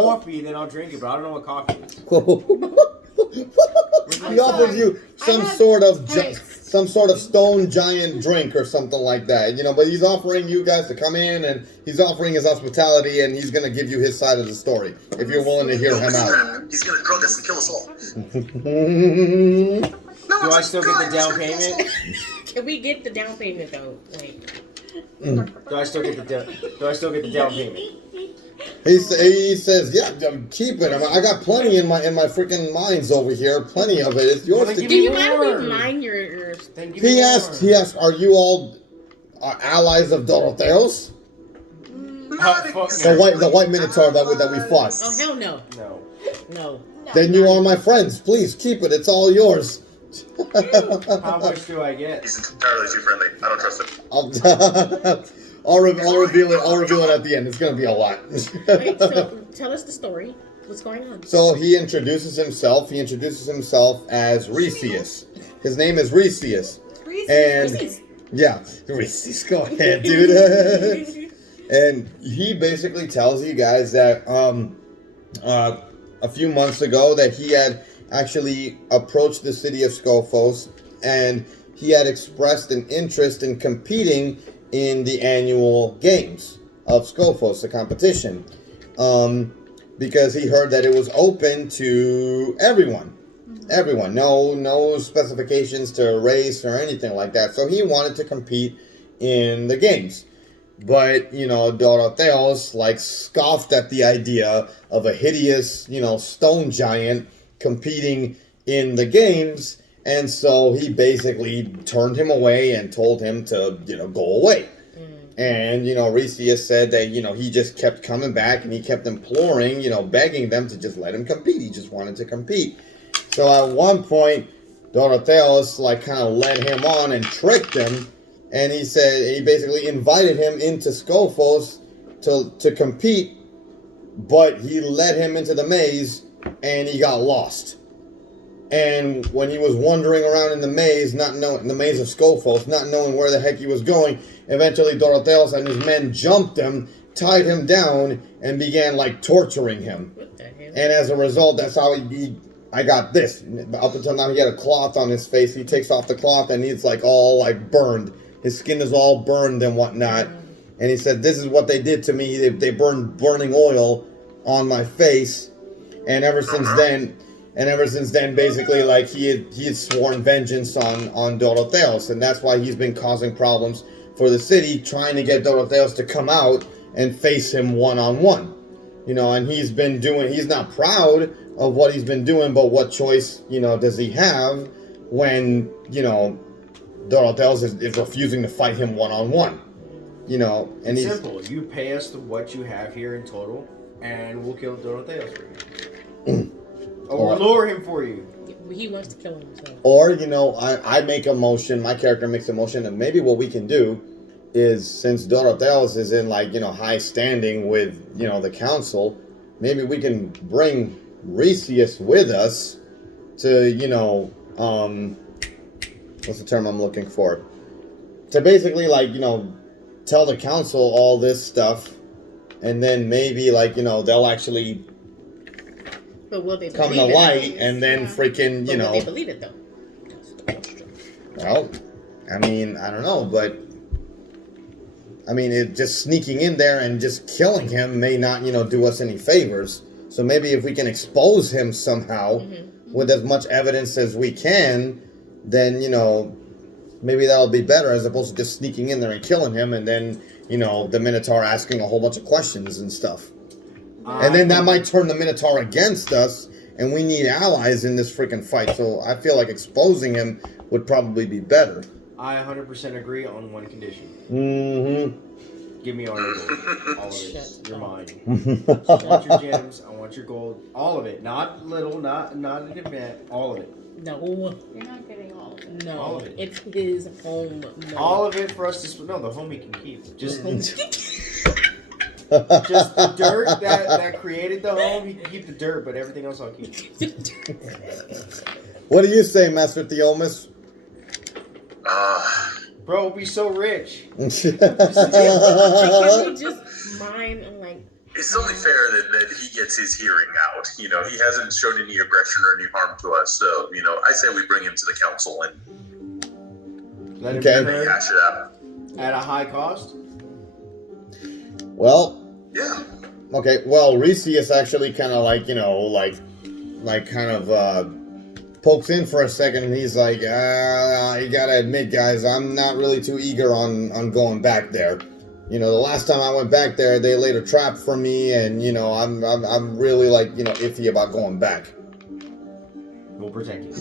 Coffee, then I'll drink it, but I don't know what coffee is. He offers you some sort of stone giant drink or something like that, you know. But he's offering you guys to come in, and he's offering his hospitality, and he's gonna give you his side of the story if you're willing to hear him out. He's gonna drug us and kill us all. Do I still get the down payment? Can we get the down payment though? Like, Do I still get the down payment? He says, yeah, keep it. I got plenty in my freaking mines over here. Plenty of it. It's yours to do keep. you mind if we mine your He asked, are you all allies of Dorotheos? The white minotaur that we fought. Oh, hell no. No. Then you are my friends. Please keep it. It's all yours. How much do I get? He's entirely too friendly. I don't trust him. I'll reveal it at the end. It's gonna be a lot. Wait, so tell us the story. What's going on? So he introduces himself. He introduces himself as Resius. His name is Resius. Resius. Yeah, Resius. Go ahead, dude. And he basically tells you guys that a few months ago that he had actually approached the city of Scophos, and he had expressed an interest in competing in the annual games of Scophos, the competition, because he heard that it was open to everyone. Everyone, no specifications to race or anything like that. So he wanted to compete in the games. But, you know, Dorotheos, like, scoffed at the idea of a hideous, you know, stone giant competing in the games. And so he basically turned him away and told him to, you know, go away. And, you know, Resius said that, you know, he just kept coming back and he kept imploring, you know, begging them to just let him compete. He just wanted to compete. So at one point, Dorotheos, like, kind of led him on and tricked him. And he said, he basically invited him into Scophos to compete, but he led him into the maze and he got lost. And when he was wandering around in the maze, the maze of Scophos, not knowing where the heck he was going, eventually Dorotheos and his men jumped him, tied him down, and began, like, torturing him. What the hell? And as a result, that's how I got this. Up until now, he had a cloth on his face. He takes off the cloth and he's, like, all, like, burned. His skin is all burned and whatnot. And he said, this is what they did to me. They burned burning oil on my face. And ever since then, basically, like, he had sworn vengeance on Dorotheos. And that's why he's been causing problems for the city, trying to get Dorotheos to come out and face him one-on-one. You know, and he's not proud of what he's been doing, but what choice, you know, does he have when, you know, Dorotheos is refusing to fight him one-on-one, you know, and it's simple. You pay us what you have here in total, and we'll kill Dorotheos for you. Or lure him for you. He wants to kill him. So. Or, you know, I make a motion, my character makes a motion, and maybe what we can do is, since Dorotheos is in, like, you know, high standing with, you know, the council, maybe we can bring Resius with us to, you know, what's the term I'm looking for? To basically, like, you know, tell the council all this stuff, and then maybe, like, you know, they'll actually come to light, and then freaking, you know. Will they believe it, though? That's the question. Well, I mean, I don't know, but I mean, just sneaking in there and just killing him may not, you know, do us any favors. So maybe if we can expose him somehow with as much evidence as we can, then, you know, maybe that'll be better as opposed to just sneaking in there and killing him and then, you know, the Minotaur asking a whole bunch of questions and stuff. And then that might turn the Minotaur against us, and we need allies in this freaking fight. So I feel like exposing him would probably be better. I 100% agree on one condition. Mm-hmm. Give me all your gold. All of it. You're mine. I want your gems. I want your gold. All of it. Not little, not an event. All of it. No. You're not getting all of it. No. All of it. It's his home. No. All of it for us to... No, the home he can keep. Just the dirt that created the home, he can keep the dirt, but everything else I'll keep. What do you say, Master Theomis? Bro, be so rich. Can we just mine and, like, It's only fair that he gets his hearing out. You know, he hasn't shown any aggression or any harm to us. So, you know, I say we bring him to the council and Let him Okay. be heard hash it out. at a high cost. Well, Yeah. okay. Well, Resius actually kind of like, pokes in for a second, and he's like, you gotta admit, guys, I'm not really too eager on going back there. You know, the last time I went back there, they laid a trap for me, and you know, I'm really like, iffy about going back. We'll protect you.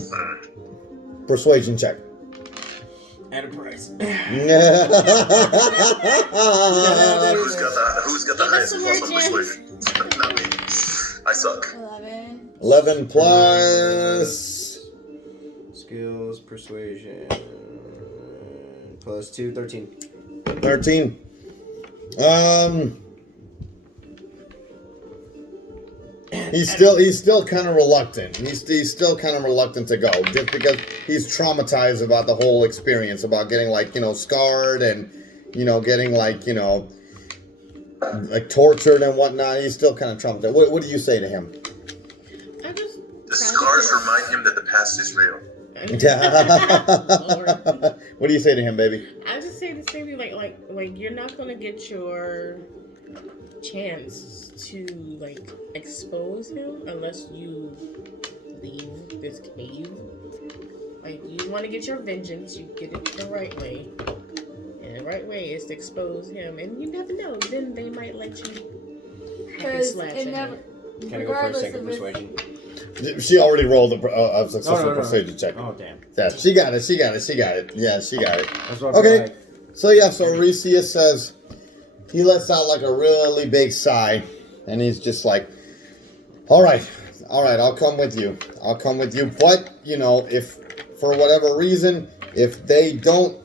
Persuasion check. At a price. Who's got the highest plus on persuasion? Not me. I suck. 11. 11 plus Skills, persuasion. Plus 2, 13. 13. He's still kind of reluctant. He's still kind of reluctant to go, just because he's traumatized about the whole experience, about getting scarred and getting like tortured and whatnot. He's still kind of traumatized. What do you say to him? I just The scars remind him that the past is real. What do you say to him, baby? I just say the same thing, like you're not gonna get your chance to expose him unless you leave this cave. Like, you want to get your vengeance, you get it the right way, and the right way is to expose him. And you never know, then they might let you Because slash it him. never. Can I go for a Regardless second of his, persuasion? She already rolled a successful No. persuasion check. Oh, damn. Yeah, she got it. Yeah, she got it. That's what Okay. I feel like. So Resius says, he lets out like a really big sigh, and he's just like, all right, I'll come with you. But, if for whatever reason, if they don't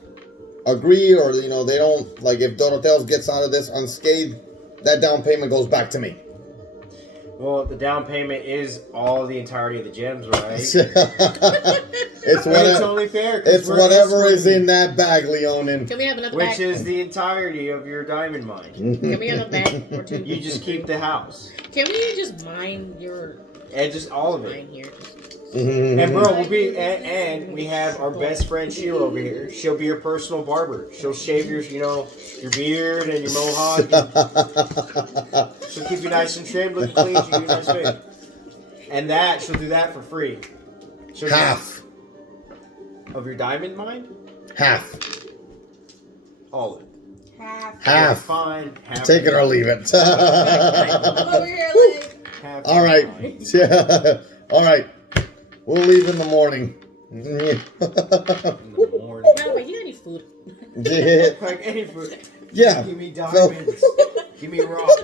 agree, or, they don't, if Dorotheus gets out of this unscathed, that down payment goes back to me. Well, the down payment is all the entirety of the gems, right? It's It's whatever, only fair. 'Cause it's we're whatever is escorting, in that bag, Leonin. Can we have another which bag? is the entirety of your diamond mine. Can we have a bag or two? You just keep the house. Can we just mine your And just all of it. mine here? And bro, and we have our best friend Sheila over here. She'll be your personal barber. She'll shave your beard and your mohawk. She'll keep you nice and trimmed, looking clean. She'll give you a nice face. And she'll do that for free. She'll do Half. that of your diamond mine. Half. All of it. Half. Fine. Half Take it or leave it. I'm over here like. Half All right. fine. All right. We'll leave in the morning. In the morning. No, wait, you got any food? Yeah. Like any food. Yeah. Give me diamonds. Give me rocks.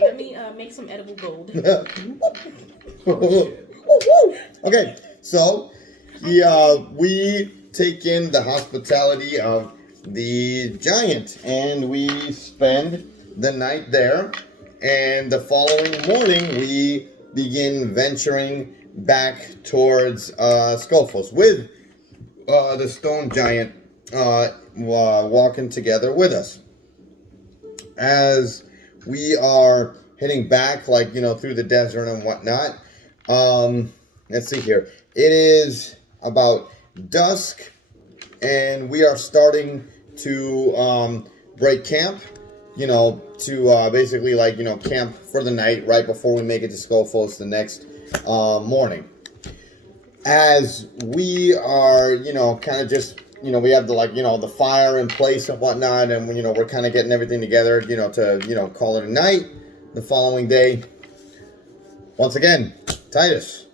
Let me make some edible gold. Okay, so we take in the hospitality of the giant, and we spend the night there. And the following morning, we begin venturing back towards Scophos with the stone giant walking together with us. As we are heading back, through the desert and whatnot, let's see here. It is about dusk, and we are starting to break camp, to basically camp for the night right before we make it to Scophos the next morning. As we are, kind of just, we have the fire in place and whatnot, and we're kind of getting everything together, to call it a night. The following day, once again, Titus,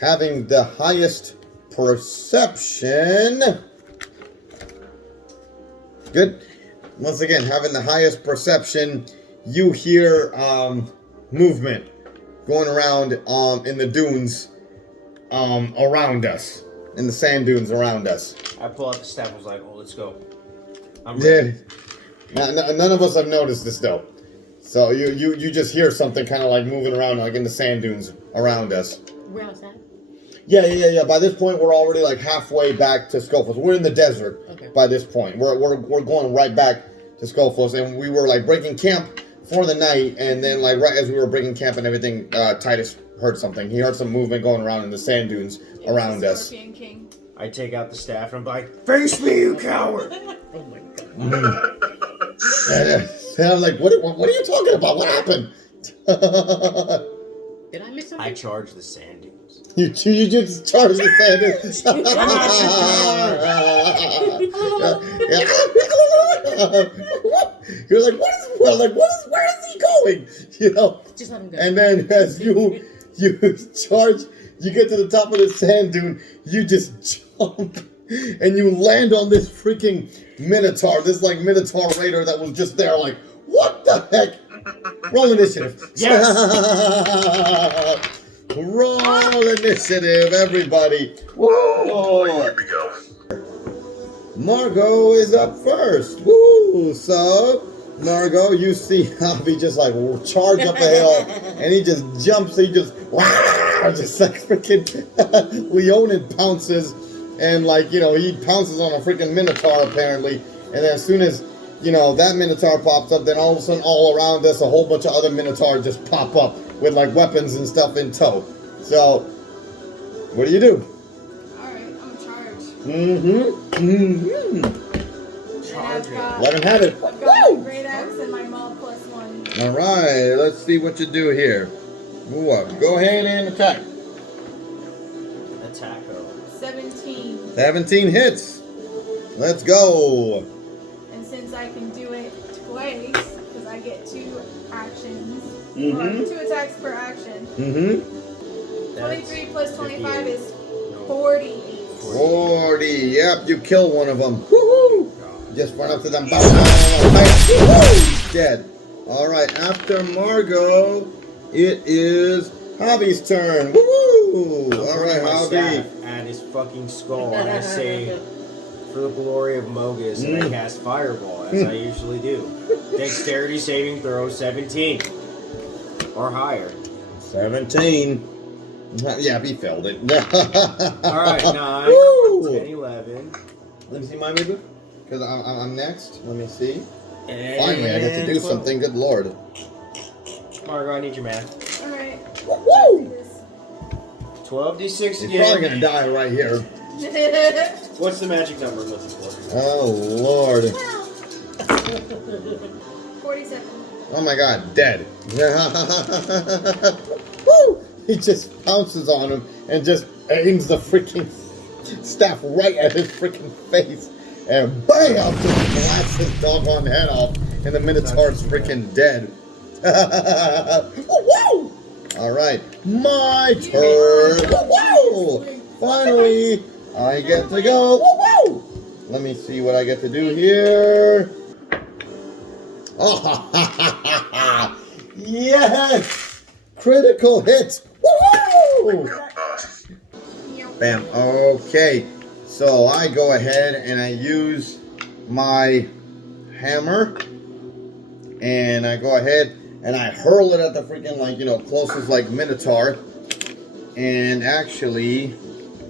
having the highest perception. Good. Once again, having the highest perception, you hear movement going around in the dunes around us, in the sand dunes around us. I pull out the staff and was like, oh, let's go. I'm Yeah. ready. None of us have noticed this though. So you just hear something kind of moving around in the sand dunes around us. Where else that? Yeah. By this point, we're already halfway back to Scophos. We're in the desert Okay. by this point. We're going right back to Scophos, and we were breaking camp for the night, and then like right as we were breaking camp and everything, Titus heard something. He heard some movement going around in the sand dunes around us. Scorpion King. I take out the staff and I'm like, face me, you coward! Oh my god. And I'm like, what are you talking about? What happened? Did I miss something? I charge the sand dunes. You just charged the sand dunes. You're like, where is he going? You know. Just let him go. And then as you charge, you get to the top of the sand dune, you just jump and you land on this freaking Minotaur, this like Minotaur raider that was just there like, what the heck? Roll initiative. Yes! Roll initiative, everybody. Oh, Whoa! here we go. Margot is up first. Woo! So, Margot, you see Javi just like charge up a hill, and he just jumps. He just like freaking Leonin pounces, and like he pounces on a freaking Minotaur apparently. And then as soon as that Minotaur pops up, then all of a sudden all around us a whole bunch of other Minotaurs just pop up with like weapons and stuff in tow. So, what do you do? Alright, I'm charged. Charge it. Let him have it. I've got my great axe and my maul +1. All right, let's see what you do here. Move up. Go ahead and attack. Attacko. 17. 17 hits. Let's go. And since I can do it twice, because I get 2 actions, or 2 attacks per action, 23 plus 25 is 48. 40. Yep, you kill one of them. Woohoo! Just run up to them. Woohoo! Dead. All right, after Margot, it is Javi's turn. Woohoo! All right, Javi. At his fucking skull, and I say, for the glory of Mogus, and I cast Fireball, as I usually do. Dexterity saving throw 17. Or higher. 17. Yeah, he failed it. Alright, 9, Woo! 10, 11. Let me see my maybe. Because I'm next. Let me see. And Finally, I get to do 12. something. Good lord. Margo, I need your math. Alright. Woo! 12d6 He's again. probably gonna die right here. What's the magic number I'm looking for? Oh lord. 47. Oh my god, dead. Woo! He just pounces on him and just aims the freaking staff right at his freaking face. And BAM! Just blasts his doggone head off. And the Minotaur's freaking dead. Woo! Alright, my turn. Woo! Finally, I get to go. Woo! Let me see what I get to do here. Oh, yes! Critical hit! Woo! Bam. Okay. So I go ahead and I use my hammer. And I go ahead and I hurl it at the freaking, closest, Minotaur. And actually,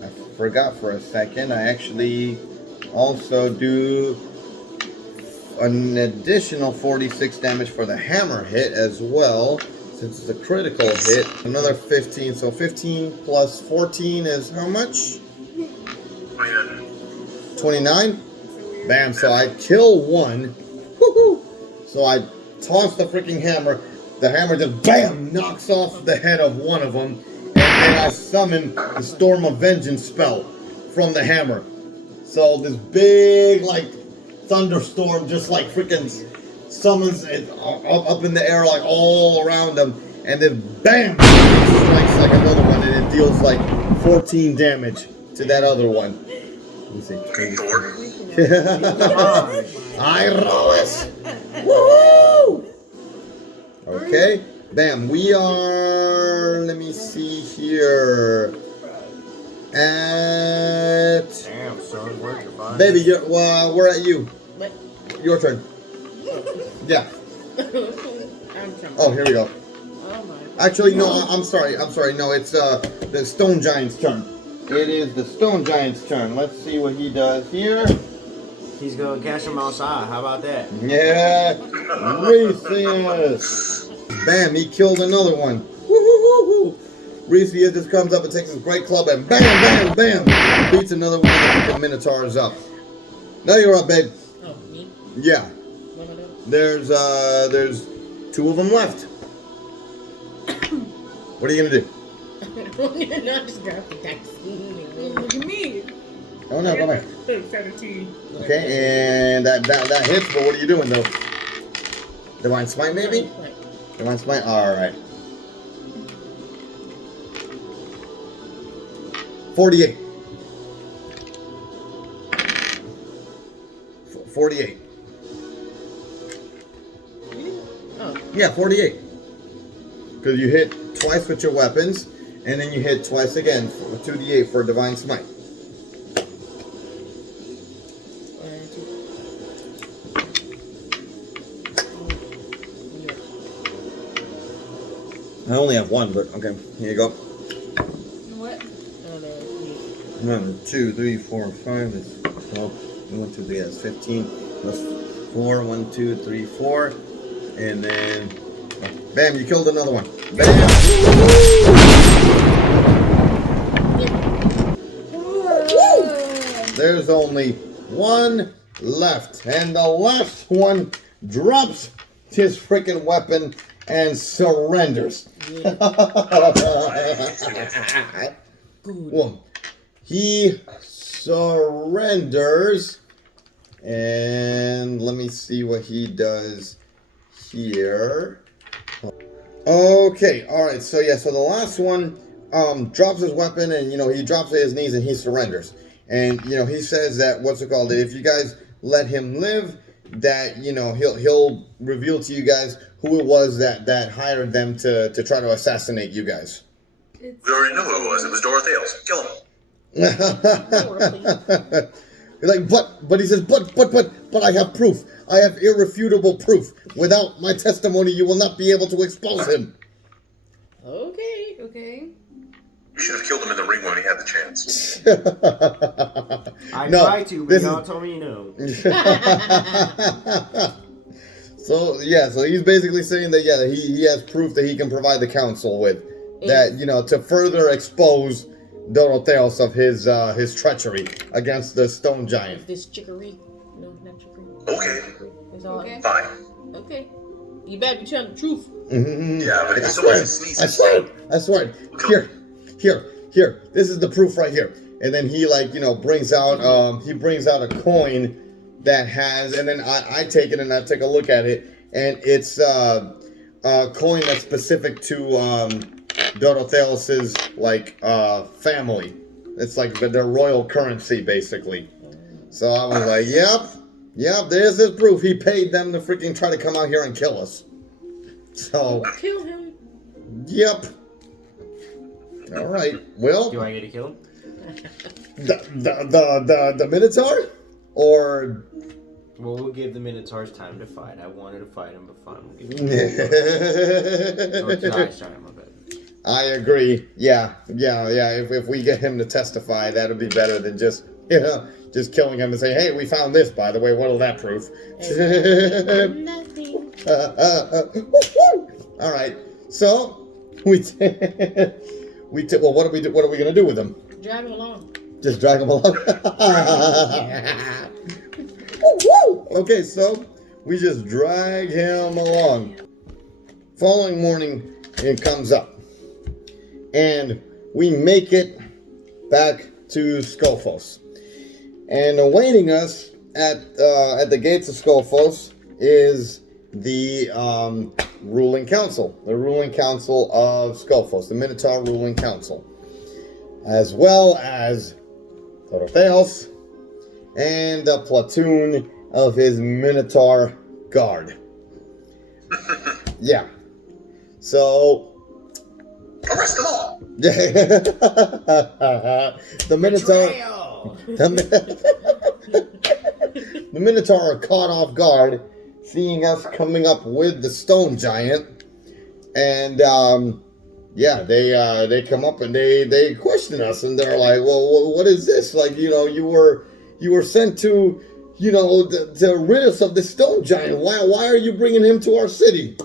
I forgot for a second, I actually also do an additional 46 damage for the hammer hit as well, since it's a critical hit. Another 15, so 15 plus 14 is how much? 29? Bam, so I kill one. Woohoo! So I toss the freaking hammer. The hammer just BAM! Knocks off the head of one of them. And then I summon the Storm of Vengeance spell from the hammer. So this big, thunderstorm just freaking summons it up in the air, all around them. And then BAM! Strikes another one, and it deals 14 damage to that other one. Let me see. Okay, Thor. I roll it! Woohoo! Okay, bam. We are. Let me see here. At Damn, son, where's your body? baby, we're at you. What? Your turn. Yeah. I'm coming. Oh, here we go. Oh my. Actually, no. I'm sorry. No, it's the Stone Giant's turn. It is the Stone Giant's turn. Let's see what he does here. He's gonna catch him outside. How about that? Yeah, Resius. Bam, he killed another one. Woo-hoo-hoo-hoo. Resius just comes up and takes his great club and bam, bam, bam, beats another one of the Minotaurs up. Now you're up, babe. Oh, me? Yeah. There's two of them left. What are you gonna do? No, just grab the dice. Look at me. Oh no, come here. 17. Okay, and that hits, but what are you doing though? Divine Smite maybe? Divine Smite? Alright. 48. 48. Oh. Yeah, 48. Because you hit twice with your weapons, and then you hit twice again for 2d8 for Divine Smite. I only have one, but okay. Here you go. What? 1, 2, 3, 4, 5. That's 12. 1, 2, 3. That's 15. Plus 4. 1, 2, 3, 4. And then, bam! You killed another one. Bam! There's only one left, and the last one drops his freaking weapon and surrenders. Well, he surrenders, and let me see what he does here. Okay, all right. So yeah, so the last one drops his weapon, and he drops to his knees and he surrenders. And he says that that if you guys let him live, that he'll reveal to you guys who it was that hired them to try to assassinate you guys. We already know who it was. It was Theros. Kill him. You're like, but he says, but I have proof. I have irrefutable proof. Without my testimony, you will not be able to expose him. Okay. Okay. You should have killed him in the ring when he had the chance. I tried to, but y'all told me no. So he's basically saying that he has proof that he can provide the council with that to further expose Theros of his treachery against the stone giant. This chicory. No, not chicory. Okay. It's all Okay. Fine. Okay. You better be telling the truth. Mm-hmm. Yeah, but if he's so much sneezes. I swear. Here. This is the proof right here. And then he brings out a coin that has, and then I take it and I take a look at it, and it's a coin that's specific to Theros' family. It's like their royal currency basically. So I was like, yep, there's his proof. He paid them to freaking try to come out here and kill us. So Kill him. yep. All right. Well, Do I get to kill him? the Minotaur, or Well, we'll give the Minotaurs time to fight. I wanted to fight him, but fine. We'll give him sorry, my bad. I agree. Yeah. If we get him to testify, that'll be better than just killing him and say, hey, we found this, by the way. What'll that prove? Nothing. All right. So well, what are we gonna do with him? Drive him along. Just drag him along. Okay, so we just drag him along. Following morning, it comes up, and we make it back to Skolfos. And awaiting us at the gates of Skolfos is the ruling council, the ruling council of Skolfos, the Minotaur ruling council, as well as Theros and a platoon of his Minotaur guard. Yeah. So Arrest them all. the Minotaur. The Minotaur are caught off guard, seeing us coming up with the stone giant, and they come up and they question us, and they're like, well, what is this? Like, you were sent to to rid us of the stone giant. Why are you bringing him to our city?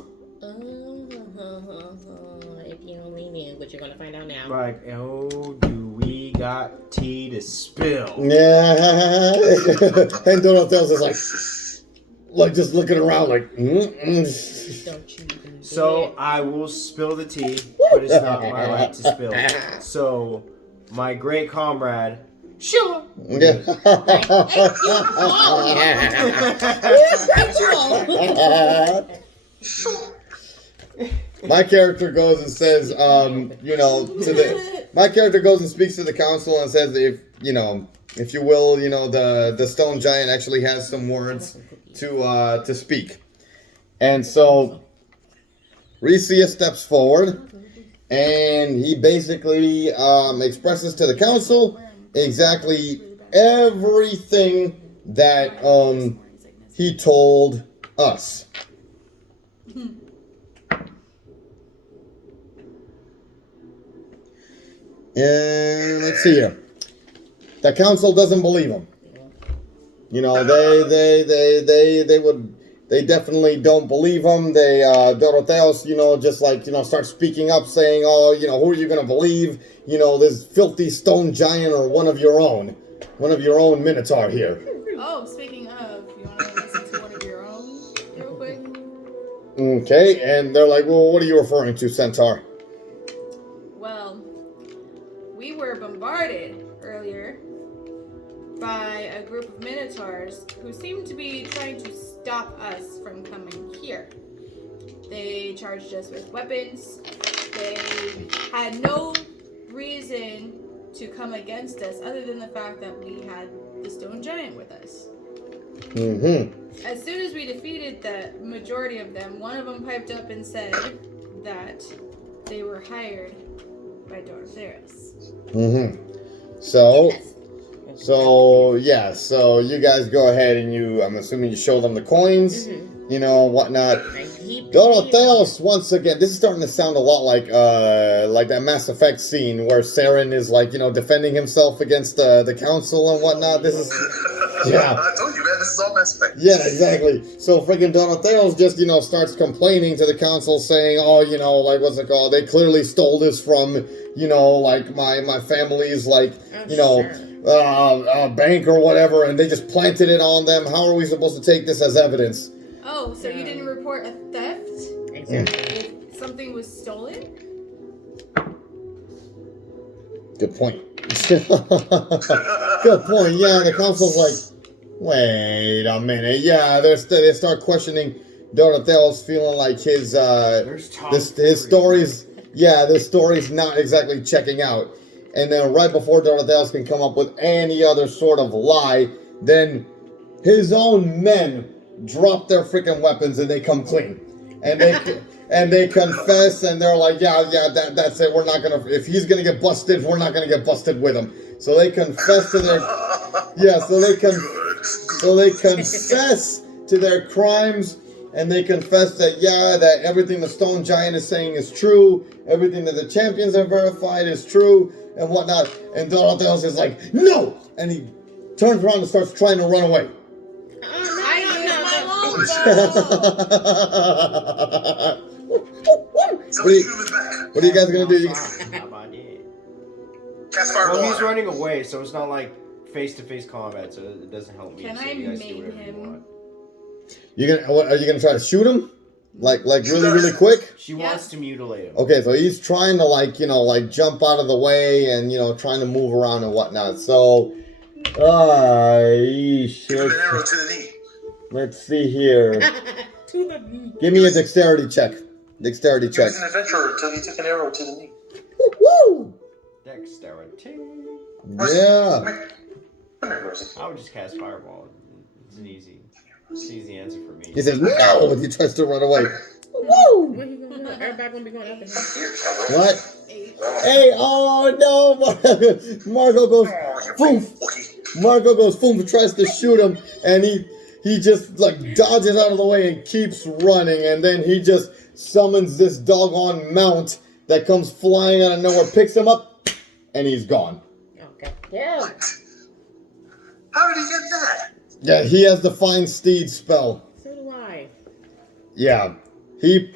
If you only knew, but you're gonna find out now. Like, oh, do we got tea to spill? Yeah. And Donatello's is like just looking around like, Don't you even So I will spill the tea, but it's not my right to spill. So my great comrade, Sheila. Yeah. My character goes and says, my character goes and speaks to the council and says, if you will, the stone giant actually has some words to speak. And so Resius steps forward and he basically expresses to the council exactly everything that he told us. And let's see here. The council doesn't believe him. They definitely don't believe him. Dorotheos, starts speaking up saying, who are you going to believe? This filthy stone giant or one of your own Minotaur here. Oh, speaking of, you want to listen to one of your own real quick? Okay, and they're like, well, what are you referring to, Centaur? Well, we were bombarded earlier by a group of Minotaurs who seemed to be trying to stop us from coming here. They charged us with weapons. They had no reason to come against us other than the fact that we had the stone giant with us. Mm-hmm. As soon as we defeated the majority of them, one of them piped up and said that they were hired by Theros. Mm-hmm. So you guys go ahead and I'm assuming you show them the coins, whatnot. Dorotheos, once again, this is starting to sound a lot like that Mass Effect scene where Saren is defending himself against the council and whatnot. This is, yeah. I told you, man, this is all Mass Effect. Yeah, exactly. So freaking Dorotheos just, starts complaining to the council saying, what's it called? They clearly stole this from, my family's, bank or whatever, and they just planted it on them. How are we supposed to take this as evidence? Oh, so you didn't report a theft? Exactly. If something was stolen? Good point. Good point. Yeah, the council's like, wait a minute. Yeah, they start questioning Dorotheos, feeling like his stories. Yeah, the story's not exactly checking out. And then right before Dorotheos can come up with any other sort of lie, then his own men drop their freaking weapons and they come clean. And they confess and they're like, that's it. We're not gonna. If he's gonna get busted, we're not gonna get busted with him. So they confess to their. Yeah. So they confess to their crimes. And they confess that, that everything the stone giant is saying is true. Everything that the champions have verified is true and whatnot. And Dorotheos is like, no! And he turns around and starts trying to run away. What are you guys going to do? Well, he's running away, so it's not like face-to-face combat, so it doesn't help me. Can I maim him? Are you gonna try to shoot him? Like really quick? She wants to mutilate him. Okay, so he's trying to jump out of the way and trying to move around and whatnot. So Give him an arrow to the knee. Let's see here. To the knee. Give me a dexterity check. Dexterity check. He was an adventurer until he took an arrow to the knee. Woo! Dexterity. Yeah. Come here, Rosie. I would just cast Fireball. It's an easy answer for me. He says no, but he tries to run away. Woo! Where he going? Everybody gonna be going after him. What? Hey, oh no! Marco goes, boom! Marco goes, boom! Tries to shoot him, and he just dodges out of the way and keeps running, and then he just summons this doggone mount that comes flying out of nowhere, picks him up, and he's gone. Okay. Yeah. How did he get that? Yeah, he has the Find Steed spell. So do I. Yeah. He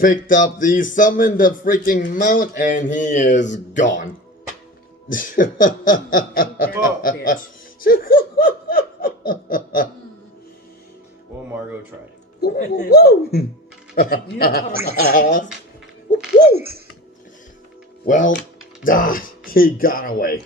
summoned the freaking mount, and he is gone. Oh, bitch. Well, Margot tried. Well, he got away.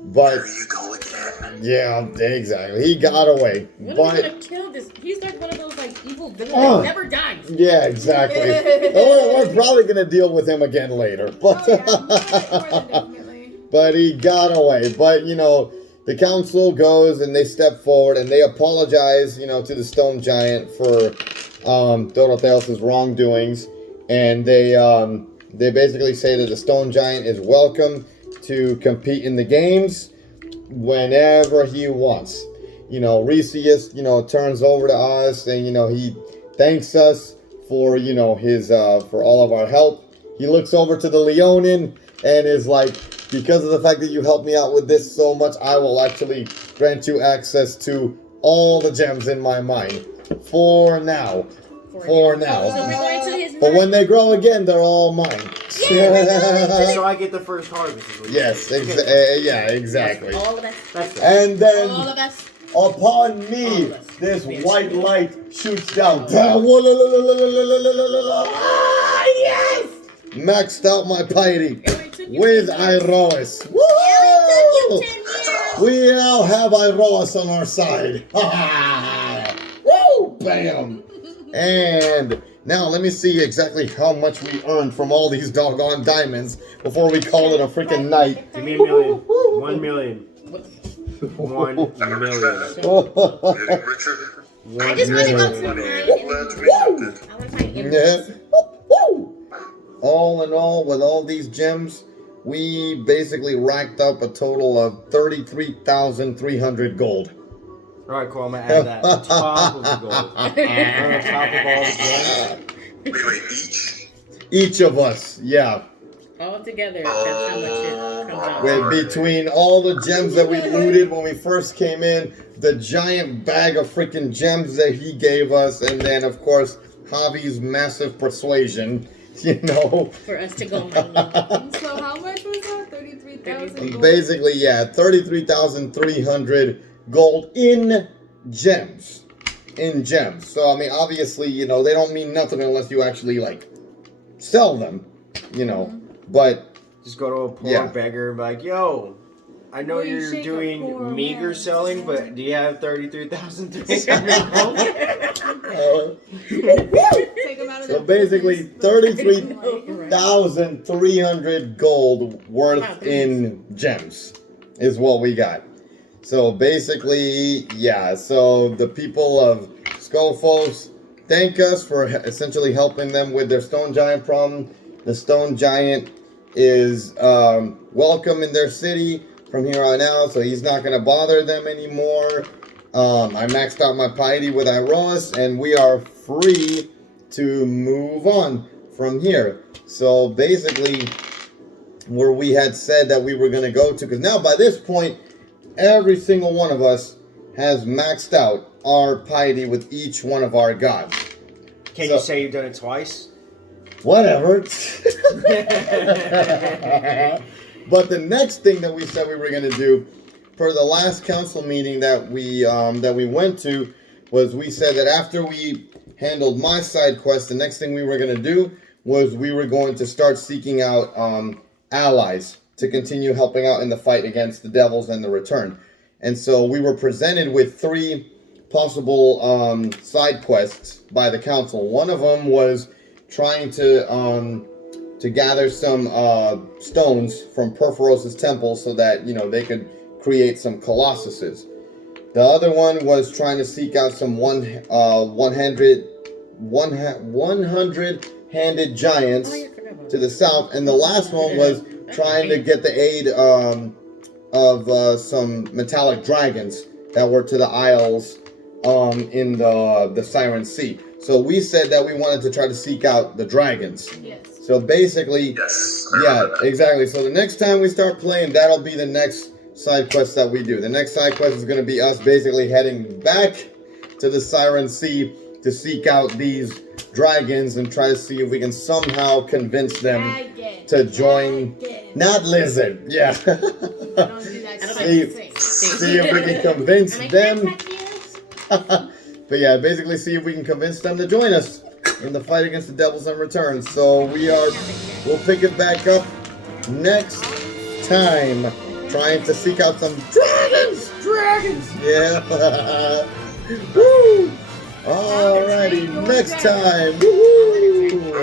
But There you go again. yeah, exactly. He got away. When But are we gonna kill this? He's like one of those like evil villains that never dies. yeah, exactly. We're probably gonna deal with him again later. But Oh, yeah, more than definitely. but he got away. But the council goes and they step forward and they apologize, to the stone giant for Dorotheos' wrongdoings, and they basically say that the stone giant is welcome to compete in the games whenever he wants. Resius, turns over to us and he thanks us for his for all of our help. He looks over to the Leonin and is like, because of the fact that you helped me out with this so much, I will actually grant you access to all the gems in my mine. For now. For now. So we're going to his But when they grow again, they're all mine. So I get the first harvest. Is what you Yes, say. yeah, exactly. all of us. That's right. And then All of us. upon me, All of us. this Yes. white light shoots down. Yes! Maxed out my piety It only took you with 10 years. Iroas. It Woo! only took you 10 years. We now have Iroas on our side. Woo! Bam! And now let me see exactly how much we earned from all these doggone diamonds before we call it a freaking night. Give me $1 million. 1 million. 1 million. Getting richer. I just want to go to Money. mine. Glad to be tempted. I want to find Yeah. emeralds. Woo! All in all, with all these gems, we basically racked up a total of 33,300 gold. Alright, cool. I'm going to add that on top of the gold. On top of all the gems. Wait, each? Each of us, yeah. All together, that's how much it comes out. With between all the gems that we looted when we first came in, the giant bag of freaking gems that he gave us, and then of course Javi's massive persuasion, For us to go mining. And so how much was that? 33,000. Basically, yeah, 33,300 gold in gems. So I mean, obviously, they don't mean nothing unless you actually sell them, But Just go to a poor Yeah. beggar and be like, yo, I know Will you you're shake a poor doing meager man's selling, but hand? do you have 33,300 gold? Take 'em out of so their basically, business. 33,300 gold worth in gems is what we got. So basically, yeah. So the people of Skullfos thank us for essentially helping them with their stone giant problem. The stone giant is welcome in their city from here on out, so he's not going to bother them anymore. I maxed out my piety with Iroas, and we are free to move on from here. So basically, where we had said that we were going to go to, because now by this point, every single one of us has maxed out our piety with each one of our gods. Can So- you say you've done it twice? Whatever. But the next thing that we said we were going to do for the last council meeting that we went to was we said that after we handled my side quest, the next thing we were going to do was we were going to start seeking out allies to continue helping out in the fight against the devils and the return. And so we were presented with 3 possible side quests by the council. One of them was trying to gather some stones from Perforos' temple so that they could create some colossuses. The other one was trying to seek out some 100-handed giants to the south, and the last one was trying to get the aid of some metallic dragons that were to the isles in the Siren Sea. So we said that we wanted to try to seek out the dragons. Yes. So basically, Yes. yeah, exactly. So the next time we start playing, that'll be the next side quest that we do. The next side quest is going to be us basically heading back to the Siren Sea to seek out these dragons and try to see if we can somehow convince them Dragon. to join. Dragon. Not lizard, yeah. I don't do that I don't shit. like see if we can convince And I them. can't touch you. But yeah, basically see if we can convince them to join us in the fight against the devils in return. So we'll pick it back up next time, trying to seek out some dragons. Yeah. Woo! Alrighty, next time. Woo!